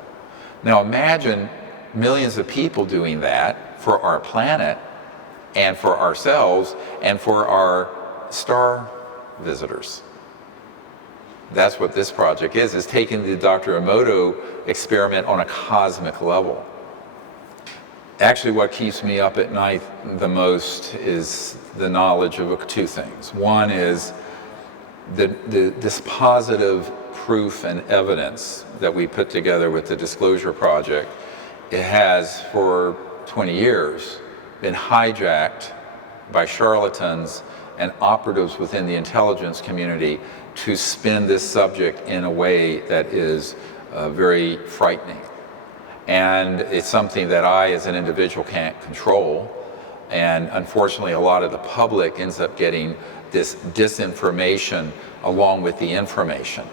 Now imagine millions of people doing that for our planet and for ourselves and for our star visitors. That's what this project is taking the Dr. Emoto experiment on a cosmic level. Actually, what keeps me up at night the most is the knowledge of two things. One is this positive proof and evidence that we put together with the Disclosure Project. It has, for 20 years, been hijacked by charlatans and operatives within the intelligence community to spin this subject in a way that is very frightening. And it's something that I, as an individual, can't control. And unfortunately, a lot of the public ends up getting this disinformation along with the information.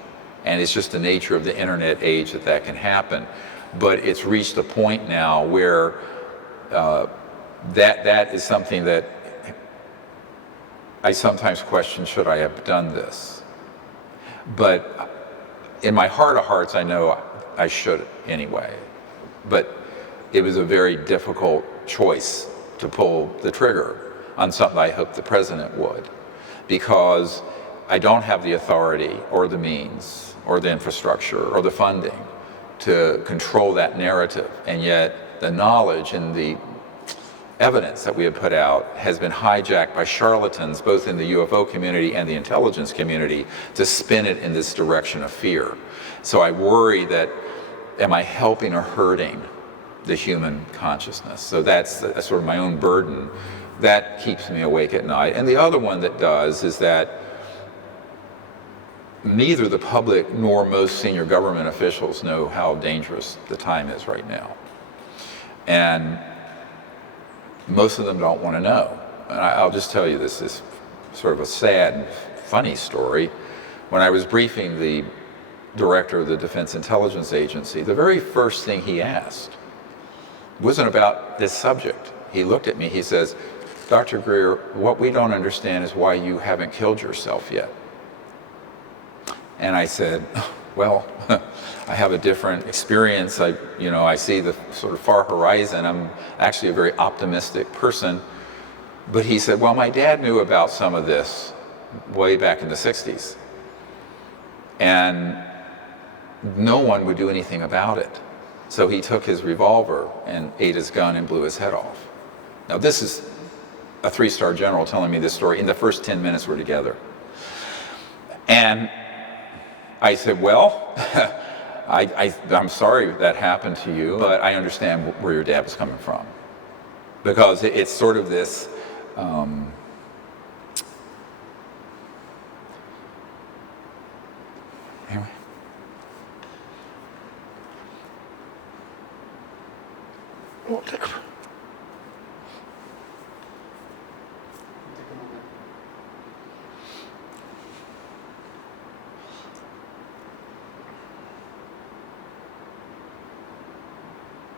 And it's just the nature of the internet age that can happen. But it's reached a point now where that is something that I sometimes question, should I have done this? But in my heart of hearts, I know I should anyway. But it was a very difficult choice to pull the trigger on something I hoped the president would, because I don't have the authority or the means or the infrastructure or the funding to control that narrative. And yet the knowledge and the evidence that we have put out has been hijacked by charlatans, both in the UFO community and the intelligence community, to spin it in this direction of fear. So I worry that, am I helping or hurting the human consciousness? So that's sort of my own burden. That keeps me awake at night. And the other one that does is that neither the public nor most senior government officials know how dangerous the time is right now. And most of them don't want to know. And I'll just tell you this is sort of a sad, funny story. When I was briefing the director of the Defense Intelligence Agency, the very first thing he asked wasn't about this subject. He looked at me, he says, Dr. Greer, what we don't understand is why you haven't killed yourself yet. And I said, well, I have a different experience. I see the sort of far horizon. I'm actually a very optimistic person. But he said, well, my dad knew about some of this way back in the 60s. And no one would do anything about it. So he took his revolver and ate his gun and blew his head off. Now this is a 3-star general telling me this story in the first 10 minutes we're together. And I said, well, I'm sorry that happened to you, but I understand where your dad was coming from. Because it's sort of this, anyway. We'll take a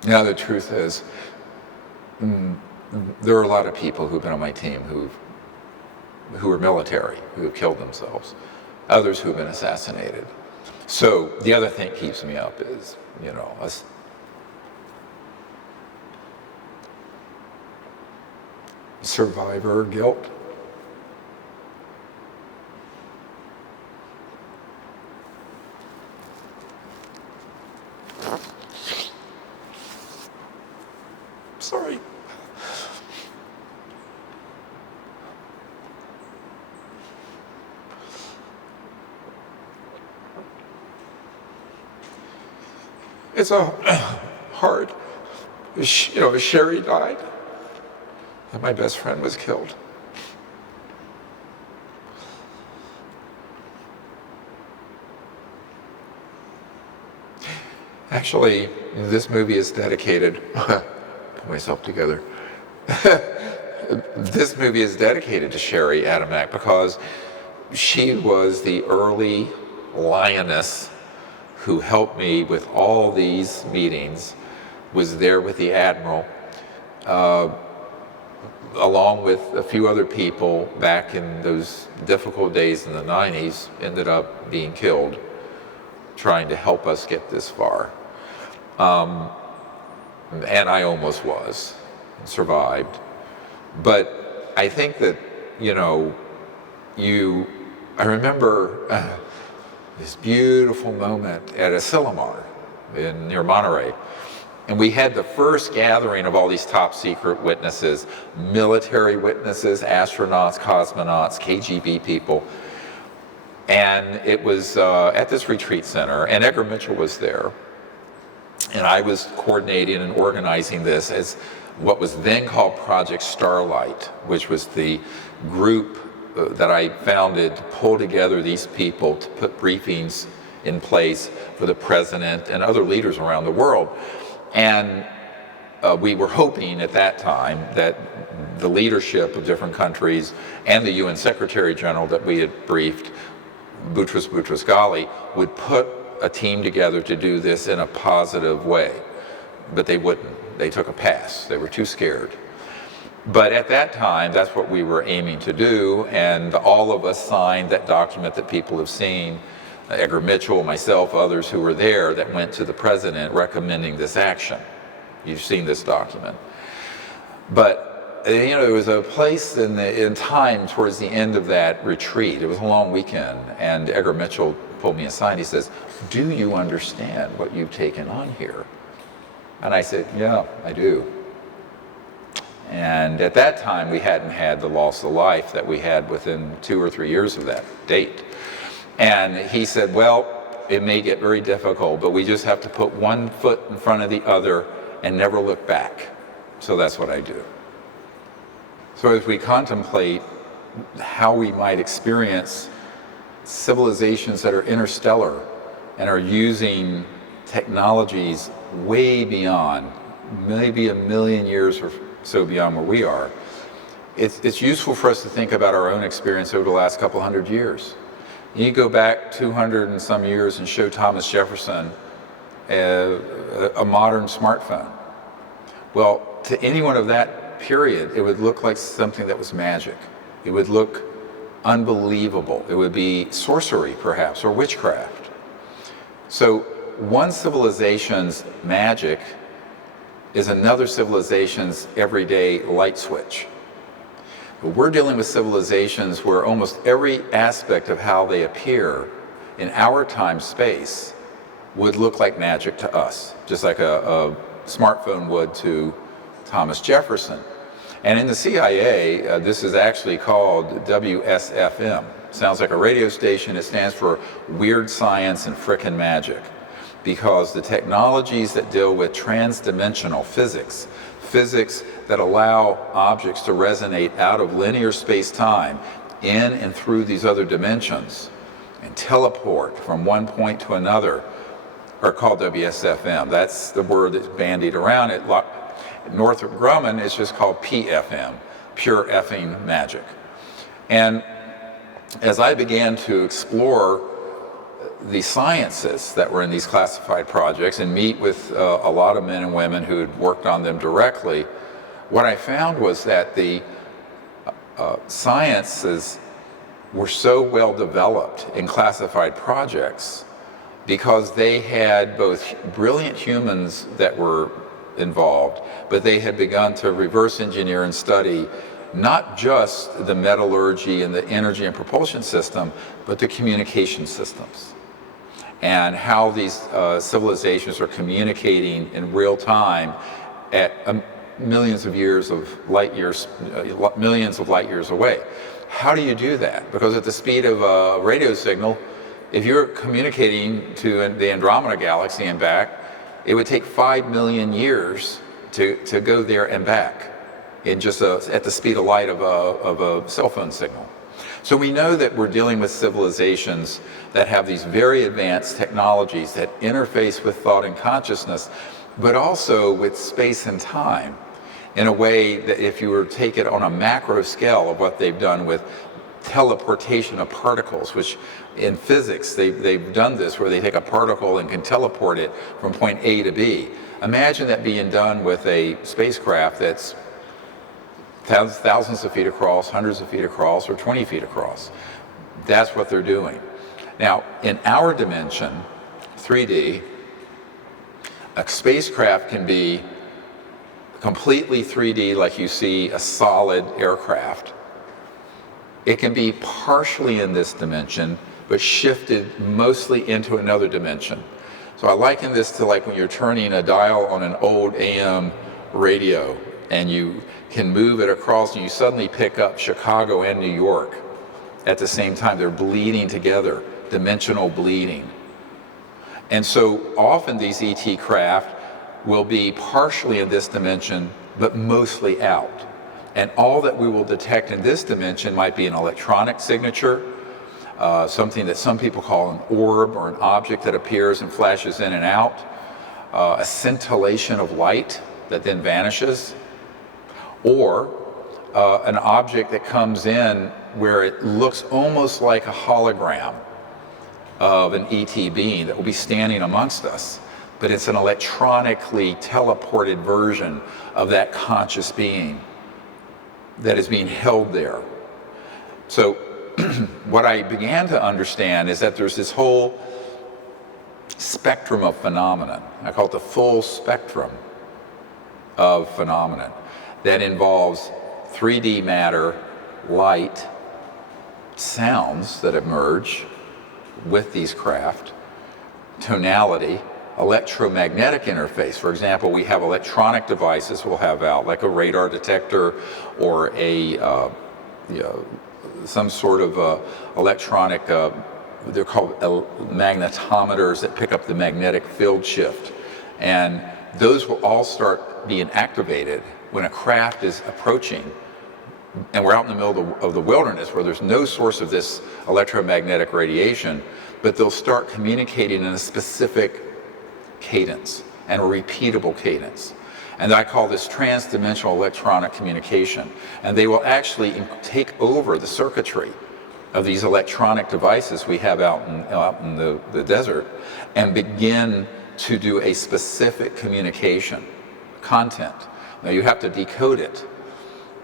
Now the truth is, there are a lot of people who've been on my team who are military, who have killed themselves, others who've been assassinated. So the other thing that keeps me up is, survivor guilt. Sorry. It's hard. Sherry died. and my best friend was killed. Actually, this movie is dedicated, put myself together. This movie is dedicated to Sherry Adamek because she was the early lioness who helped me with all these meetings, was there with the Admiral, along with a few other people back in those difficult days in the 90s, ended up being killed trying to help us get this far. And I almost was, survived. But I think that, you know, I remember this beautiful moment at Asilomar near Monterey. And we had the first gathering of all these top secret witnesses, military witnesses, astronauts, cosmonauts, KGB people. And it was at this retreat center, and Edgar Mitchell was there. And I was coordinating and organizing this as what was then called Project Starlight, which was the group that I founded to pull together these people to put briefings in place for the president and other leaders around the world. And we were hoping at that time that the leadership of different countries and the UN Secretary General that we had briefed, Boutros Boutros-Ghali, would put a team together to do this in a positive way. But they wouldn't. They took a pass. They were too scared. But at that time, that's what we were aiming to do, and all of us signed that document that people have seen, Edgar Mitchell, myself, others who were there, that went to the president recommending this action. You've seen this document. But you know, there was a place in time towards the end of that retreat. It was a long weekend, and Edgar Mitchell pulled me aside. He says, "Do you understand what you've taken on here?" And I said, "Yeah, I do." And at that time, we hadn't had the loss of life that we had within 2 or 3 years of that date. And he said, "Well, it may get very difficult, but we just have to put one foot in front of the other and never look back." So that's what I do. So as we contemplate how we might experience civilizations that are interstellar and are using technologies way beyond, maybe 1,000,000 years or so beyond where we are, it's useful for us to think about our own experience over the last couple hundred years. You go back 200 and some years and show Thomas Jefferson a modern smartphone. Well, to anyone of that period, it would look like something that was magic. It would look unbelievable. It would be sorcery, perhaps, or witchcraft. So one civilization's magic is another civilization's everyday light switch. But we're dealing with civilizations where almost every aspect of how they appear in our time space would look like magic to us, just like a smartphone would to Thomas Jefferson. And in the CIA, this is actually called WSFM. Sounds like a radio station. It stands for Weird Science and Frickin' Magic, because the technologies that deal with transdimensional physics, physics that allow objects to resonate out of linear space-time in and through these other dimensions and teleport from one point to another, are called WSFM. That's the word that's bandied around it. Northrop Grumman is just called PFM, pure effing magic. And as I began to explore the sciences that were in these classified projects and meet with a lot of men and women who had worked on them directly, what I found was that the sciences were so well developed in classified projects because they had both brilliant humans that were involved, but they had begun to reverse engineer and study not just the metallurgy and the energy and propulsion system, but the communication systems and how these civilizations are communicating in real time at millions of light years away. How do you do that? Because at the speed of a radio signal, if you're communicating to the Andromeda galaxy and back, it would take 5 million years to go there and back in just at the speed of light of a cell phone signal. So we know that we're dealing with civilizations that have these very advanced technologies that interface with thought and consciousness, but also with space and time in a way that if you were to take it on a macro scale of what they've done with teleportation of particles, which in physics they've done this where they take a particle and can teleport it from point A to B. Imagine that being done with a spacecraft that's thousands of feet across, hundreds of feet across, or 20 feet across. That's what they're doing. Now, in our dimension, 3D, a spacecraft can be completely 3D like you see a solid aircraft. It can be partially in this dimension, but shifted mostly into another dimension. So I liken this to like when you're turning a dial on an old AM radio and you can move it across and you suddenly pick up Chicago and New York at the same time. They're bleeding together, dimensional bleeding. And so often these ET craft will be partially in this dimension, but mostly out. And all that we will detect in this dimension might be an electronic signature, something that some people call an orb or an object that appears and flashes in and out, a scintillation of light that then vanishes, or an object that comes in where it looks almost like a hologram of an ET being that will be standing amongst us, but it's an electronically teleported version of that conscious being that is being held there. So what I began to understand is that there's this whole spectrum of phenomenon. I call it the full spectrum of phenomenon that involves 3D matter, light, sounds that emerge with these craft, tonality, electromagnetic interface. For example, we have electronic devices we'll have out, like a radar detector or some sort of electronic, they're called magnetometers that pick up the magnetic field shift. And those will all start being activated when a craft is approaching. And we're out in the middle of the wilderness where there's no source of this electromagnetic radiation, but they'll start communicating in a specific cadence and a repeatable cadence. And I call this trans-dimensional electronic communication. And they will actually take over the circuitry of these electronic devices we have out in the desert and begin to do a specific communication content. Now you have to decode it,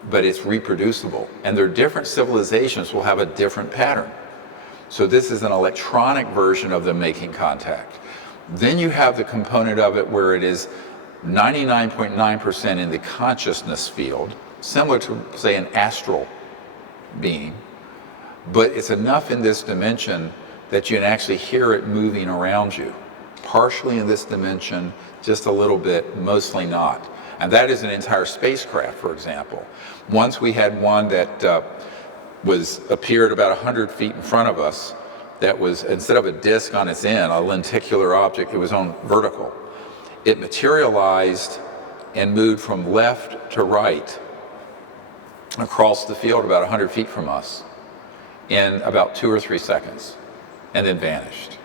but it's reproducible. And their different civilizations will have a different pattern. So this is an electronic version of them making contact. Then you have the component of it where it is 99.9% in the consciousness field, similar to, say, an astral being, but it's enough in this dimension that you can actually hear it moving around you. Partially in this dimension, just a little bit, mostly not. And that is an entire spacecraft, for example. Once we had one that appeared about 100 feet in front of us that was, instead of a disc on its end, a lenticular object, it was on vertical. It materialized and moved from left to right across the field about 100 feet from us in about 2 or 3 seconds and then vanished.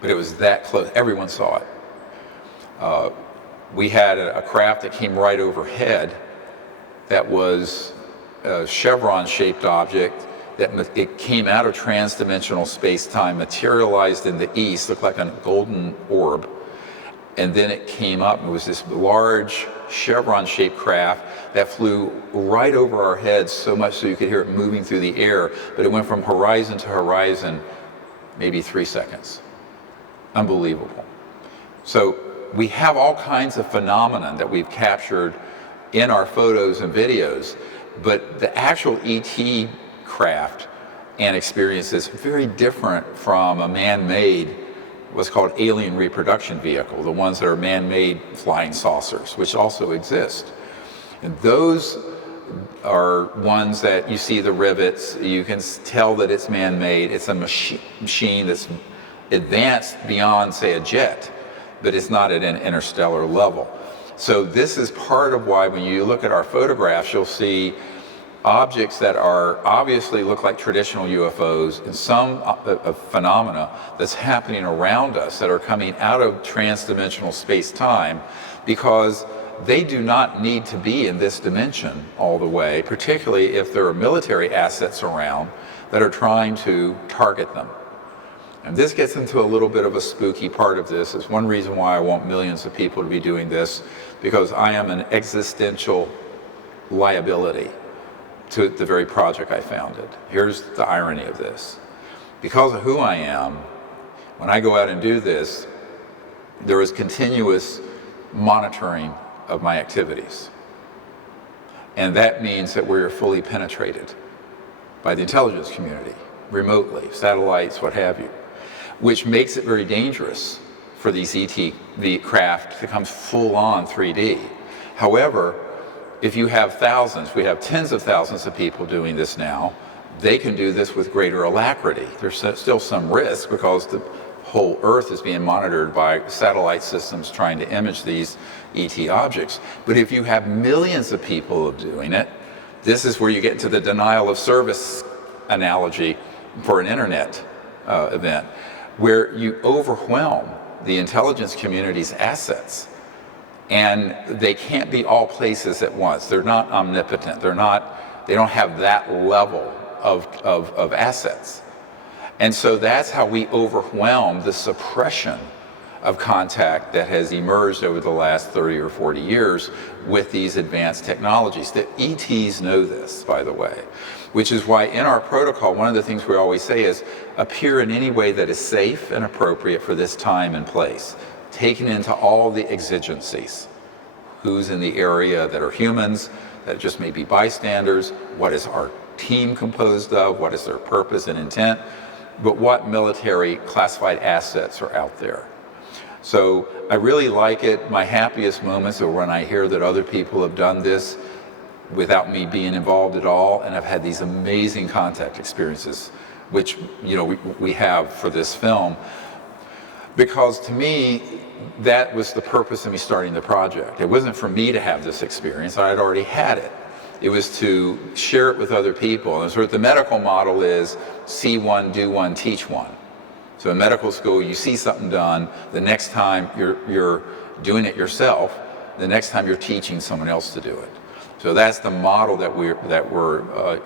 But it was that close, everyone saw it. We had a craft that came right overhead that was a chevron-shaped object that it came out of trans-dimensional space-time, materialized in the east, looked like a golden orb, and then it came up. It was this large chevron-shaped craft that flew right over our heads, so much so you could hear it moving through the air, but it went from horizon to horizon, maybe 3 seconds. Unbelievable. So we have all kinds of phenomenon that we've captured in our photos and videos, but the actual ET craft and experience is very different from a man-made, what's called alien reproduction vehicle, the ones that are man-made flying saucers, which also exist. And those are ones that you see the rivets, you can tell that it's man-made, it's a machine that's advanced beyond, say, a jet, but it's not at an interstellar level. So this is part of why when you look at our photographs, you'll see objects that are obviously look like traditional UFOs and some phenomena that's happening around us that are coming out of trans-dimensional space-time, because they do not need to be in this dimension all the way, particularly if there are military assets around that are trying to target them. And this gets into a little bit of a spooky part of this. It's one reason why I want millions of people to be doing this, because I am an existential liability to the very project I founded. Here's the irony of this. Because of who I am, when I go out and do this, there is continuous monitoring of my activities. And that means that we're fully penetrated by the intelligence community, remotely, satellites, what have you, which makes it very dangerous for these the craft to come full on 3D. However, if you have thousands, we have tens of thousands of people doing this now, they can do this with greater alacrity. There's still some risk because the whole Earth is being monitored by satellite systems trying to image these ET objects. But if you have millions of people doing it, this is where you get into the denial of service analogy for an internet event, where you overwhelm the intelligence community's assets. And they can't be all places at once. They're not omnipotent. They don't have that level of assets. And so that's how we overwhelm the suppression of contact that has emerged over the last 30 or 40 years with these advanced technologies. The ETs know this, by the way, which is why in our protocol, one of the things we always say is appear in any way that is safe and appropriate for this time and place, taken into all the exigencies. Who's in the area that are humans, that just may be bystanders, what is our team composed of, what is their purpose and intent, but what military classified assets are out there. So I really like it. My happiest moments are when I hear that other people have done this without me being involved at all, and I've had these amazing contact experiences, which we have for this film. Because to me, that was the purpose of me starting the project. It wasn't for me to have this experience, I had already had it. It was to share it with other people. And sort of the medical model is see one, do one, teach one. So in medical school, you see something done, the next time you're doing it yourself, the next time you're teaching someone else to do it. So that's the model that we're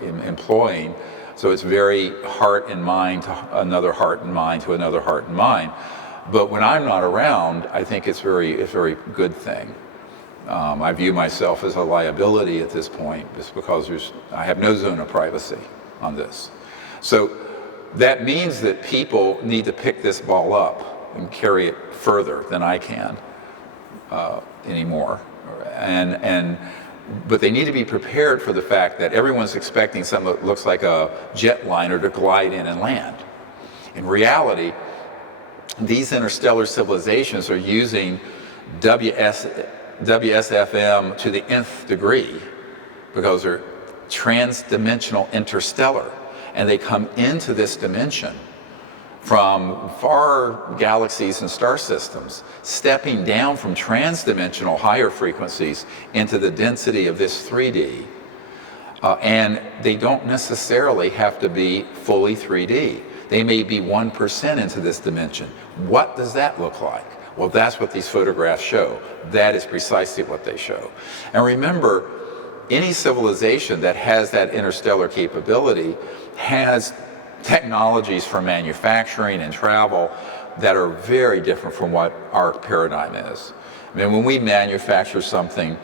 employing. So it's very heart and mind to another heart and mind to another heart and mind. But when I'm not around, I think it's a very good thing. I view myself as a liability at this point, just because I have no zone of privacy on this. So that means that people need to pick this ball up and carry it further than I can anymore. But they need to be prepared for the fact that everyone's expecting something that looks like a jet liner to glide in and land. In reality, these interstellar civilizations are using WSFM to the nth degree because they're trans-dimensional interstellar, and they come into this dimension from far galaxies and star systems, stepping down from trans-dimensional higher frequencies into the density of this 3D. And they don't necessarily have to be fully 3D. They may be 1% into this dimension. What does that look like? Well, that's what these photographs show. That is precisely what they show. And remember, any civilization that has that interstellar capability has technologies for manufacturing and travel that are very different from what our paradigm is. I mean, when we manufacture something,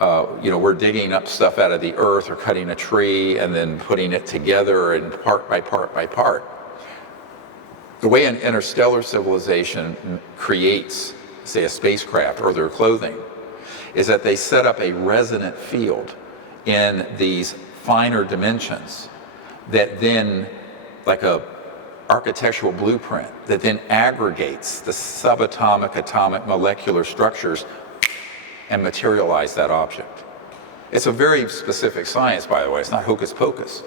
we're digging up stuff out of the earth or cutting a tree and then putting it together and part by part by part. The way an interstellar civilization creates, say, a spacecraft or their clothing, is that they set up a resonant field in these finer dimensions that then, like a architectural blueprint, that then aggregates the subatomic, atomic, molecular structures and materialize that object. It's a very specific science, by the way. It's not hocus pocus,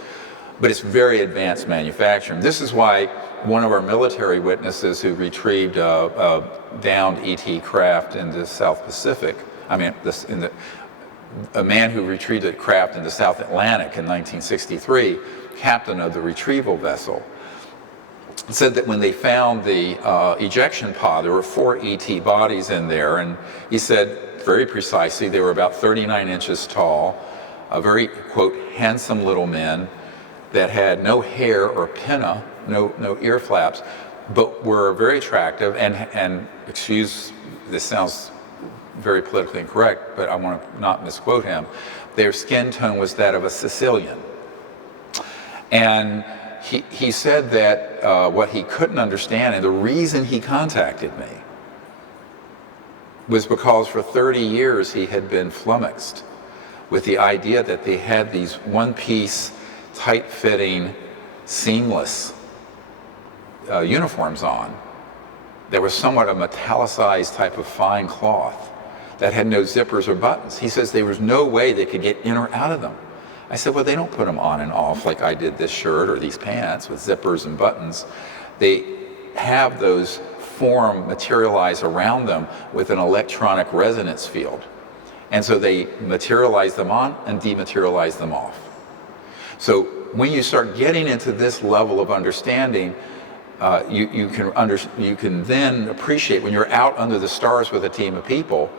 but it's very advanced manufacturing. This is why one of our military witnesses who retrieved a downed ET craft in the South Pacific I mean, a man who retrieved a craft in the South Atlantic in 1963, captain of the retrieval vessel, said that when they found the ejection pod, there were 4 ET bodies in there, and he said very precisely they were about 39 inches tall, very, quote, handsome little men that had no hair or pinna, no ear flaps, but were very attractive and excuse, this sounds very politically incorrect, but I want to not misquote him, their skin tone was that of a Sicilian. And he said that what he couldn't understand, and the reason he contacted me, was because for 30 years he had been flummoxed with the idea that they had these one-piece, tight-fitting, seamless uniforms on. There was somewhat a metallicized type of fine cloth that had no zippers or buttons. He says there was no way they could get in or out of them. I said, well, they don't put them on and off like I did this shirt or these pants with zippers and buttons. They have those form materialize around them with an electronic resonance field. And so they materialize them on and dematerialize them off. So when you start getting into this level of understanding, you can then appreciate when you're out under the stars with a team of people,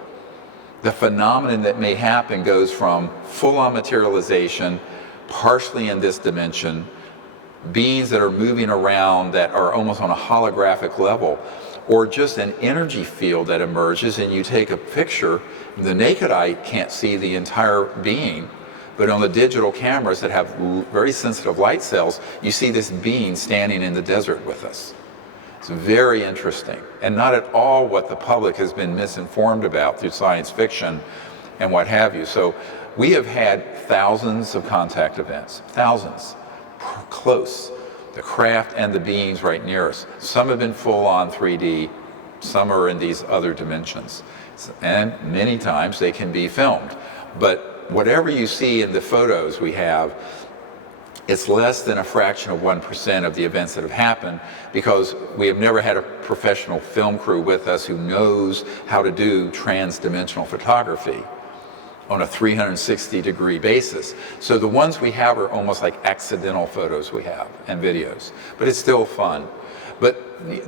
the phenomenon that may happen goes from full-on materialization, partially in this dimension, beings that are moving around that are almost on a holographic level, or just an energy field that emerges and you take a picture, the naked eye can't see the entire being, but on the digital cameras that have very sensitive light cells, you see this being standing in the desert with us. It's very interesting, and not at all what the public has been misinformed about through science fiction and what have you. So we have had thousands of contact events, thousands, close, the craft and the beings right near us. Some have been full-on 3D, some are in these other dimensions, and many times they can be filmed. But whatever you see in the photos we have, it's less than a fraction of 1% of the events that have happened, because we have never had a professional film crew with us who knows how to do trans-dimensional photography on a 360-degree basis. So the ones we have are almost like accidental photos we have and videos, but it's still fun. But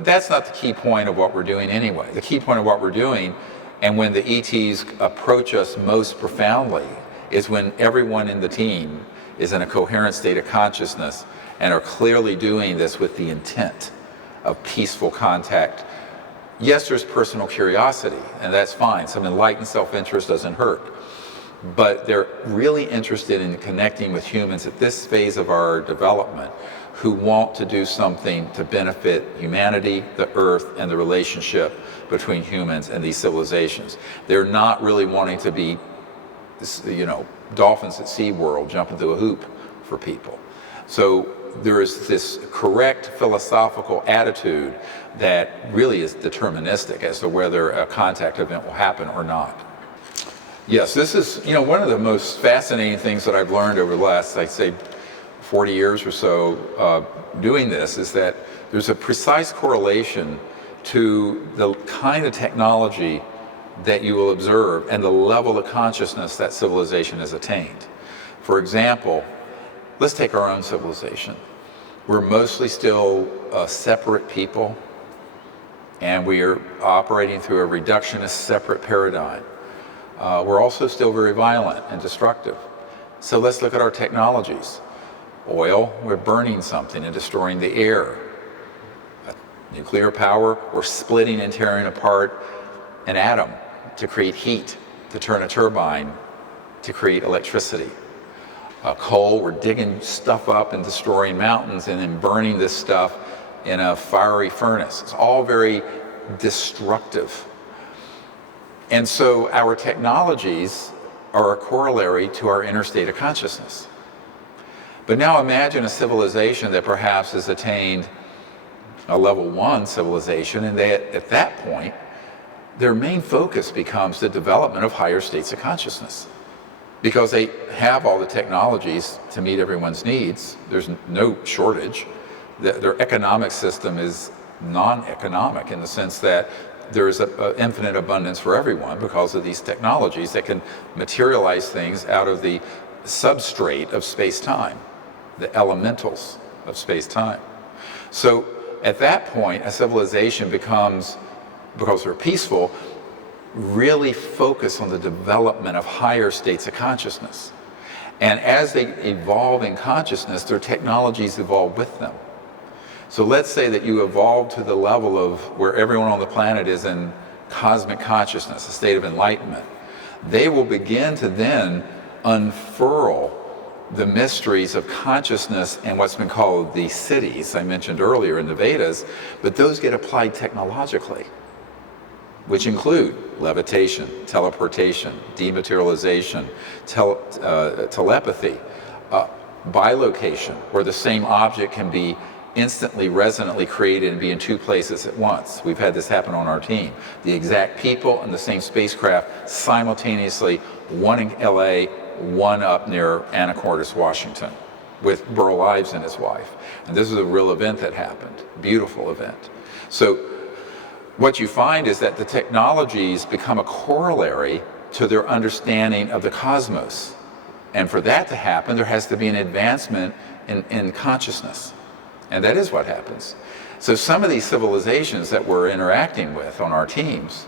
that's not the key point of what we're doing anyway. The key point of what we're doing, and when the ETs approach us most profoundly, is when everyone in the team is in a coherent state of consciousness and are clearly doing this with the intent of peaceful contact. Yes, there's personal curiosity, and that's fine. Some enlightened self-interest doesn't hurt. But they're really interested in connecting with humans at this phase of our development who want to do something to benefit humanity, the earth, and the relationship between humans and these civilizations. They're not really wanting to be, you know, dolphins at SeaWorld jumping through a hoop for people. So there is this correct philosophical attitude that really is deterministic as to whether a contact event will happen or not. Yes, this is, you know, one of the most fascinating things that I've learned over the last, I'd say, 40 years or so doing this, is that there's a precise correlation to the kind of technology that you will observe and the level of consciousness that civilization has attained. For example, let's take our own civilization. We're mostly still separate people, and we are operating through a reductionist separate paradigm. We're also still very violent and destructive. So let's look at our technologies. Oil, we're burning something and destroying the air. Nuclear power, we're splitting and tearing apart an atom to create heat, to turn a turbine, to create electricity. Coal, we're digging stuff up and destroying mountains and then burning this stuff in a fiery furnace. It's all very destructive. And so our technologies are a corollary to our inner state of consciousness. But now imagine a civilization that perhaps has attained a level 1 civilization, and they, at that point, their main focus becomes the development of higher states of consciousness. Because they have all the technologies to meet everyone's needs. There's no shortage. Their economic system is non-economic in the sense that there is an infinite abundance for everyone because of these technologies that can materialize things out of the substrate of space-time, the elementals of space-time. So at that point, a civilization becomes, because they're peaceful, really focus on the development of higher states of consciousness. And as they evolve in consciousness, their technologies evolve with them. So let's say that you evolve to the level of where everyone on the planet is in cosmic consciousness, a state of enlightenment. They will begin to then unfurl the mysteries of consciousness and what's been called the cities I mentioned earlier in the Vedas, but those get applied technologically, which include levitation, teleportation, dematerialization, telepathy, bilocation, where the same object can be instantly, resonantly created and be in two places at once. We've had this happen on our team. The exact people in the same spacecraft simultaneously, one in LA, one up near Anacortes, Washington, with Burl Ives and his wife. And this is a real event that happened, beautiful event. So what you find is that the technologies become a corollary to their understanding of the cosmos. And for that to happen, there has to be an advancement in consciousness. And that is what happens. So some of these civilizations that we're interacting with on our teams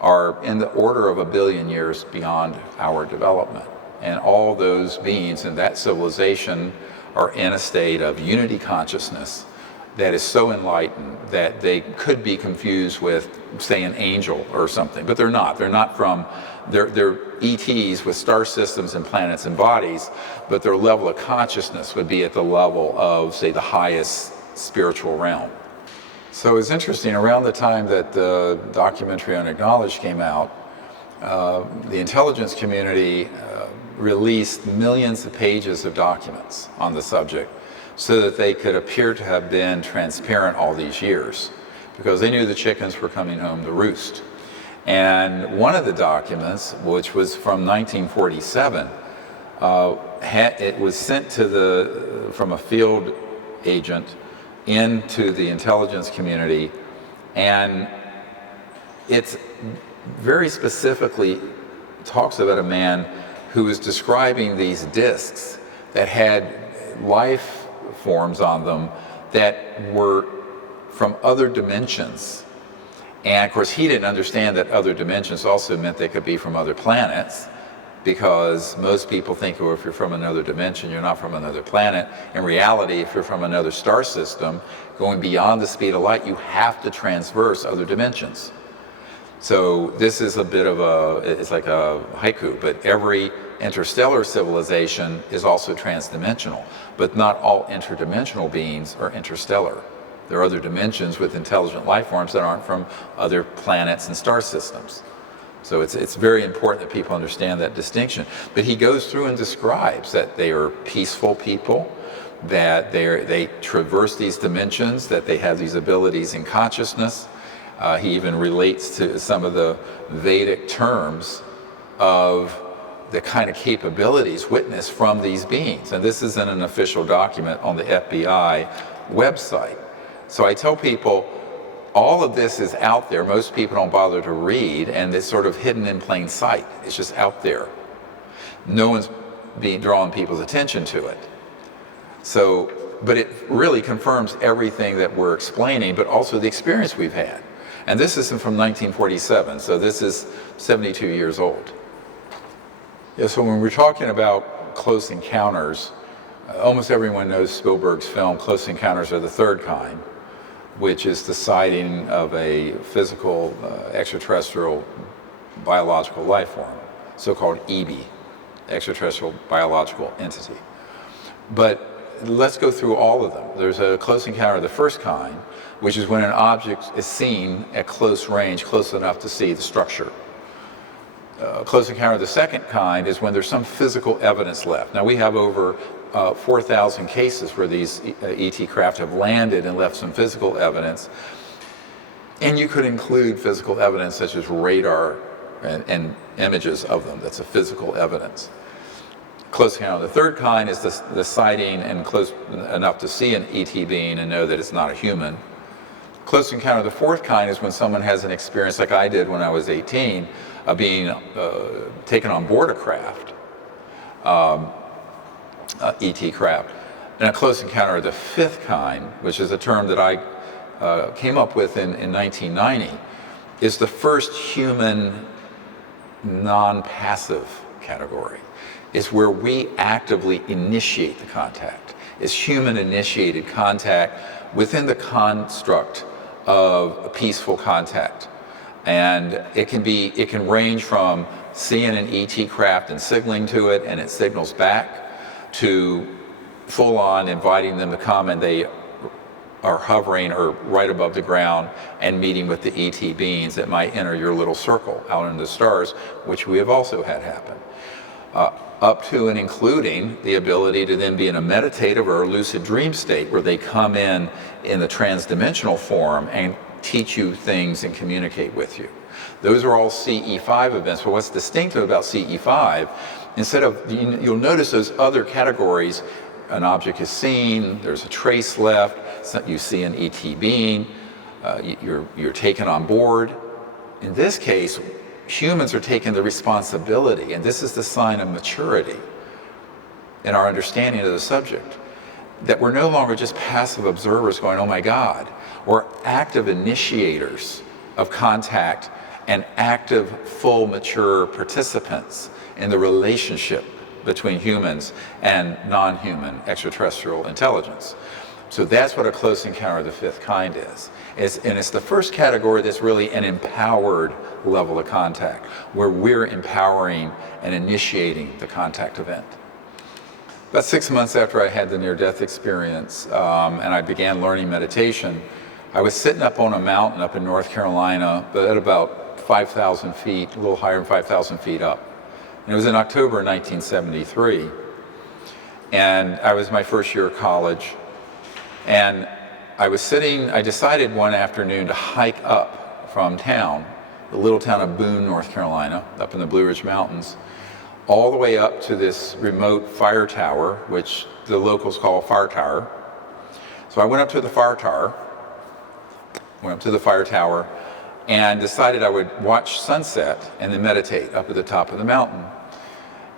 are in the order of 1 billion years beyond our development. And all those beings in that civilization are in a state of unity consciousness that is so enlightened that they could be confused with, say, an angel or something, but they're not. They're not from, they're ETs with star systems and planets and bodies, but their level of consciousness would be at the level of, say, the highest spiritual realm. So it's interesting, around the time that the documentary Unacknowledged came out, the intelligence community released millions of pages of documents on the subject so that they could appear to have been transparent all these years, because they knew the chickens were coming home to roost. And one of the documents, which was from 1947, it was sent to from a field agent into the intelligence community, and it's very specifically talks about a man who was describing these discs that had life forms on them that were from other dimensions. And of course he didn't understand that other dimensions also meant they could be from other planets, because most people think, well, if you're from another dimension, you're not from another planet. In reality, if you're from another star system, going beyond the speed of light, you have to transverse other dimensions. So this is a bit of it's like a haiku, but every interstellar civilization is also transdimensional, but not all interdimensional beings are interstellar. There are other dimensions with intelligent life forms that aren't from other planets and star systems. So it's very important that people understand that distinction. But he goes through and describes that they are peaceful people, that they traverse these dimensions, that they have these abilities in consciousness. He even relates to some of the Vedic terms of the kind of capabilities witnessed from these beings. And this is in an official document on the FBI website. So I tell people, all of this is out there. Most people don't bother to read, and it's sort of hidden in plain sight. It's just out there. No one's drawing people's attention to it. So, but it really confirms everything that we're explaining, but also the experience we've had. And this is from 1947, so this is 72 years old. Yeah, so when we're talking about close encounters, almost everyone knows Spielberg's film Close Encounters of the Third Kind, which is the sighting of a physical extraterrestrial biological life form, so-called EB, extraterrestrial biological entity. But let's go through all of them. There's a close encounter of the first kind, which is when an object is seen at close range, close enough to see the structure. Close encounter of the second kind is when there's some physical evidence left. Now we have over 4,000 cases where these ET craft have landed and left some physical evidence. And you could include physical evidence such as radar and images of them. That's a physical evidence. Close encounter of the third kind is the sighting and close enough to see an ET being and know that it's not a human. Close encounter of the fourth kind is when someone has an experience like I did when I was 18 of being taken on board a craft, ET craft. And a close encounter of the fifth kind, which is a term that I came up with in 1990, is the first human non-passive category. It's where we actively initiate the contact. It's human-initiated contact within the construct of a peaceful contact. And it can range from seeing an ET craft and signaling to it and it signals back, to full-on inviting them to come and they are hovering or right above the ground and meeting with the ET beings that might enter your little circle out in the stars, which we have also had happen. Up to and including the ability to then be in a meditative or a lucid dream state where they come in the transdimensional form and teach you things and communicate with you. Those are all CE5 events, but what's distinctive about CE5, instead of, you'll notice those other categories, an object is seen, there's a trace left, you see an ET being, you're taken on board. In this case, humans are taking the responsibility, and this is the sign of maturity in our understanding of the subject, that we're no longer just passive observers going, oh my God. We're active initiators of contact and active, full, mature participants in the relationship between humans and non-human extraterrestrial intelligence. So that's what a close encounter of the fifth kind is. And it's the first category that's really an empowered level of contact, where we're empowering and initiating the contact event. About 6 months after I had the near-death experience and I began learning meditation, I was sitting up on a mountain up in North Carolina, but at about 5,000 feet, a little higher than 5,000 feet up. And it was in October 1973. And I was my first year of college. And I decided one afternoon to hike up from town, the little town of Boone, North Carolina, up in the Blue Ridge Mountains, all the way up to this remote fire tower, which the locals call a fire tower. So I went up to the fire tower, and decided I would watch sunset and then meditate up at the top of the mountain.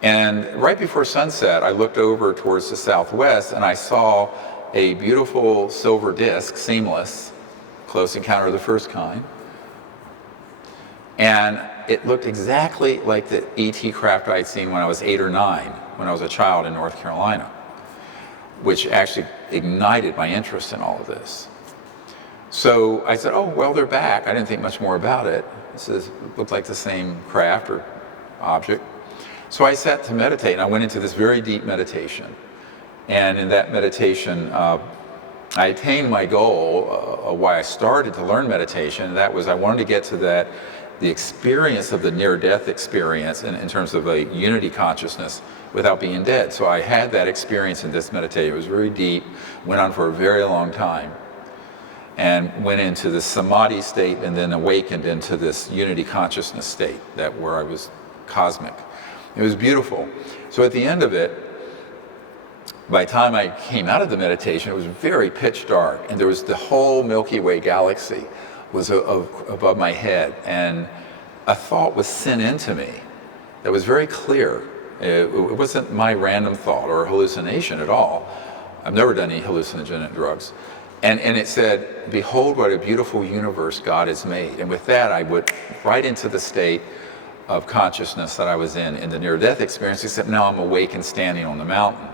And right before sunset, I looked over towards the southwest and I saw a beautiful silver disc, seamless, close encounter of the first kind. And it looked exactly like the ET craft I'd seen when I was 8 or 9, when I was a child in North Carolina, which actually ignited my interest in all of this. So I said, oh, well, they're back. I didn't think much more about it. It looked like the same craft or object. So I sat to meditate, and I went into this very deep meditation. And in that meditation, I attained my goal of why I started to learn meditation, and that was I wanted to get to the experience of the near-death experience in terms of a unity consciousness without being dead. So I had that experience in this meditation. It was very deep, went on for a very long time, and went into the samadhi state and then awakened into this unity consciousness state where I was cosmic. It was beautiful. So at the end of it, by the time I came out of the meditation, it was very pitch dark, and there was the whole Milky Way galaxy was above my head, and a thought was sent into me that was very clear. It wasn't my random thought or hallucination at all. I've never done any hallucinogenic drugs. And it said, behold what a beautiful universe God has made. And with that, I went right into the state of consciousness that I was in the near-death experience, except now I'm awake and standing on the mountain.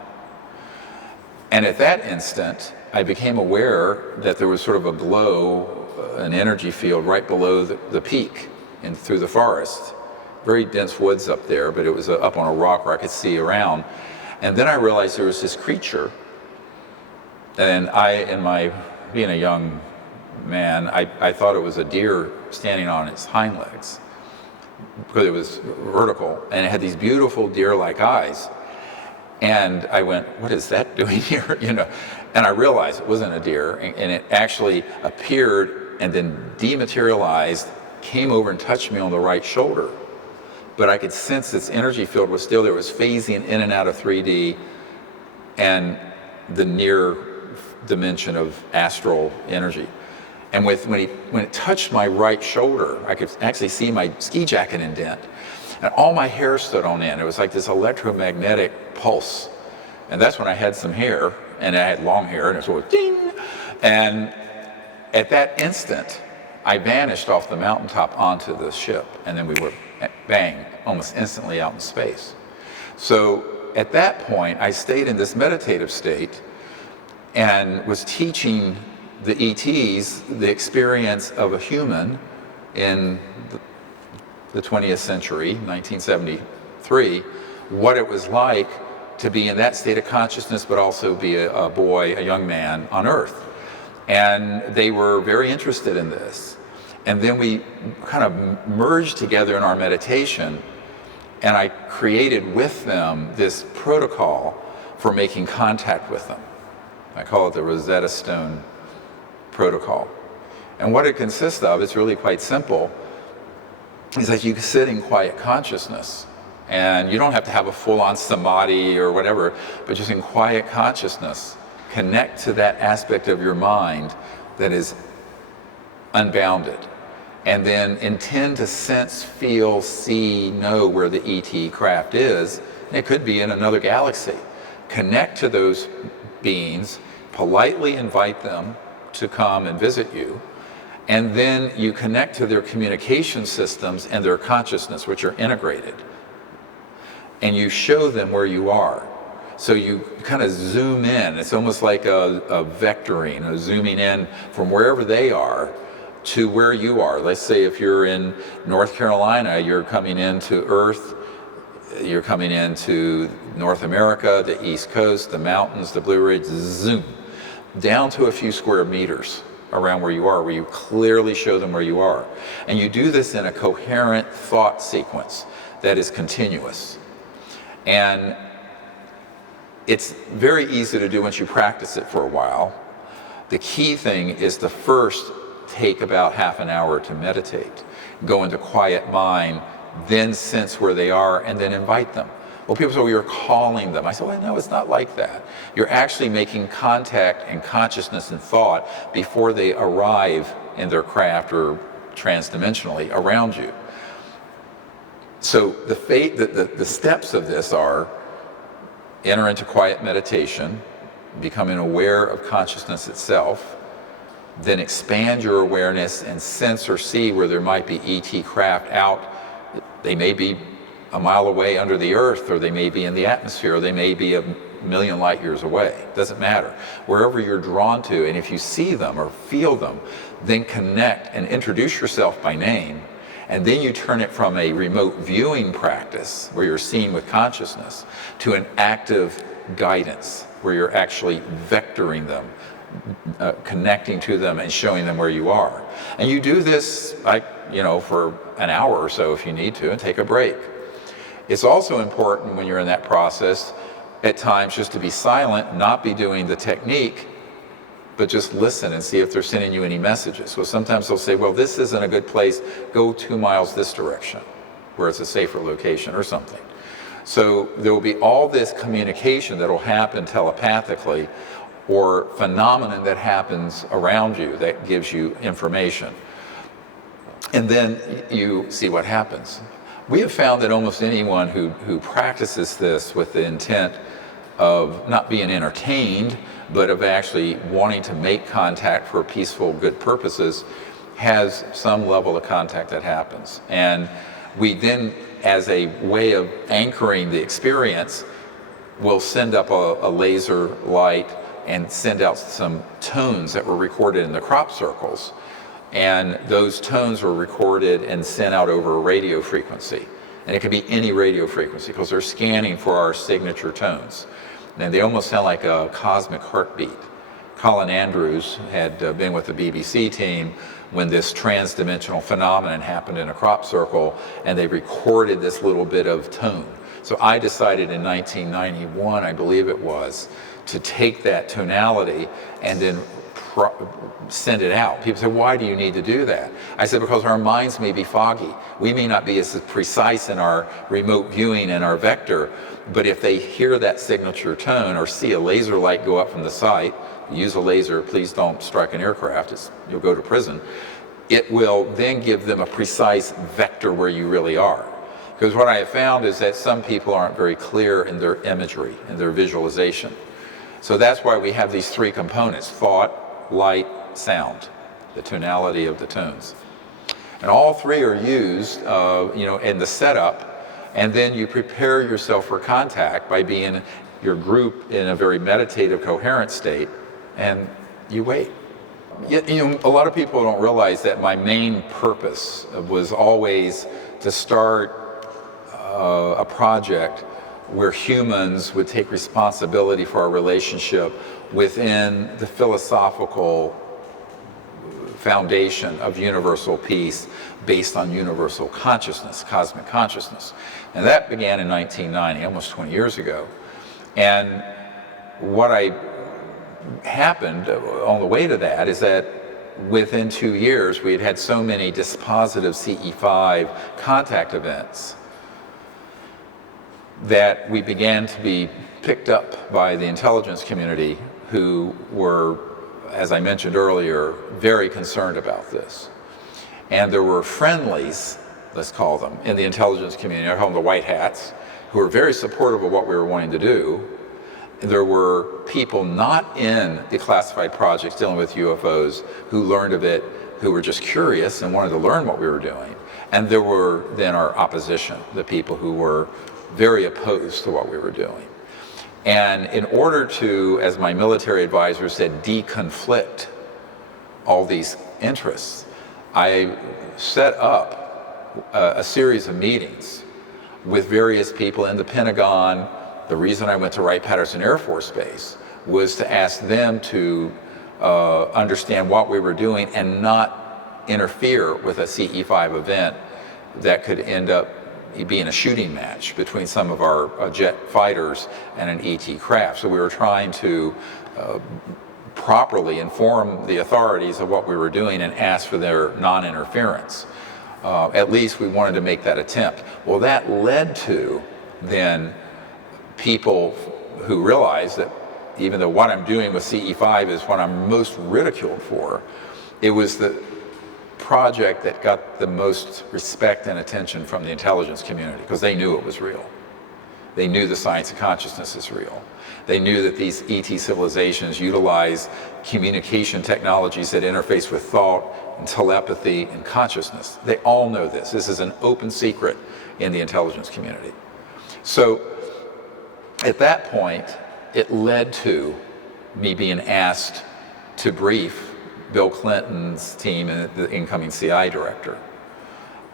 And at that instant, I became aware that there was sort of a glow, an energy field right below the peak and through the forest. Very dense woods up there, but it was up on a rock where I could see around. And then I realized there was this creature. And being a young man, I thought it was a deer standing on its hind legs because it was vertical and it had these beautiful deer-like eyes. And I went, what is that doing here? And I realized it wasn't a deer, and it actually appeared and then dematerialized, came over and touched me on the right shoulder. But I could sense its energy field was still there. It was phasing in and out of 3D and the near dimension of astral energy. And when it touched my right shoulder, I could actually see my ski jacket indent. And all my hair stood on end. It was like this electromagnetic pulse. And that's when I had some hair, and I had long hair, and it was ding. And at that instant, I vanished off the mountaintop onto the ship, and then we were, bang, almost instantly out in space. So at that point, I stayed in this meditative state and was teaching the ETs the experience of a human in the 20th century, 1973, what it was like to be in that state of consciousness, but also be a boy, a young man on Earth. And they were very interested in this. And then we kind of merged together in our meditation, and I created with them this protocol for making contact with them. I call it the Rosetta Stone protocol. And what it consists of, it's really quite simple, is that you sit in quiet consciousness. And you don't have to have a full-on samadhi or whatever, but just in quiet consciousness, connect to that aspect of your mind that is unbounded. And then intend to sense, feel, see, know where the ET craft is. And it could be in another galaxy. Connect to those beings, politely invite them to come and visit you, and then you connect to their communication systems and their consciousness, which are integrated. And you show them where you are. So you kind of zoom in. It's almost like a vectoring, a zooming in from wherever they are to where you are. Let's say if you're in North Carolina, you're coming into Earth, you're coming into North America, the East Coast, the mountains, the Blue Ridge, zoom, down to a few square meters around where you are, where you clearly show them where you are. And you do this in a coherent thought sequence that is continuous. And it's very easy to do once you practice it for a while. The key thing is to first take about half an hour to meditate, go into quiet mind, then sense where they are, and then invite them. Well, people say, well, you're calling them. I said, well, no, it's not like that. You're actually making contact and consciousness and thought before they arrive in their craft or transdimensionally around you. So the steps of this are enter into quiet meditation, becoming aware of consciousness itself, then expand your awareness and sense or see where there might be ET craft out. They may be a mile away under the earth, or they may be in the atmosphere, or they may be a million light years away. Doesn't matter. Wherever you're drawn to, and if you see them or feel them, then connect and introduce yourself by name. And then you turn it from a remote viewing practice, where you're seeing with consciousness, to an active guidance, where you're actually vectoring them, connecting to them and showing them where you are. And you do this, for an hour or so if you need to, and take a break. It's also important when you're in that process, at times, just to be silent, not be doing the technique, but just listen and see if they're sending you any messages. So sometimes they'll say, well, this isn't a good place, go 2 miles this direction, where it's a safer location or something. So there will be all this communication that will happen telepathically, or phenomenon that happens around you that gives you information. And then you see what happens. We have found that almost anyone who practices this with the intent of not being entertained, but of actually wanting to make contact for peaceful, good purposes, has some level of contact that happens. And we then, as a way of anchoring the experience, will send up a laser light and send out some tones that were recorded in the crop circles. And those tones were recorded and sent out over a radio frequency. And it can be any radio frequency, because they're scanning for our signature tones. And they almost sound like a cosmic heartbeat. Colin Andrews had been with the BBC team when this transdimensional phenomenon happened in a crop circle, and they recorded this little bit of tone. So I decided in 1991, I believe it was, to take that tonality and then send it out. People say, why do you need to do that? I said, because our minds may be foggy. We may not be as precise in our remote viewing and our vector, but if they hear that signature tone or see a laser light go up from the site, use a laser, please don't strike an aircraft, you'll go to prison. It will then give them a precise vector where you really are. Because what I have found is that some people aren't very clear in their imagery, in their visualization. So that's why we have these three components: thought, light, sound, the tonality of the tones. And all three are used in the setup, and then you prepare yourself for contact by being your group in a very meditative, coherent state, and you wait. Yet, a lot of people don't realize that my main purpose was always to start a project where humans would take responsibility for our relationship within the philosophical foundation of universal peace based on universal consciousness, cosmic consciousness. And that began in 1990, almost 20 years ago. And what happened on the way to that is that within 2 years we had had so many dispositive CE5 contact events that we began to be picked up by the intelligence community, who were, as I mentioned earlier, very concerned about this. And there were friendlies, let's call them, in the intelligence community, I call them the white hats, who were very supportive of what we were wanting to do. There were people not in the classified projects dealing with UFOs who learned of it, who were just curious and wanted to learn what we were doing. And there were then our opposition, the people who were very opposed to what we were doing. And in order to, as my military advisor said, deconflict all these interests, I set up a series of meetings with various people in the Pentagon. The reason I went to Wright-Patterson Air Force Base was to ask them to understand what we were doing and not interfere with a CE5 event that could end up being a shooting match between some of our jet fighters and an ET craft. So we were trying to properly inform the authorities of what we were doing and ask for their non-interference. At least we wanted to make that attempt. Well, that led to then people who realized that even though what I'm doing with CE5 is what I'm most ridiculed for, it was the project that got the most respect and attention from the intelligence community, because they knew it was real. They knew the science of consciousness is real. They knew that these ET civilizations utilize communication technologies that interface with thought and telepathy and consciousness. They all know this. This is an open secret in the intelligence community. So at that point, it led to me being asked to brief Bill Clinton's team and the incoming CI director.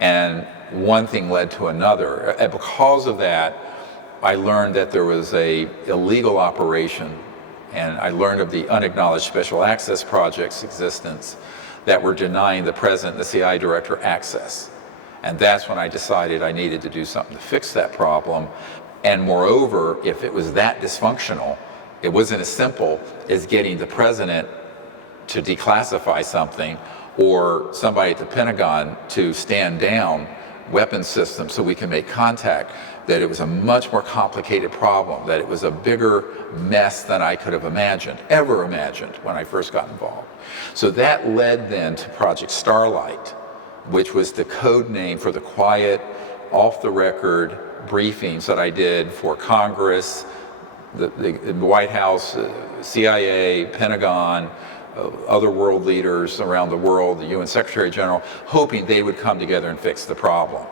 And one thing led to another. And because of that, I learned that there was an illegal operation, and I learned of the unacknowledged special access project's existence that were denying the president and the CI director access. And that's when I decided I needed to do something to fix that problem. And moreover, if it was that dysfunctional, it wasn't as simple as getting the president to declassify something or somebody at the Pentagon to stand down weapons systems so we can make contact, that it was a much more complicated problem, that it was a bigger mess than I could have ever imagined when I first got involved. So that led then to Project Starlight, which was the code name for the quiet, off-the-record briefings that I did for Congress, the White House, CIA, Pentagon, other world leaders around the world, the UN Secretary General, hoping they would come together and fix the problem.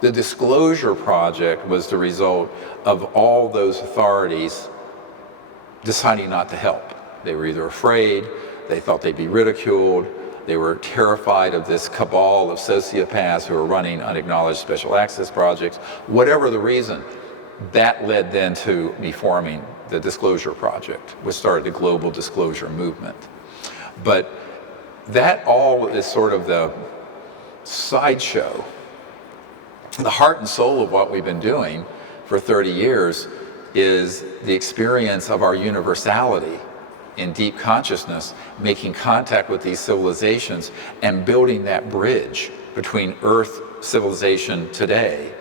The Disclosure Project was the result of all those authorities deciding not to help. They were either afraid, they thought they'd be ridiculed, they were terrified of this cabal of sociopaths who were running unacknowledged special access projects. Whatever the reason, that led then to me forming the Disclosure Project, which started the global disclosure movement. But that all is sort of the sideshow. The heart and soul of what we've been doing for 30 years is the experience of our universality in deep consciousness, making contact with these civilizations and building that bridge between Earth civilization today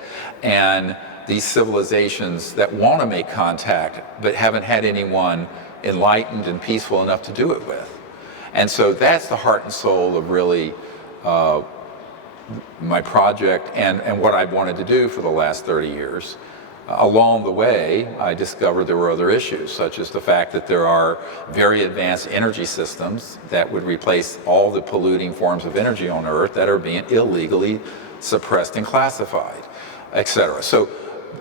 and these civilizations that want to make contact but haven't had anyone enlightened and peaceful enough to do it with. And so that's the heart and soul of really my project and what I've wanted to do for the last 30 years. Along the way, I discovered there were other issues, such as the fact that there are very advanced energy systems that would replace all the polluting forms of energy on Earth that are being illegally suppressed and classified, etc. So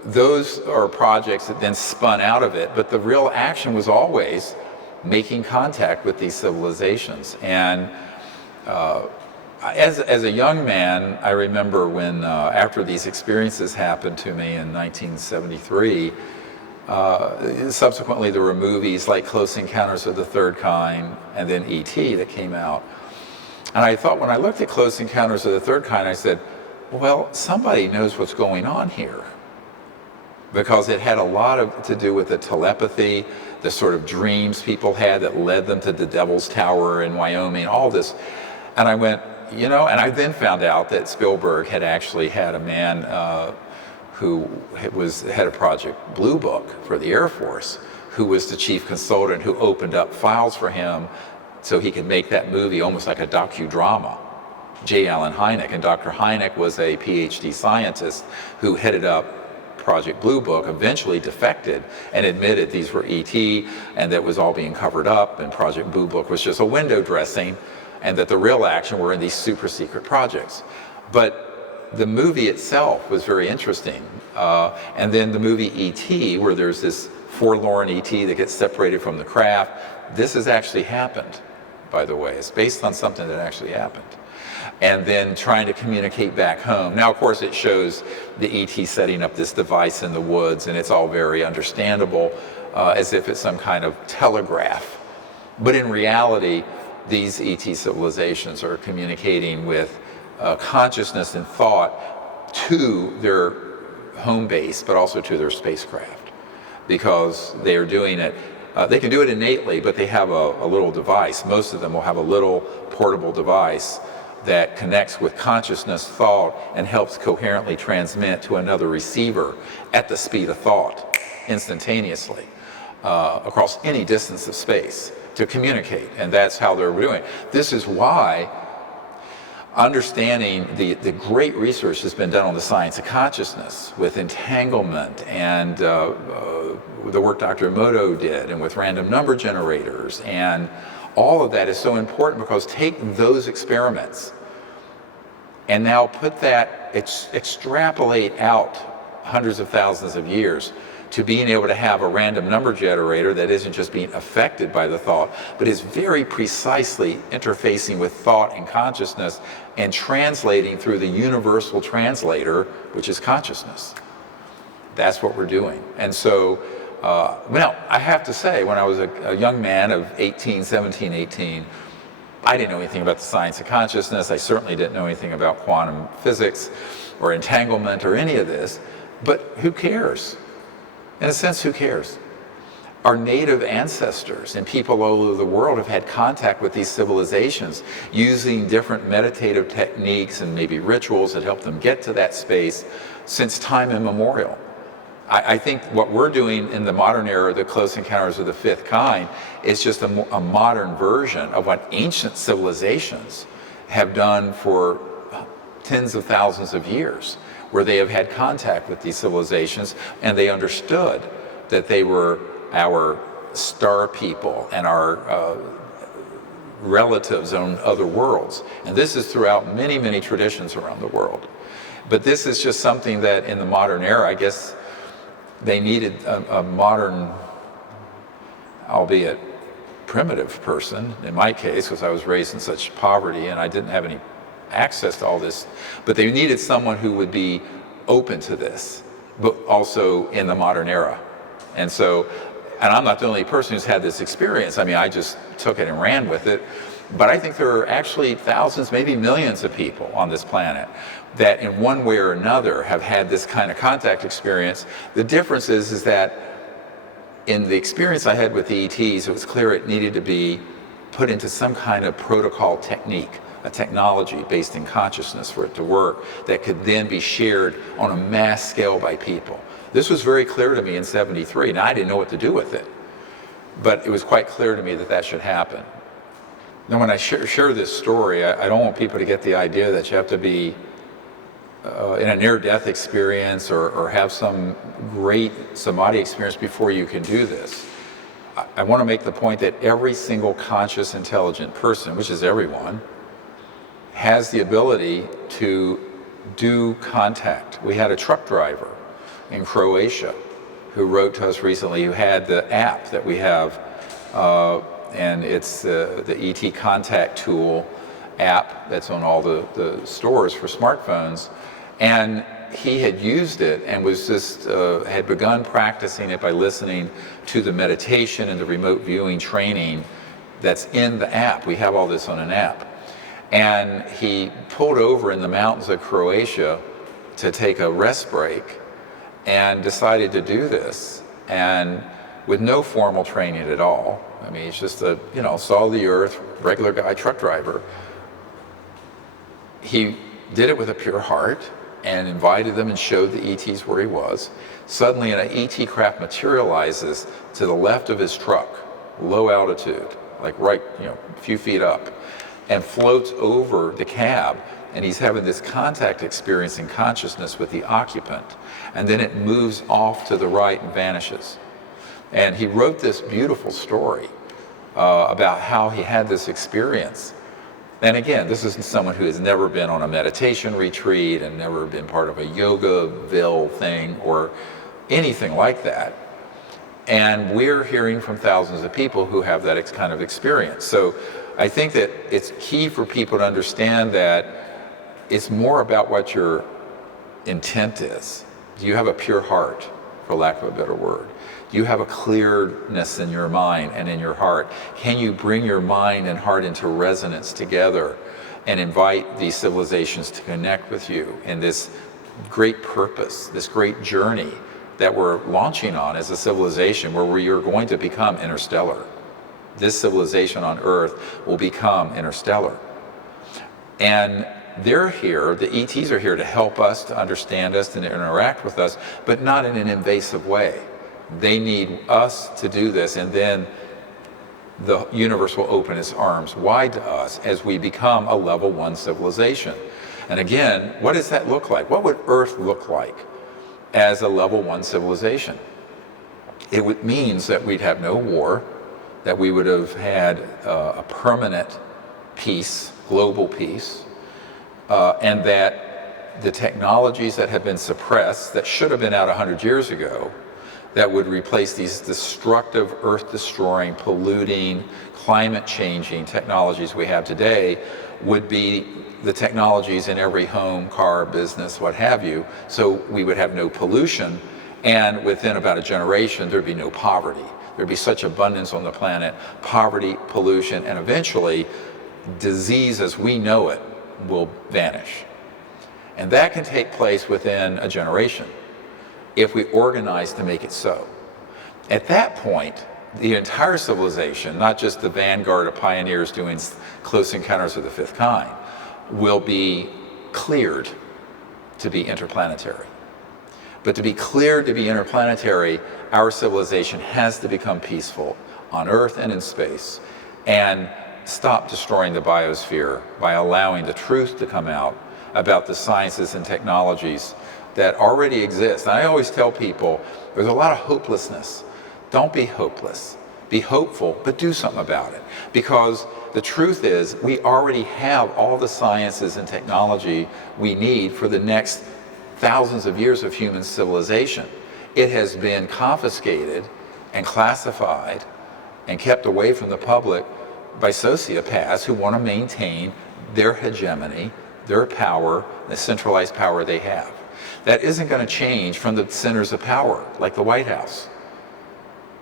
those are projects that then spun out of it, but the real action was always making contact with these civilizations. And as a young man, I remember when, after these experiences happened to me in 1973, subsequently there were movies like Close Encounters of the Third Kind and then E.T. that came out. And I thought, when I looked at Close Encounters of the Third Kind, I said, well, somebody knows what's going on here. Because it had a lot to do with the telepathy, the sort of dreams people had that led them to the Devil's Tower in Wyoming, all this. And I went, you know, and I then found out that Spielberg had actually had a man who was head of Project Blue Book for the Air Force, who was the chief consultant who opened up files for him so he could make that movie almost like a docudrama, J. Allen Hynek. And Dr. Hynek was a PhD scientist who headed up Project Blue Book, eventually defected and admitted these were ET and that was all being covered up, and Project Blue Book was just a window dressing, and that the real action were in these super secret projects. But the movie itself was very interesting. And then the movie E.T., where there's this forlorn E.T. that gets separated from the craft, this has actually happened, by the way. It's based on something that actually happened. And then trying to communicate back home. Now, of course, it shows the ET setting up this device in the woods, and it's all very understandable, as if it's some kind of telegraph. But in reality, these ET civilizations are communicating with consciousness and thought to their home base, but also to their spacecraft, because they are doing it. They can do it innately, but they have a little device. Most of them will have a little portable device that connects with consciousness, thought, and helps coherently transmit to another receiver at the speed of thought, instantaneously, across any distance of space to communicate. And that's how they're doing it. This is why understanding the great research that's been done on the science of consciousness with entanglement and the work Dr. Emoto did, and with random number generators, and all of that is so important, because take those experiments and now put that, extrapolate out hundreds of thousands of years to being able to have a random number generator that isn't just being affected by the thought, but is very precisely interfacing with thought and consciousness and translating through the universal translator, which is consciousness. That's what we're doing. And so, well, I have to say, when I was a young man of 18, 17, 18, I didn't know anything about the science of consciousness. I certainly didn't know anything about quantum physics or entanglement or any of this, but who cares? In a sense, who cares? Our native ancestors and people all over the world have had contact with these civilizations using different meditative techniques and maybe rituals that help them get to that space since time immemorial. I think what we're doing in the modern era, the Close Encounters of the Fifth Kind, is just a modern version of what ancient civilizations have done for tens of thousands of years, where they have had contact with these civilizations and they understood that they were our star people and our relatives on other worlds. And this is throughout many, many traditions around the world. But this is just something that in the modern era, I guess, they needed a modern, albeit primitive person, in my case, because I was raised in such poverty and I didn't have any access to all this, but they needed someone who would be open to this, but also in the modern era. And so, and I'm not the only person who's had this experience. I mean, I just took it and ran with it. But I think there are actually thousands, maybe millions of people on this planet that in one way or another have had this kind of contact experience. The difference is that in the experience I had with the ETs, it was clear it needed to be put into some kind of protocol technique, a technology based in consciousness for it to work that could then be shared on a mass scale by people. This was very clear to me in '73. Now, I didn't know what to do with it, but it was quite clear to me that that should happen. Now, when I share this story, I don't want people to get the idea that you have to be in a near-death experience or have some great samadhi experience before you can do this. I want to make the point that every single conscious, intelligent person, which is everyone, has the ability to do contact. We had a truck driver in Croatia who wrote to us recently, who had the app that we have, and it's the ET Contact Tool app that's on all the stores for smartphones. And he had used it and was just, had begun practicing it by listening to the meditation and the remote viewing training that's in the app. We have all this on an app. And he pulled over in the mountains of Croatia to take a rest break and decided to do this. And with no formal training at all. I mean, he's just a, saw the earth, regular guy, truck driver. He did it with a pure heart and invited them and showed the ETs where he was. Suddenly an ET craft materializes to the left of his truck, low altitude, like right, a few feet up, and floats over the cab, and he's having this contact experience in consciousness with the occupant, and then it moves off to the right and vanishes. And he wrote this beautiful story about how he had this experience. And again, this is someone who has never been on a meditation retreat and never been part of a Yogaville thing or anything like that. And we're hearing from thousands of people who have that kind of experience. So I think that it's key for people to understand that it's more about what your intent is. Do you have a pure heart, for lack of a better word? Do you have a clearness in your mind and in your heart? Can you bring your mind and heart into resonance together and invite these civilizations to connect with you in this great purpose, this great journey that we're launching on as a civilization where we are going to become interstellar? This civilization on Earth will become interstellar. And they're here, the ETs are here to help us, to understand us, and to interact with us, but not in an invasive way. They need us to do this, and then the universe will open its arms wide to us as we become a level 1 civilization. And again, what does that look like? What would Earth look like as a level 1 civilization? It means that we'd have no war, that we would have had a permanent peace, global peace, and that the technologies that have been suppressed, that should have been out 100 years ago, that would replace these destructive, earth-destroying, polluting, climate-changing technologies we have today, would be the technologies in every home, car, business, what have you. So we would have no pollution, and within about a generation, there'd be no poverty. There'd be such abundance on the planet, poverty, pollution, and eventually disease as we know it will vanish. And that can take place within a generation if we organize to make it so. At that point, the entire civilization, not just the vanguard of pioneers doing close encounters of the fifth kind, will be cleared to be interplanetary. But to be cleared to be interplanetary, our civilization has to become peaceful on Earth and in space, and stop destroying the biosphere by allowing the truth to come out about the sciences and technologies that already exist. And I always tell people, there's a lot of hopelessness. Don't be hopeless. Be hopeful, but do something about it. Because the truth is, we already have all the sciences and technology we need for the next thousands of years of human civilization. It has been confiscated and classified and kept away from the public by sociopaths who want to maintain their hegemony, their power, the centralized power they have. That isn't going to change from the centers of power, like the White House.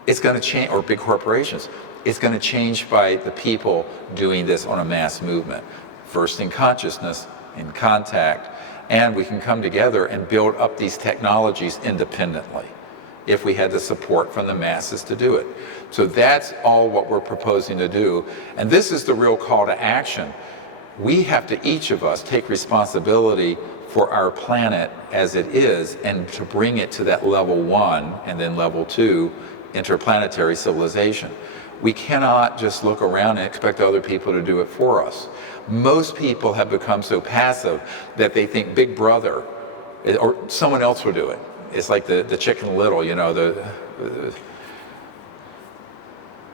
It's going to change, or big corporations. It's going to change by the people doing this on a mass movement. First in consciousness, in contact, and we can come together and build up these technologies independently. if we had the support from the masses to do it. So that's all what we're proposing to do. And this is the real call to action. We have to, each of us, take responsibility for our planet as it is and to bring it to that level 1 and then level 2 interplanetary civilization. We cannot just look around and expect other people to do it for us. Most people have become so passive that they think Big Brother or someone else will do it. It's like the Chicken Little, you know,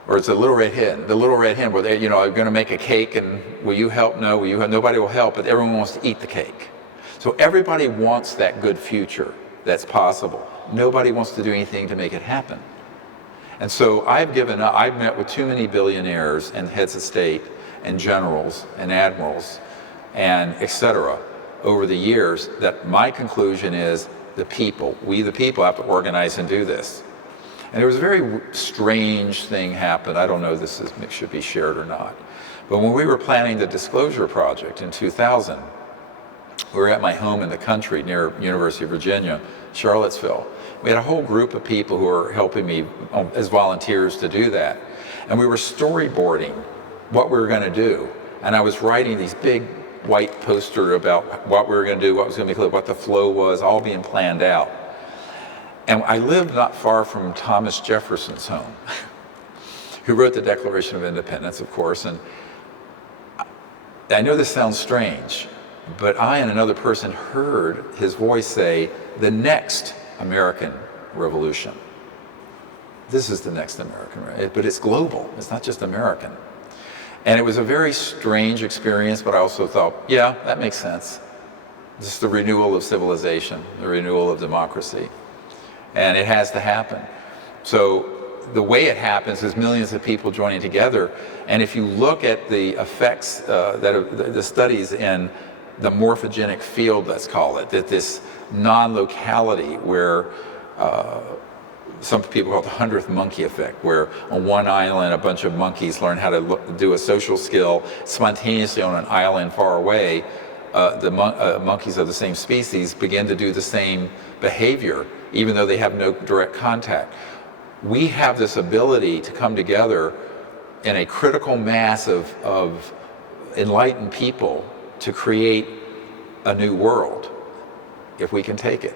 or it's a Little Red Hen. The Little Red Hen, where they, you know, are going to make a cake and will you help? No, will you help? Nobody will help, but everyone wants to eat the cake. So everybody wants that good future that's possible. Nobody wants to do anything to make it happen. And so I've given up. I've met with too many billionaires and heads of state and generals and admirals and et cetera over the years that my conclusion is the people, we the people have to organize and do this. And there was a very strange thing happened. I don't know if this should be shared or not. But when we were planning the Disclosure Project in 2000, we were at my home in the country near University of Virginia, Charlottesville. We had a whole group of people who were helping me as volunteers to do that. And we were storyboarding what we were going to do. And I was writing these big white poster about what we were going to do, what was going to be clear, what the flow was, all being planned out. And I lived not far from Thomas Jefferson's home, who wrote the Declaration of Independence, of course. And I know this sounds strange, but I and another person heard his voice say, the next American Revolution. This is the next American, right? But it's global, it's not just American. And it was a very strange experience, but I also thought, yeah, that makes sense. Just the renewal of civilization, the renewal of democracy. And it has to happen. So the way it happens is millions of people joining together. And if you look at the effects, the studies in the morphogenic field, let's call it, that this non-locality where some people call it the 100th monkey effect, where on one island a bunch of monkeys learn how to do a social skill spontaneously on an island far away. The monkeys of the same species begin to do the same behavior, even though they have no direct contact. We have this ability to come together in a critical mass of enlightened people to create a new world, if we can take it.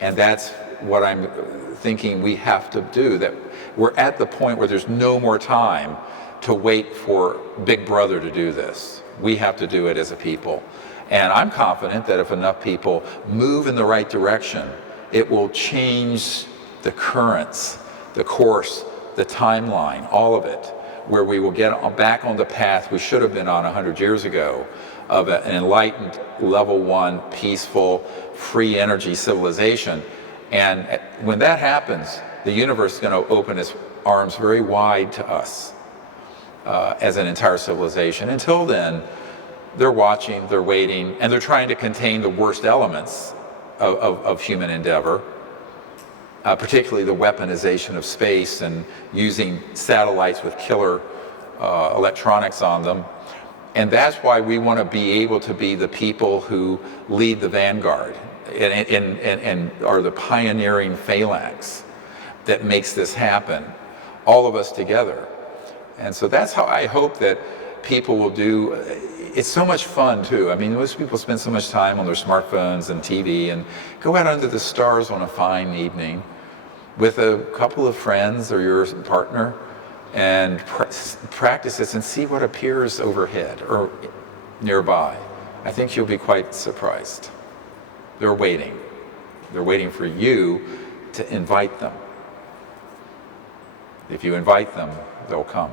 And that's what I'm thinking we have to do, that we're at the point where there's no more time to wait for Big Brother to do this. We have to do it as a people. And I'm confident that if enough people move in the right direction, it will change the currents, the course, the timeline, all of it, where we will get back on the path we should have been on 100 years ago of an enlightened, level 1, peaceful, free energy civilization. And when that happens, the universe is going to open its arms very wide to us as an entire civilization. Until then, they're watching, they're waiting, and they're trying to contain the worst elements of human endeavor, particularly the weaponization of space and using satellites with killer electronics on them. And that's why we want to be able to be the people who lead the vanguard and are the pioneering phalanx that makes this happen, all of us together. And so that's how I hope that people will do. It's so much fun too. I mean, most people spend so much time on their smartphones and TV, and go out under the stars on a fine evening with a couple of friends or your partner and practice this and see what appears overhead or nearby. I think you'll be quite surprised. They're waiting. They're waiting for you to invite them. If you invite them, they'll come.